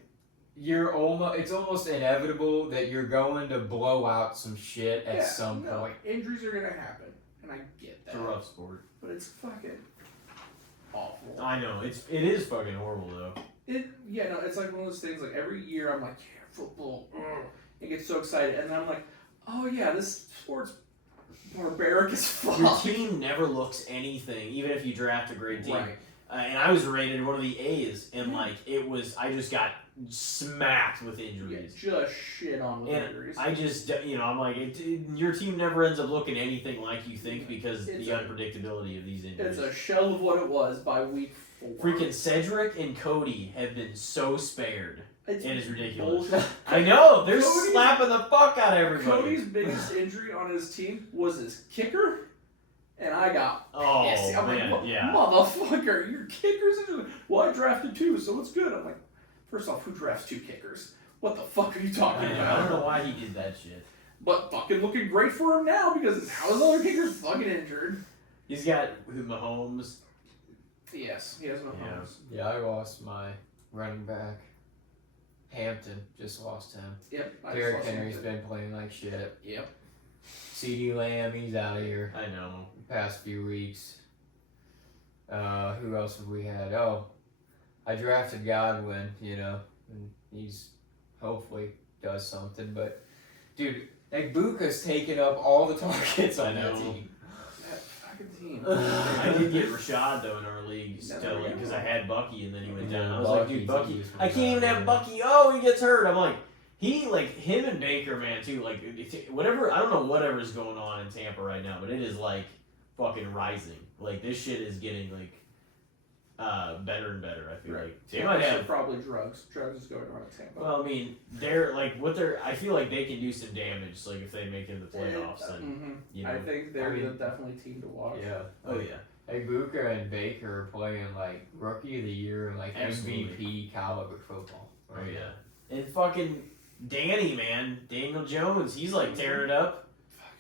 it's almost inevitable that you're going to blow out some shit at some point. Injuries are gonna happen, and I get It's that. a rough sport. But it's fucking awful. I know it is fucking horrible though. It's like one of those things. Like every year, I'm like, yeah, football. Ugh. I get so excited, and then I'm like, oh yeah, this sport's barbaric as fuck. Your team never looks anything, even if you draft a great team. Right. And I was rated one of the A's, and Yeah. like I just got smacked with Yeah, injuries. just shit on with And injuries. I just, I'm like, your team never ends up looking anything like you think because It's the a- unpredictability of these injuries. It's a shell of what it was by week 4. Freaking Cedric and Cody have been so spared. It's It is ridiculous. bullshit. I know they're Cody's- slapping the fuck out of everybody. Cody's biggest injury on his team was his kicker, and I got Oh pissed. I'm man, like, yeah. motherfucker, your kicker's injured. Well, I drafted 2, so it's good. I'm like, first off, who drafts 2 kickers? What the fuck are you talking I about? don't know why he did that shit. But fucking looking great for him now because now his other kicker's fucking injured. He's got Mahomes. Yes, he has no Yeah. homes. Yeah, I lost my running back. Hampton just lost him. Yep. I just Derrick lost Henry's him. been playing like shit. Yep. CeeDee Lamb, he's out of here. I know. Past few weeks. Who else have we had? Oh, I drafted Godwin, and he's hopefully does something. But dude, Buka's taking up all the targets on I that know. team. That fucking team. I did get Rashad though in our league Never still get because him. I had Bucky and then he went Yeah, down. I was like, dude, Bucky's Bucky, useful I can't even guy, have yeah. Bucky. Oh, he gets hurt. I'm like, him and Baker, man, too. Like, whatever. I don't know whatever's going on in Tampa right now, but it is like fucking rising. Like this shit is getting like better and better. I feel like they might Tampa have. should probably drugs. Drugs is going on at Tampa. Well, I mean, they're like I feel like they can do some damage. Like if they make it in the playoffs, and Mhm. you I know. think they're I mean- definitely team to watch. Yeah. Oh yeah. Buka and Baker are playing like rookie of the year and like Absolutely. MVP caliber football. Oh yeah. And fucking Danny, man, Daniel Jones, he's like tearing it up. Fucking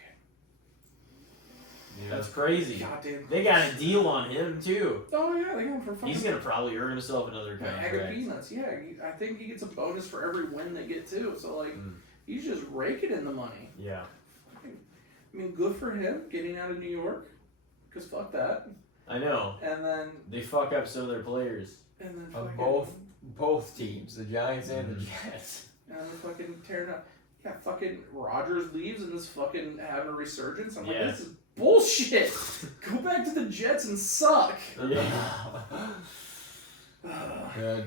Yeah. That's crazy. goddamn. They got a deal on him too. Oh yeah, they got him for fucking. He's gonna probably earn himself another bag of contract. peanuts. Yeah, I think he gets a bonus for every win they get too. So like, Mm. he's just raking in the money. Yeah. Fucking, I mean, good for him getting out of New York. Cause fuck that. I know. And then They fuck up some of their players. Of fucking, both teams, the Giants and the Mhm. Jets. and they're fucking tearing up. Yeah, fucking Rodgers leaves and is fucking having a resurgence. I'm Yeah. like, this is bullshit. Go back to the Jets and suck.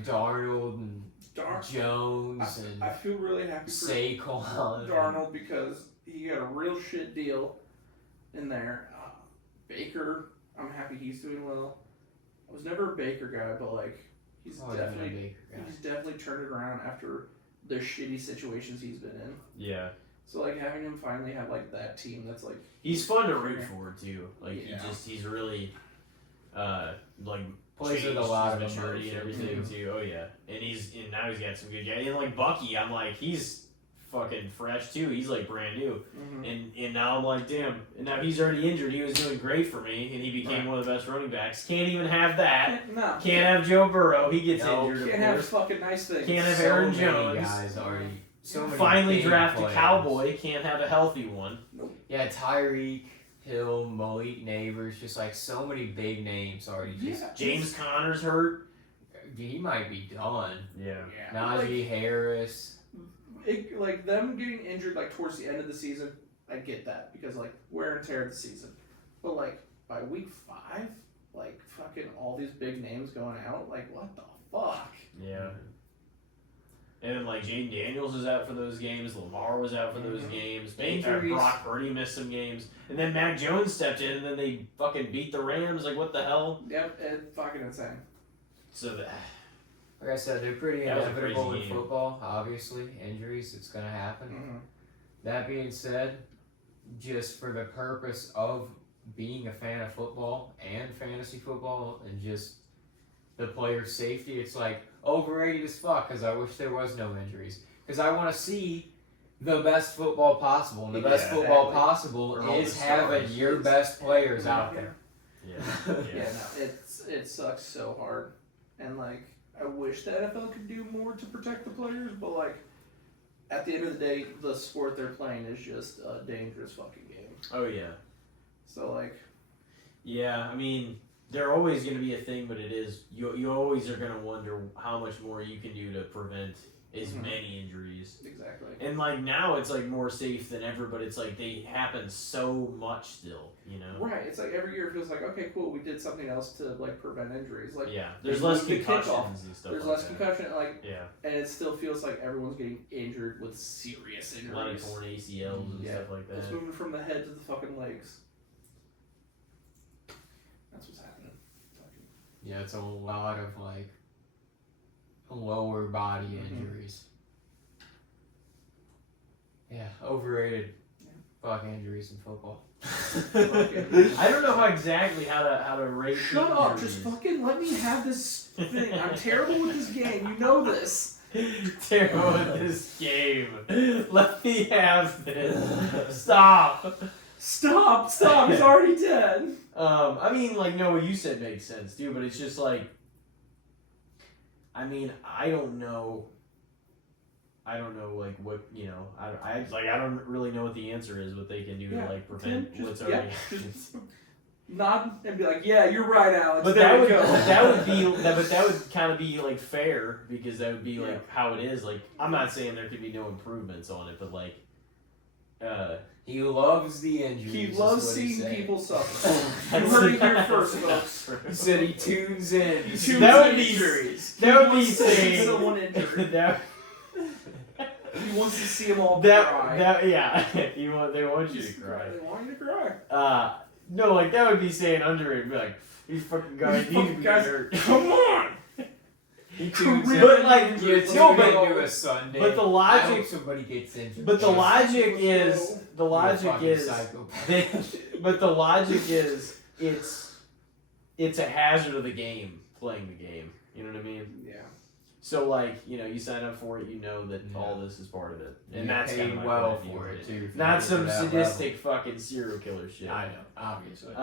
Darnold and Darn. Jones and I feel really happy for Saquon. Darnold because he got a real shit deal in there. Baker, I'm happy he's doing well. I was never a Baker guy, but like he's Oh, definitely turned it around after the shitty situations he's been in. Yeah. So like having him finally have like that team that's like He's fun to root for too. Like Yeah. he's really like Plays with a changed lot his of maturity and emotion, everything too. Oh yeah. And now he's got some good guys. And like Bucky, I'm like, he's fucking fresh too. He's like brand new. And now I'm like, damn. And now he's already injured. He was doing great for me, and he became one of the best running backs. Can't even have that. No. Can't have Joe Burrow. He gets injured. Can't of have course. fucking nice things. Can't have So Aaron many Jones. guys already. So many Finally big draft a players. Cowboy. Can't have a healthy one. Yeah, Tyreek Hill, Malik Neighbors, just like so many big names already. Just James Conner's hurt. he might be done. Yeah. Najee Harris. Like them getting injured like towards the end of the season, I get that because like wear and tear of the season. But like by week 5, like fucking all these big names going out, like what the fuck? Yeah. And then like Jaden Daniels was out for those games. Lamar was out for those games. Injuries. Brock Purdy missed some games. And then Mac Jones stepped in, and then they fucking beat the Rams. Like what the hell? Yep, it's fucking insane. So that. Like I said, they're pretty That was a inevitable crazy in game. football. Obviously, injuries, it's gonna happen. That being said, just for the purpose of being a fan of football and fantasy football and just the player's safety, it's like overrated as fuck because I wish there was no injuries. Because I want to see the best football possible. And the best Yeah, football exactly. possible For all is the having stars. your best players out there. Yeah. Yeah, no, it sucks so hard, and like I wish the NFL could do more to protect the players, but like at the end of the day, the sport they're playing is just a dangerous fucking game. Oh yeah. So like, Yeah. I mean, they're always going to be a thing, but it is you always are going to wonder how much more you can do to prevent as many injuries. exactly. And like now it's like more safe than ever, but it's like they happen so much still, you know. Right, it's like every year it feels like okay, cool, we did something else to like prevent injuries. Like Yeah, there's they less moved the concussions kickoff. and stuff. there's like less that. concussion, like, Yeah, and it still feels like everyone's getting injured with serious a lot of injuries. torn ACLs and Yeah, stuff like it's that. moving from the head to the fucking legs. That's what's happening. Yeah, it's a lot of like lower body injuries. Yeah, overrated. Fuck injuries in football. I don't know exactly how to rate. Shut up! injuries. Just fucking let me have this thing. I'm terrible with this game. You know this. Terrible at this game. Let me have this. Stop. Stop! Stop! He's already dead. I mean, like, no, what you said makes sense, too, but it's just like, I mean, I don't know, like, what, you know, I don't really know what the answer is, what they can do to, like, prevent Tim, what's just, already just nod and be like, yeah, you're right, Alex. But there that we would go. that would kind of be like fair because that would be like Yeah. how it is. Like I'm not saying there could be no improvements on it, but like, He loves the injuries. He is loves what he seeing said. people suffer. You heard it here first, folks. He said he tunes in. He tunes That would in be injuries. that would be He wants to see saying someone injured. that He wants to see them all cry. yeah. They want you to cry. They want you to cry. No, like that would be saying under it. Be like these fucking guys These need to fucking be guys- hurt. Come on! He tunes in. But like You no, tune but into a Sunday. but the I logic- hope somebody gets injured. But the logic Let's is go. the You're a logic fucking is psychopath. but the logic is it's a hazard of the game playing the game. You know what I mean? Yeah. So like you sign up for it, you know that all this is part of it, and You're that's paid kind of my well point of view for on it too. if you Not get to some that sadistic fucking serial killer shit. level. I know, obviously.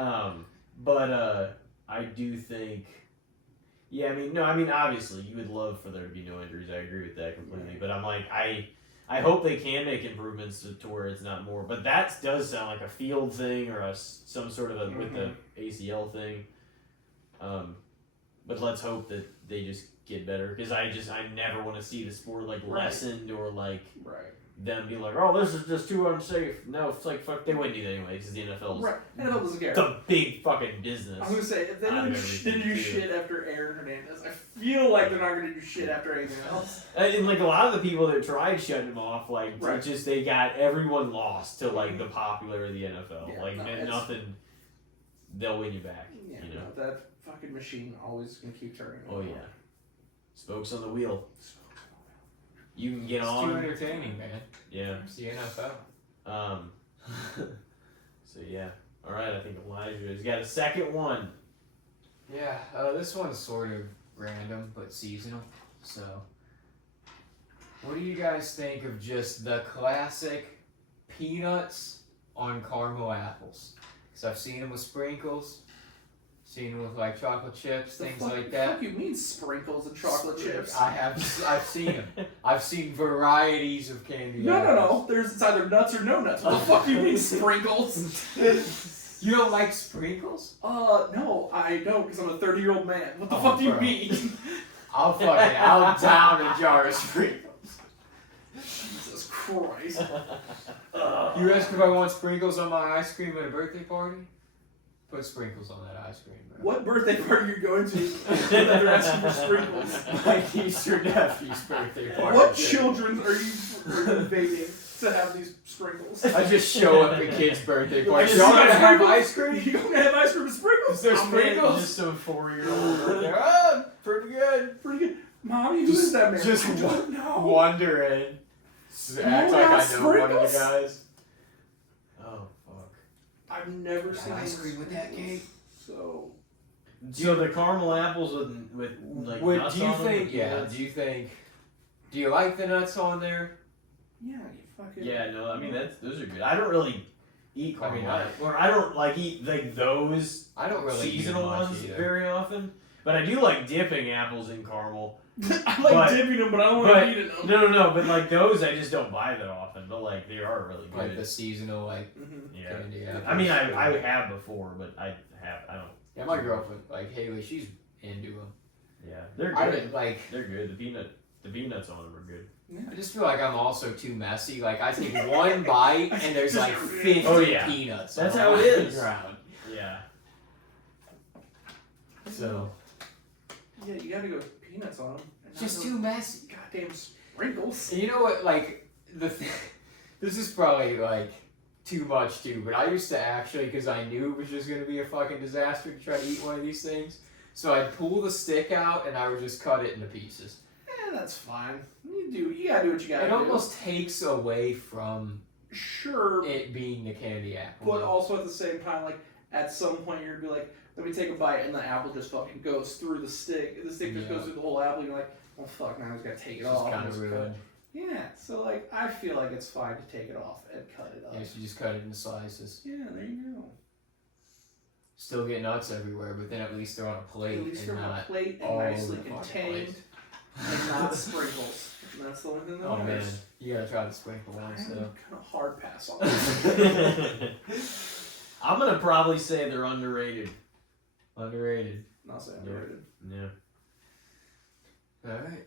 But I do think. Yeah, I mean, obviously, you would love for there to be no injuries. I agree with that completely. Right. But I'm like, I hope they can make improvements to where it's not more. But that does sound like a field thing or some sort of with the ACL thing. But let's hope that they just get better because I never want to see the sport like lessened or like Right. them be like, oh, this is just too unsafe. No, it's like fuck, they wouldn't do that anyway because the NFL is Right. NFL doesn't care. the big fucking business. I'm gonna say if they Out didn't of everything, do too. shit after Aaron Hernandez, I feel like they're not gonna do shit after anything else. And like a lot of the people that tried shutting him off, like Right. it just they got everyone lost to like the popular of the NFL. Yeah, like no, it's- nothing, they'll win you back. Yeah, You know? no, that fucking machine always gonna keep turning. Oh yeah, spokes on the wheel. You can get It's on. too entertaining, man. Yeah. It's the NFL. So yeah. All right. I think Elijah has got a second one. Yeah, this one's sort of random but seasonal. So, what do you guys think of just the classic peanuts on caramel apples? Because I've seen them with sprinkles, seen them with like chocolate chips, things like that. What do you mean sprinkles and chocolate chips? I've seen them. I've seen varieties of candy. No. apples. It's either nuts or no nuts. What the fuck do you mean sprinkles? You don't like sprinkles? No, I don't, because I'm a 30-year-old man. What the Oh, fuck do you bro. mean? I'll down a jar of sprinkles. Jesus Christ. You ask if I want sprinkles on my ice cream at a birthday party? Put sprinkles on that ice cream, bro. What birthday party are you going to that they're asking for sprinkles? My niece or nephew's birthday party. What children are you invading to have these sprinkles? I just show up at kids' birthday parties. just Y'all got gonna have sprinkles? ice cream? You gonna have ice cream and sprinkles? Is there I'm sprinkles? in. Just some 4-year-old. Pretty good. Pretty good. Mommy, who is that man? Just I don't know. Wander in. Act You like got I know one of the sprinkles? guys. Oh fuck. I've never seen ice cream with that sprinkles, cake? So So the caramel apples with like nuts Do you on think? them? Yeah. Do you like the nuts on there? yeah, you fucking Yeah, no, I mean those are good. I don't really eat I mean, caramel, or I don't like eat like those I don't really seasonal eat much ones either. very often. But I do like dipping apples in caramel. I like But- dipping them, but I don't want but- to eat them. No, but like those I just don't buy that often. But like they are really good. Like the seasonal, like Yeah. candy apples. I mean I have before, but I don't. Yeah, my girlfriend, like Haley, she's into them. Yeah, they're I good. didn't like. They're good. The peanuts on them are good. I just feel like I'm also too messy. Like I take one bite and there's like 50 Oh, yeah. peanuts. That's on how it the is. ground. Yeah. So Yeah, you gotta go with peanuts on them. just too messy. goddamn sprinkles. And you know what? Like this is probably like too much too. But I used to actually, because I knew it was just gonna be a fucking disaster to try to eat one of these things. So I'd pull the stick out and I would just cut it into pieces. That's fine. You gotta do what you gotta It do. almost takes away from Sure, it being the candy apple. but also at the same time, like at some point you're gonna be like, let me take a bite, and the apple just fucking goes through the stick. The stick just Yeah. goes through the whole apple. And you're like, well, fuck, now I just gotta take it It's off. just kind and of just cut- ruined. Yeah, so like I feel like it's fine to take it off and cut it up. Yeah, so you just cut it into slices. Yeah, there you go. Still get nuts everywhere, but then at least they're on a plate At least and they're on a not. plate all and nicely over the fucking contained, place. and not sprinkles. And that's the only thing that Oh man, matters. you gotta try the sprinkle I'm ones kind though. of hard pass on that. I'm gonna probably say they're underrated. Underrated. Not saying underrated. Yeah. Alright.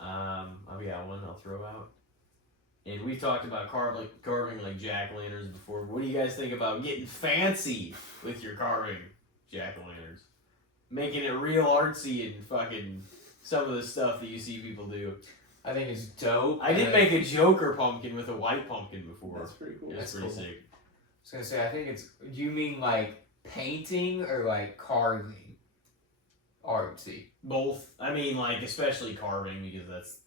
I've got one I'll throw out. And we've talked about carving like jack-o'-lanterns before. What do you guys think about getting fancy with your carving jack-o'-lanterns? Making it real artsy and fucking some of the stuff that you see people do. I think it's dope. I did make a Joker pumpkin with a white pumpkin before. That's pretty cool. It's That's pretty cool. sick. I was gonna say, I think it's. Do you mean like painting or like carving? Artsy. Both. I mean, like, especially carving because that's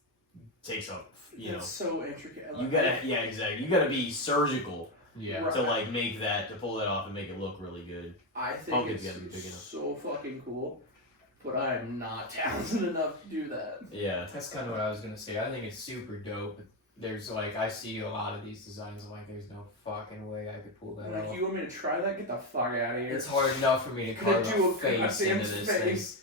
takes up, you know. It's so intricate. You gotta, yeah, exactly. You gotta be surgical Yeah. Right. to like make that, to pull that off and make it look really good. I think Pumpkin's gotta be big it's enough. so fucking cool, but I am not talented enough to do that. Yeah. That's kind of what I was gonna say. I think it's super dope. There's like, I see a lot of these designs. I'm like, there's no fucking way I could pull that Like, off. you want me to try that? Get the fuck out of here. It's hard enough for me to I'm gonna carve do a face goddamn into this thing. face.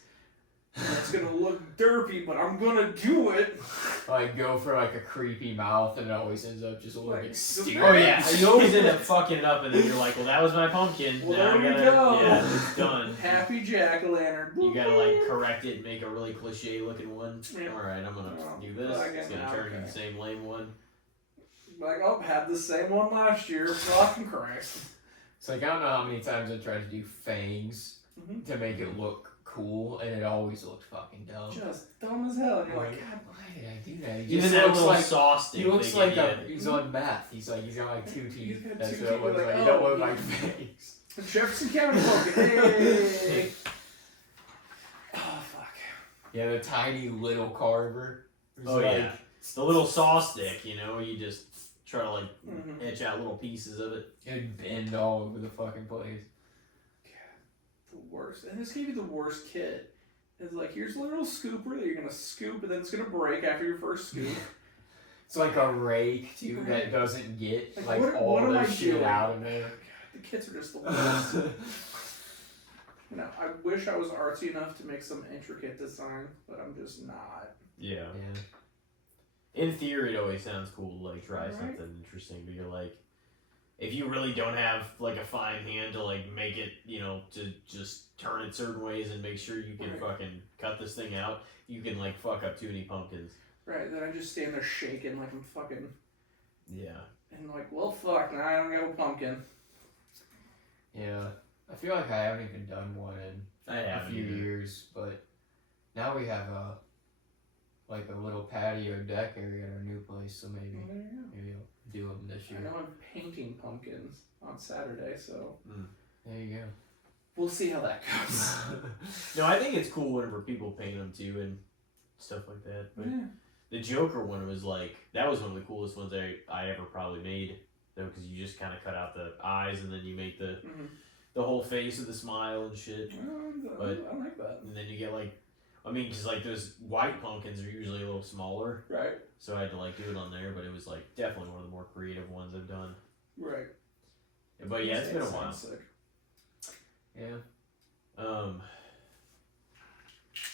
It's gonna look derpy, but I'm gonna do it. Like go for like a creepy mouth, and it always ends up just looking Like, stupid. Oh yeah. You always end up fucking it up, and then you're like, well, that was my pumpkin. Well, now there I we gotta, go. Yeah, it's done. Happy jack-o'-lantern. You gotta like correct it, and make a really cliche looking one. Yeah. All right, I'm gonna Oh, do this. fucking It's gonna turn into okay. the same lame one. Like, oh, had the same one last year. Fucking Christ. It's like I don't know how many times I tried to do fangs Mhm. to make it look cool, and it always looked fucking dumb. Just dumb as hell. And you're like, Like, God, why did I do that? He Even just that looks little like sauce stick. he looks they like give you. he's on meth. He's got like two teeth. He's got That's two what it teeth, looks like, like. He don't oh, look he- like fangs. Jefferson County pumpkin. Hey. Yeah, the tiny little carver. It was Oh like, yeah, it's the little saw stick. You know, you just try to like Mhm. etch out little pieces of it. it'd bend all over the fucking place. The worst. And this gave you the worst kit. It's like, here's a little scooper that you're gonna scoop, and then it's gonna break after your first scoop. It's like a rake too that doesn't get like what all am the I shit doing? out of there. God, the kits are just the worst. You know, I wish I was artsy enough to make some intricate design, but I'm just not. Yeah. Yeah. In theory, it always sounds cool to like try Right. something interesting, but you're like, if you really don't have like a fine hand to like make it, you know, to just turn it certain ways and make sure you can Right. fucking cut this thing out, you can like fuck up too many pumpkins. Right, then I just stand there shaking like I'm fucking, Yeah. and like, well, fuck, now I don't got a pumpkin. Yeah. I feel like I haven't even done one in I a haven't few either. years, but now we have a like a little patio deck area at our new place, so Well, maybe there you maybe I'll do them this go. I year. know I'm painting pumpkins on Saturday, so There you we'll see how that goes. No, I think it's cool whenever people paint them too and stuff like that. But Yeah. the Joker one was like, that was one of the coolest ones I ever probably made, though, because you just kind of cut out the eyes and then you make the whole face with the smile and shit. But- I like that. And then you get like, I mean, because like those white pumpkins are usually a little smaller, Right, so I had to like do it on there, but it was like definitely one of the more creative ones I've done. right. But yeah, it's been a while. Sick. go. Yeah. Um,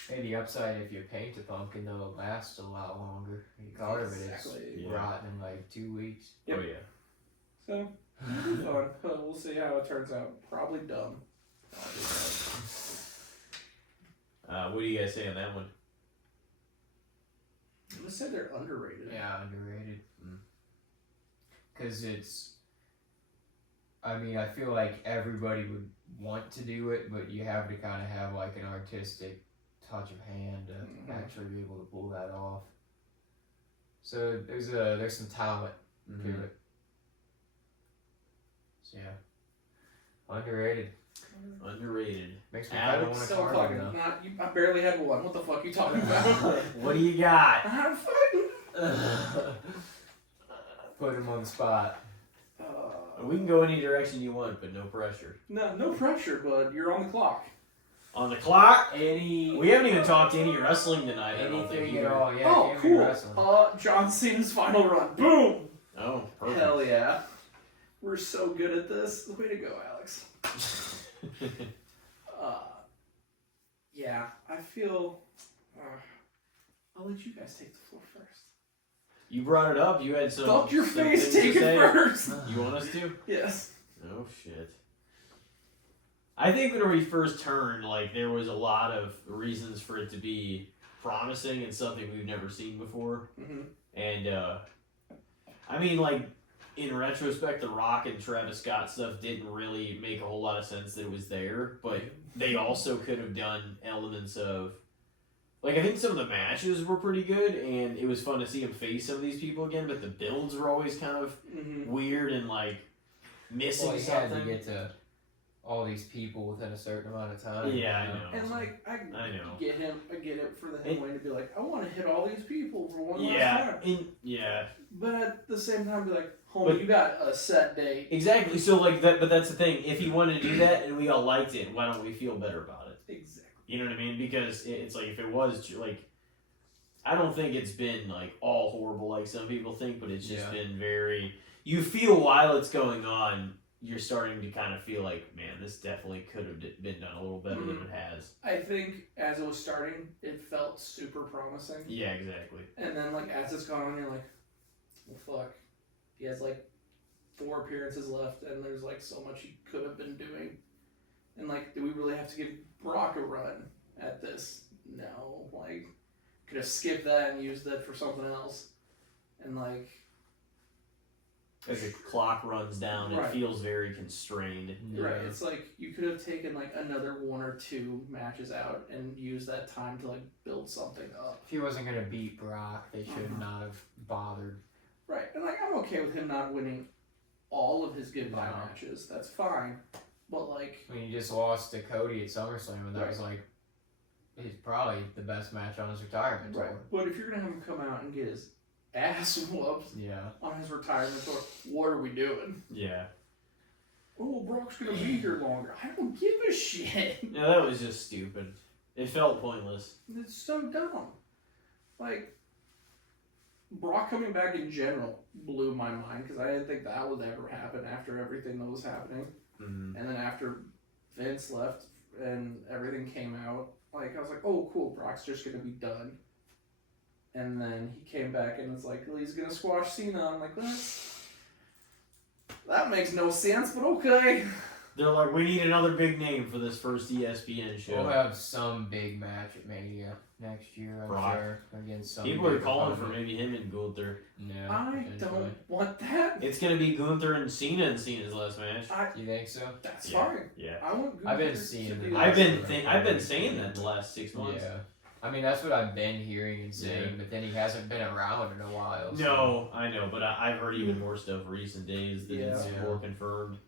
Hey, the upside if you paint the pumpkin though, it lasts a lot longer. You carve it, it's Exactly. Yeah. rotten in like 2 weeks. Yep. Oh yeah. So, it'll be fun. We'll see how it turns out. Probably dumb. What do you guys say on that one? I'm gonna say they're underrated. Yeah, underrated. Because it's, I mean, I feel like everybody would want to do it, but you have to kind of have like an artistic touch of hand to Mhm. actually be able to pull that off. So there's some talent to it. So yeah, underrated. Underrated. Makes me kind of Alex, want to So carve fucking it though. not. I barely had one. What the fuck you talking about? What do you got? I'm fucking. Put him on the spot. We can go any direction you want, but no pressure. No pressure, bud. You're on the clock. On the clock. Any We haven't even talked any wrestling tonight. I don't think anything either. at all? Yeah, Oh, can't be cool. wrestling. John Cena's final run. Boom. Oh, perfect. Hell yeah. We're so good at this. Way to go, Alex. Yeah, I feel. I'll let you guys take the floor first. You brought it up. You had some. Fuck your some face. things to Take it say. first. You want us to? Yes. Oh shit. I think when we first turned, like there was a lot of reasons for it to be promising and something we've never seen before. Mm-hmm. And I mean, like in retrospect, the Rock and Travis Scott stuff didn't really make a whole lot of sense that it was there, but they also could have done elements of. Like, I think some of the matches were pretty good, and it was fun to see him face some of these people again, but the builds were always kind of weird and, like, missing Well, you something. had to get to all these people within a certain amount of time. Yeah, I you know. And like I know. get it for the him way to be like, I want to hit all these people for one last Yeah, time. yeah, But at the same time, be like, homie, But- you got a set date. exactly. So, like, that, but that's the thing. If he wanted to do that and we all liked it, why don't we feel better about it? Exactly. You know what I mean? Because it's like, if it was, like, I don't think it's been, like, all horrible like some people think, but it's just been very, you feel while it's going on, you're starting to kind of feel like, man, this definitely could have been done a little better than it has. I think as it was starting, it felt super promising. Yeah, exactly. And then, like, as it's gone on, you're like, well, fuck. He has, like, 4 appearances left, and there's, like, so much he could have been doing. And, like, do we really have to give Brock a run at this? No. Like, could have skipped that and used that for something else. And, like... As the clock runs down, Right. it feels very constrained. Right, it's like, you could have taken, like, another 1 or 2 matches out and used that time to, like, build something up. If he wasn't gonna beat Brock, they should not have bothered. Right, and, like, I'm okay with him not winning all of his goodbye No. matches. That's fine. But, like... I mean, he just lost to Cody at SummerSlam, and that was like is probably the best match on his retirement tour. But if you're gonna have him come out and get his ass whooped on his retirement tour, what are we doing? Yeah. Oh, Brock's gonna be here longer. I don't give a shit. Yeah, that was just stupid. It felt pointless. It's so dumb. Like, Brock coming back in general blew my mind because I didn't think that would ever happen after everything that was happening. Mm-hmm. And then after Vince left and everything came out, like, I was like, oh, cool, Brock's just gonna be done. And then he came back and it's like, well, he's gonna squash Cena. I'm like, that makes no sense, but okay. They're like, we need another big name for this first ESPN show. We'll have some big match at Mania next year, I'm Brock. sure, against some. People are calling for maybe him and Gunther. Yeah, I don't want that. It's gonna be Gunther and Cena in Cena's last match. You think so? That's Yeah. fine. Yeah. I want Gunther I've been to seeing be the- like- I've been saying that the last 6 months. Yeah. I mean, that's what I've been hearing and saying, but then he hasn't been around in a while. So. No, I know, but I've heard even more stuff recent days that it's Yeah. more confirmed,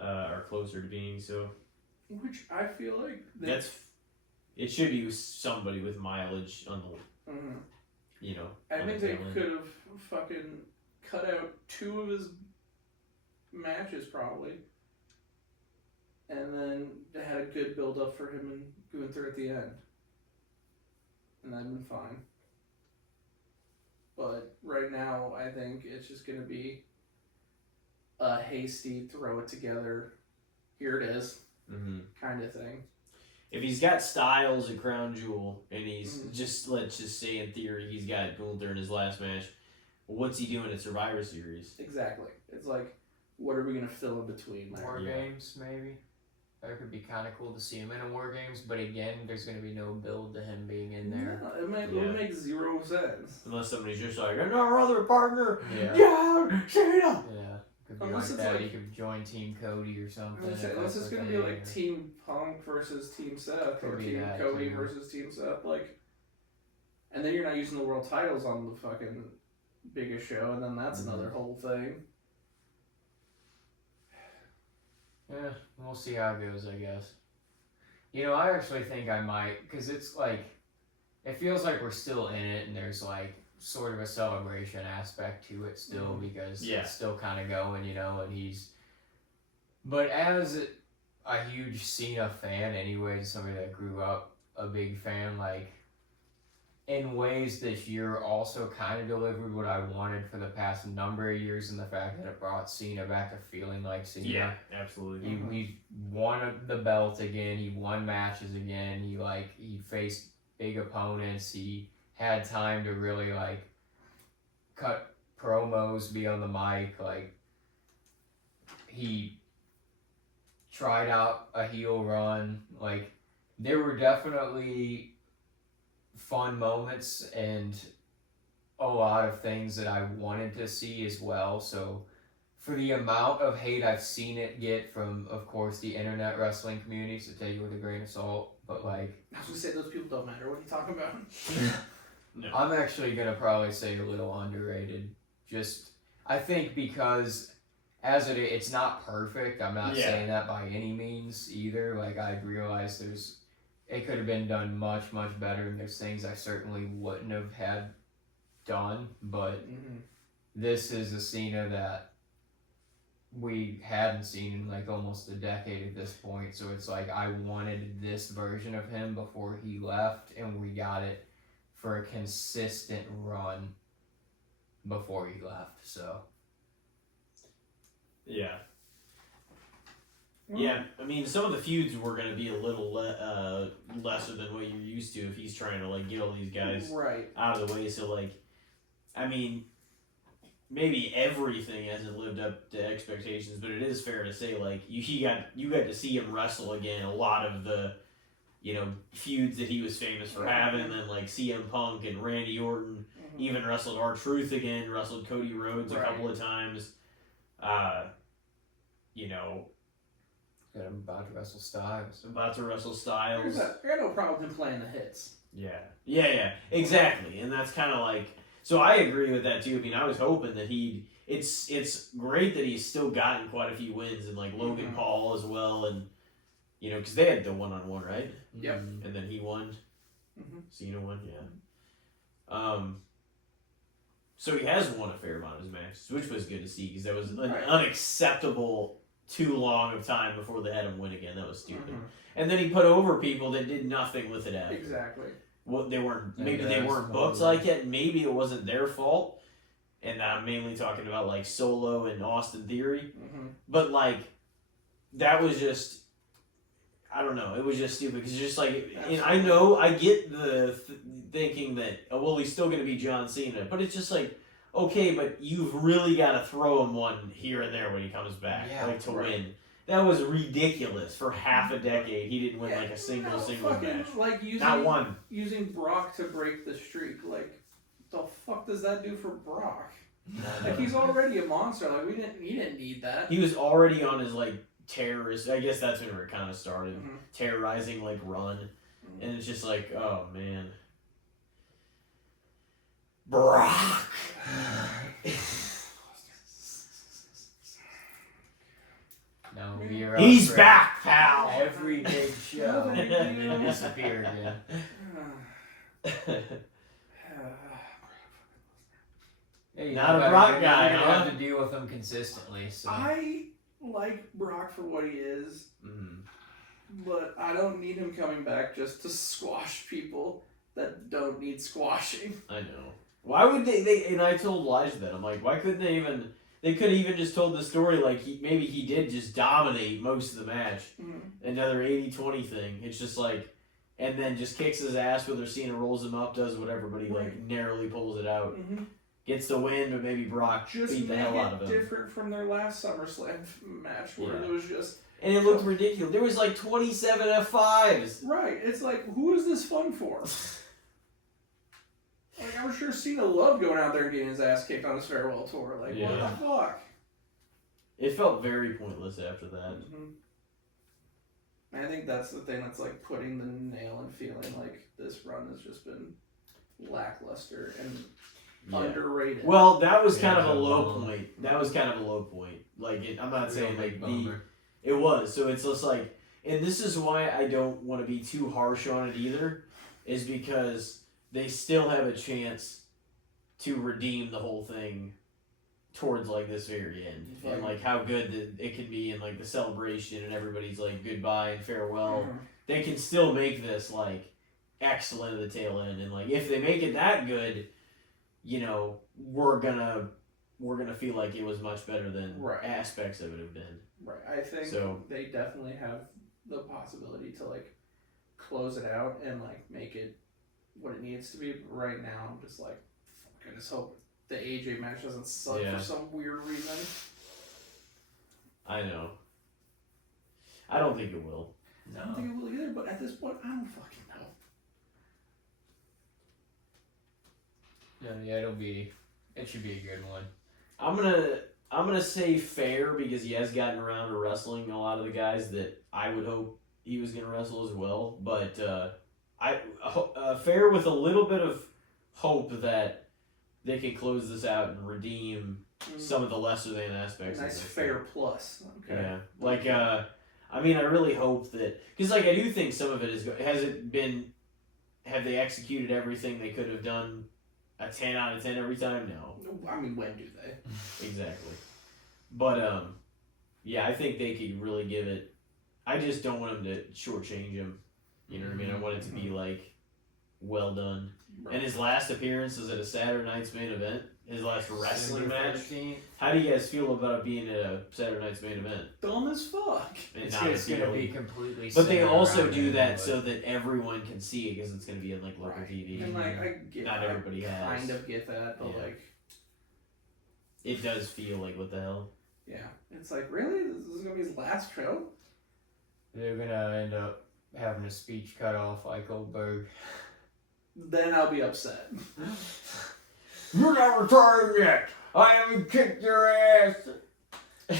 or closer to being so. Which I feel like It should be somebody with mileage on the, you know. I on think the they tail end. could have fucking cut out 2 of his matches probably, and then they had a good build up for him and Gunther at the end, and that'd been fine. But right now, I think it's just gonna be a hasty throw it together, here it is, kind of thing. If he's got Styles at Crown Jewel, and he's let's just say in theory he's got Gunther in his last match, what's he doing at Survivor Series? Exactly. It's like, what are we gonna fill in between there? War Games, maybe. That could be kind of cool to see him in a War Games, but again, there's going to be no build to him being in there. No, it would make 0 sense. Unless somebody's just like, and our other partner, Yeah. Cena. Yeah. Could be Unless like it's that. like- he could join Team Cody or something. Unless it's gonna be like Team Punk versus Team Seth, or Could be Team that, Cody too. versus Team Seth, like, and then you're not using the world titles on the fucking biggest show, and then that's another whole thing. Yeah, we'll see how it goes, I guess. You know, I actually think I might, because it's like, it feels like we're still in it, and there's like sort of a celebration aspect to it still, because it's still kind of going, you know, and he's. But as a huge Cena fan, anyway, somebody that grew up a big fan, like, in ways this year also kind of delivered what I wanted for the past number of years, and the fact that it brought Cena back to feeling like Cena. Yeah, absolutely. He won the belt again. He won matches again. He faced big opponents. He had time to really like cut promos, be on the mic. Like, he tried out a heel run. Like, there were definitely fun moments and a lot of things that I wanted to see as well. So for the amount of hate I've seen it get from, of course, the internet wrestling community, so take it with a grain of salt, but like, I was gonna say those people don't matter. What are you talking about? No. I'm actually gonna probably say a little underrated. Just, I think because as it's not perfect. I'm not saying that by any means either. Like, I realize it could have been done much, much better, and there's things I certainly wouldn't have had done, but this is a Cena that we hadn't seen in like almost a decade at this point, so it's like I wanted this version of him before he left, and we got it for a consistent run before he left, so. Yeah. Yeah, I mean, some of the feuds were going to be a little lesser than what you're used to if he's trying to, like, get all these guys out of the way. So, like, I mean, maybe everything hasn't lived up to expectations, but it is fair to say, like, you got to see him wrestle again. A lot of the, you know, feuds that he was famous for having, and then, like, CM Punk and Randy Orton even wrestled R-Truth again, wrestled Cody Rhodes a couple of times. You know, I'm about to wrestle Styles. I got no problem with him playing the hits. Yeah, exactly. And that's kind of like, so I agree with that too. I mean, I was hoping that it's great that he's still gotten quite a few wins, and like Logan Paul as well, and You know, because they had the one-on-one, right? Yep. And then he won. Mhm. Cena won, yeah. So he has won a fair amount of his matches, which was good to see because that was an unacceptable too long of time before they had him win again. That was stupid. And then he put over people that did nothing with it after. Exactly. Well, they weren't. Maybe And they that's weren't booked like it. Maybe it wasn't their fault. And I'm mainly talking about like Solo and Austin Theory. But like, that was just. I don't know. It was just stupid because just like, and I know I get the thinking that well he's still going to be John Cena, but it's just like okay, but you've really got to throw him one here and there when he comes back, like to win. That was ridiculous. For half a decade, he didn't win like a single match. Like not one. Using Brock to break the streak. Like, the fuck does that do for Brock? Like he's already a monster. Like he didn't need that. He was already on his like terrorist. I guess that's when it kind of started terrorizing like run, and it's just like oh man, Brock. No, he's back, pal. Every big show, and then disappear again. Hey, not a Brock guy, you huh? have to deal with him consistently. So I like Brock for what he is, but I don't need him coming back just to squash people that don't need squashing. I know. Why would they? And I told Elijah that I'm like, why couldn't they even? They could have even just told the story like maybe he did just dominate most of the match. Another 80-20 thing. It's just like, and then just kicks his ass whether Cena rolls him up, does whatever, but he like narrowly pulls it out. Gets the win, but maybe Brock just beat the hell out of him. Different from their last SummerSlam match where it was just. And it looked ridiculous. There was like 27 F5s. Right. It's like, who is this fun for? Like, I'm sure Cena loved going out there and getting his ass kicked on his farewell tour. Like, what the fuck? It felt very pointless after that. I think that's the thing that's, like, putting the nail and feeling like this run has just been lackluster and underrated. Well, that was kind of a low point. That was kind of a low point. Like, I'm not saying, like, it was. So it's just like, and this is why I don't want to be too harsh on it either, is because they still have a chance to redeem the whole thing towards like this very end and like how good it can be and like the celebration and everybody's like goodbye and farewell. They can still make this like excellent at the tail end, and like if they make it that good, you know, we're gonna feel like it was much better than aspects of it have been. Right. I think they definitely have the possibility to like close it out and like make it what it needs to be. But right now, I'm just like, fuck, I just hope the AJ match doesn't suck for some weird reason. I know. I don't think it will. No. I don't think it will either, but at this point, I don't fucking know. No, yeah, it should be a good one. I'm gonna say fair because he has gotten around to wrestling a lot of the guys that I would hope he was gonna wrestle as well, but fair with a little bit of hope that they can close this out and redeem some of the lesser than aspects. Nice fair plus. Okay. Yeah, like I mean, I really hope that because like I do think some of it have they executed everything they could have done a 10 out of 10 every time? No. I mean, when do they? Exactly. But yeah, I think they could really give it. I just don't want them to shortchange him. You know what I mean? I want it to be like well done. Right. And his last appearance was at a Saturday Night's Main Event. His last wrestling match. 13th. How do you guys feel about it being at a Saturday Night's Main Event? Dumb as fuck. It's going to be completely. But they also do that so that everyone can see it because it's going to be on like local TV. And like I get, not everybody has. Kind of get that, but like. It does feel like what the hell. Yeah, it's like really this is going to be his last show. They're going to end up having a speech cut off like Goldberg. Then I'll be upset. You're not retired yet. I haven't kicked your ass.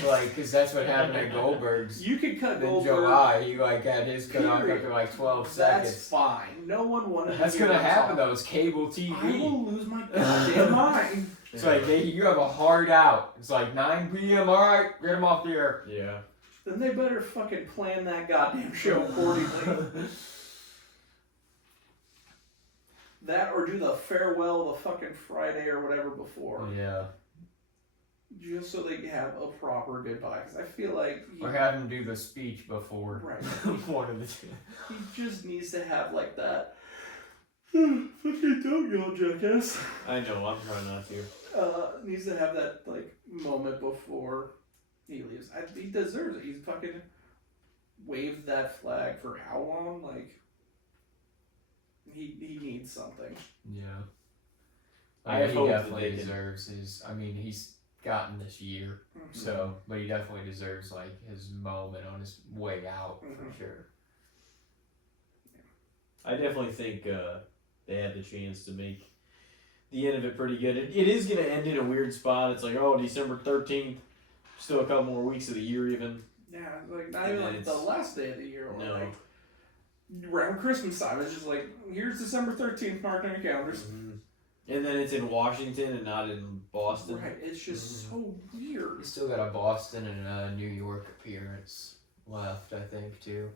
Like, because that's what happened at Goldberg's. You could cut in Goldberg. July. He like got his cut off after like 12 seconds. That's fine. No one wanted. That's gonna happen though. It's cable TV. I will lose my goddamn mind. It's like you have a hard out. It's like 9 p.m. All right, get him off the air. Yeah. then they better fucking plan that goddamn show accordingly. That or do the farewell the fucking Friday or whatever before. Yeah. Just so they have a proper goodbye. Because I feel like... Or have him do the speech before. Right. One of the two. He just needs to have like that... fucking don't yell, jackass. I know, I'm trying not to. Needs to have that like moment before he leaves. He deserves it. He's fucking waved that flag for how long? Like... He needs something. Yeah. I He hope definitely that they deserves his. I mean, he's gotten this year, so but he definitely deserves like his moment on his way out for sure. I definitely think they had the chance to make the end of it pretty good. It is going to end in a weird spot. It's like, oh, December 13th, still a couple more weeks of the year even. Yeah, like not even like the last day of the year. Or No. like around Christmas time, it's just like, here's December 13th, mark on your calendars. Mm-hmm. And then it's in Washington and not in Boston. Right, it's just so weird. He's still got a Boston and a New York appearance left, I think, too.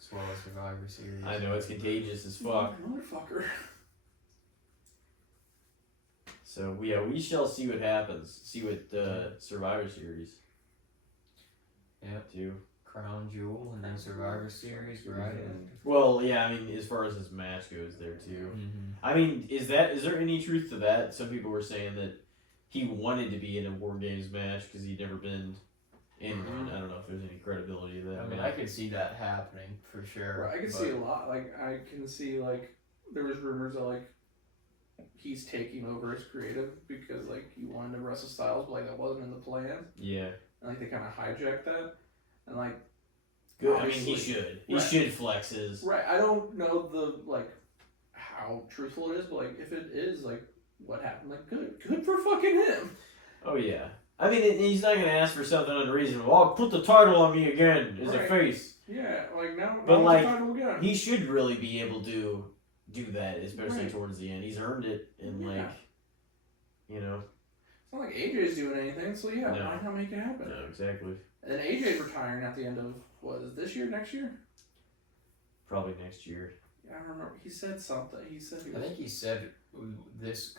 As well as Survivor Series. I know, it's contagious as fuck. Motherfucker. So, yeah, we shall see what happens. See what Survivor Series. Yep. Do. Crown Jewel and then Survivor Series, right? Well, yeah, I mean, as far as this match goes there, too. Mm-hmm. I mean, is there any truth to that? Some people were saying that he wanted to be in a War Games match because he'd never been in one. I don't know if there's any credibility to that. I mean, I could see that happening for sure. Right, I can see a lot. Like, I can see, like, there was rumors that, like, he's taking over as creative because, like, he wanted to wrestle Styles, but, like, that wasn't in the plan. Yeah. And, like, they kind of hijacked that. And, like, Good. I mean, he should. He should flex his. Right. I don't know the, like, how truthful it is, but, like, if it is, like, what happened, like, good for fucking him. Oh, yeah. I mean, he's not going to ask for something unreasonable. Oh, put the title on me again as a face. Yeah, like, now But, like, the title again. He should really be able to do that, especially Right. towards the end. He's earned it, and, like, you know. It's not like AJ's doing anything, so yeah, No. why not make it happen? No, exactly. And then AJ's retiring at the end of, what, is this year, next year? Probably next year. I don't remember. He said something. He said he was... I think he said this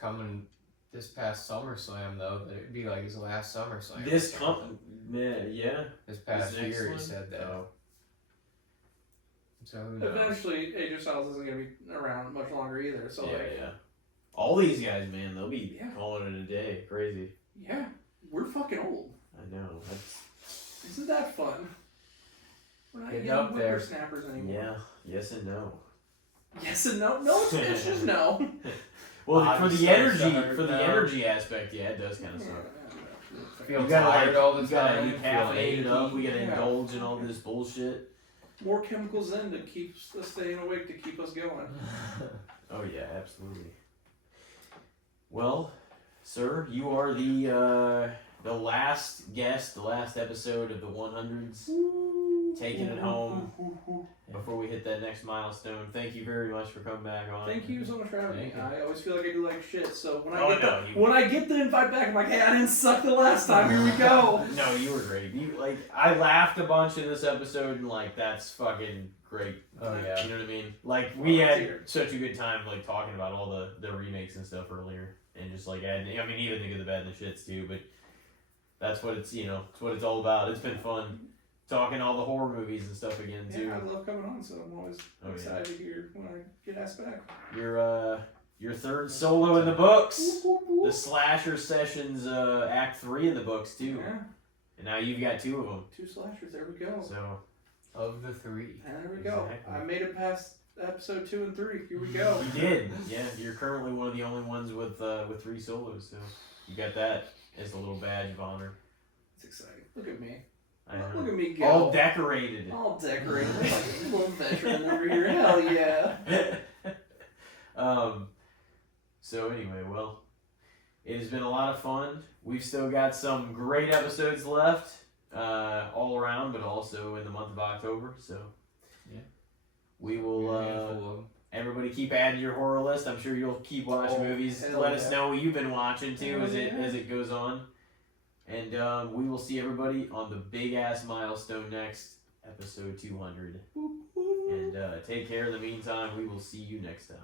past SummerSlam though that it'd be like his last SummerSlam. This yeah. This past next year one? he said that. Oh. So who knows? Eventually, AJ Styles isn't going to be around much longer either, so Yeah. All these guys, man, they'll be Yeah. calling it a day. Crazy. yeah, we're fucking old. I know. That's, Isn't that fun? We're not Getting young up there. whippersnappers anymore. yeah. Yes and no. Yes and no. No, it's just no. Well, I'm for the so energy, sorry, for the no. energy aspect, yeah, it does kind of suck. Feel You gotta tired all the you gotta time. decaffeinate it up. We gotta Yeah. indulge in all this bullshit. More chemicals in to keep us staying awake, to keep us going. Oh yeah, absolutely. Well, sir, you are the last guest, the last episode of the 100s. Taking it home before we hit that next milestone. Thank you very much for coming back on. Thank you so much for having me. Thank you. I always feel like I do like shit, so when Oh, I get no, when I get the invite back, I'm like, hey, I didn't suck the last time. Here we go. No, you were great. I laughed a bunch in this episode, and like that's fucking great. Oh yeah. You know what I mean? Like we had Here. such a good time like talking about all the remakes and stuff earlier, and just like adding. I mean, even the good, the bad, and the shits too. But that's what it's it's what it's all about. It's been fun talking all the horror movies and stuff again too. Yeah, I love coming on, so I'm always Oh, excited to hear when I get asked back. Your third solo in the books. The Slasher Sessions Act 3 in the books too. Yeah, And now you've got 2 of them. 2 slashers. There we go. So Of the 3. And there we go. Exactly. I made it past episode 2 and 3. Here we go. you did. Yeah, you're currently one of the only ones with 3 solos. So you got that as a little badge of honor. It's exciting. Look at me. I know. Look at me go. All decorated. All decorated. Like a little veteran over here. Hell yeah. So anyway, well, it has been a lot of fun. We've still got some great episodes left, all around, but also in the month of October. So Yeah. we will. Handful of 'em. Everybody keep adding your horror list. I'm sure you'll keep watching Oh, movies. hell Let us yeah. know what you've been watching too Hell as yeah. it goes on. And we will see everybody on the big ass milestone next, episode 200. And take care in the meantime. We will see you next time.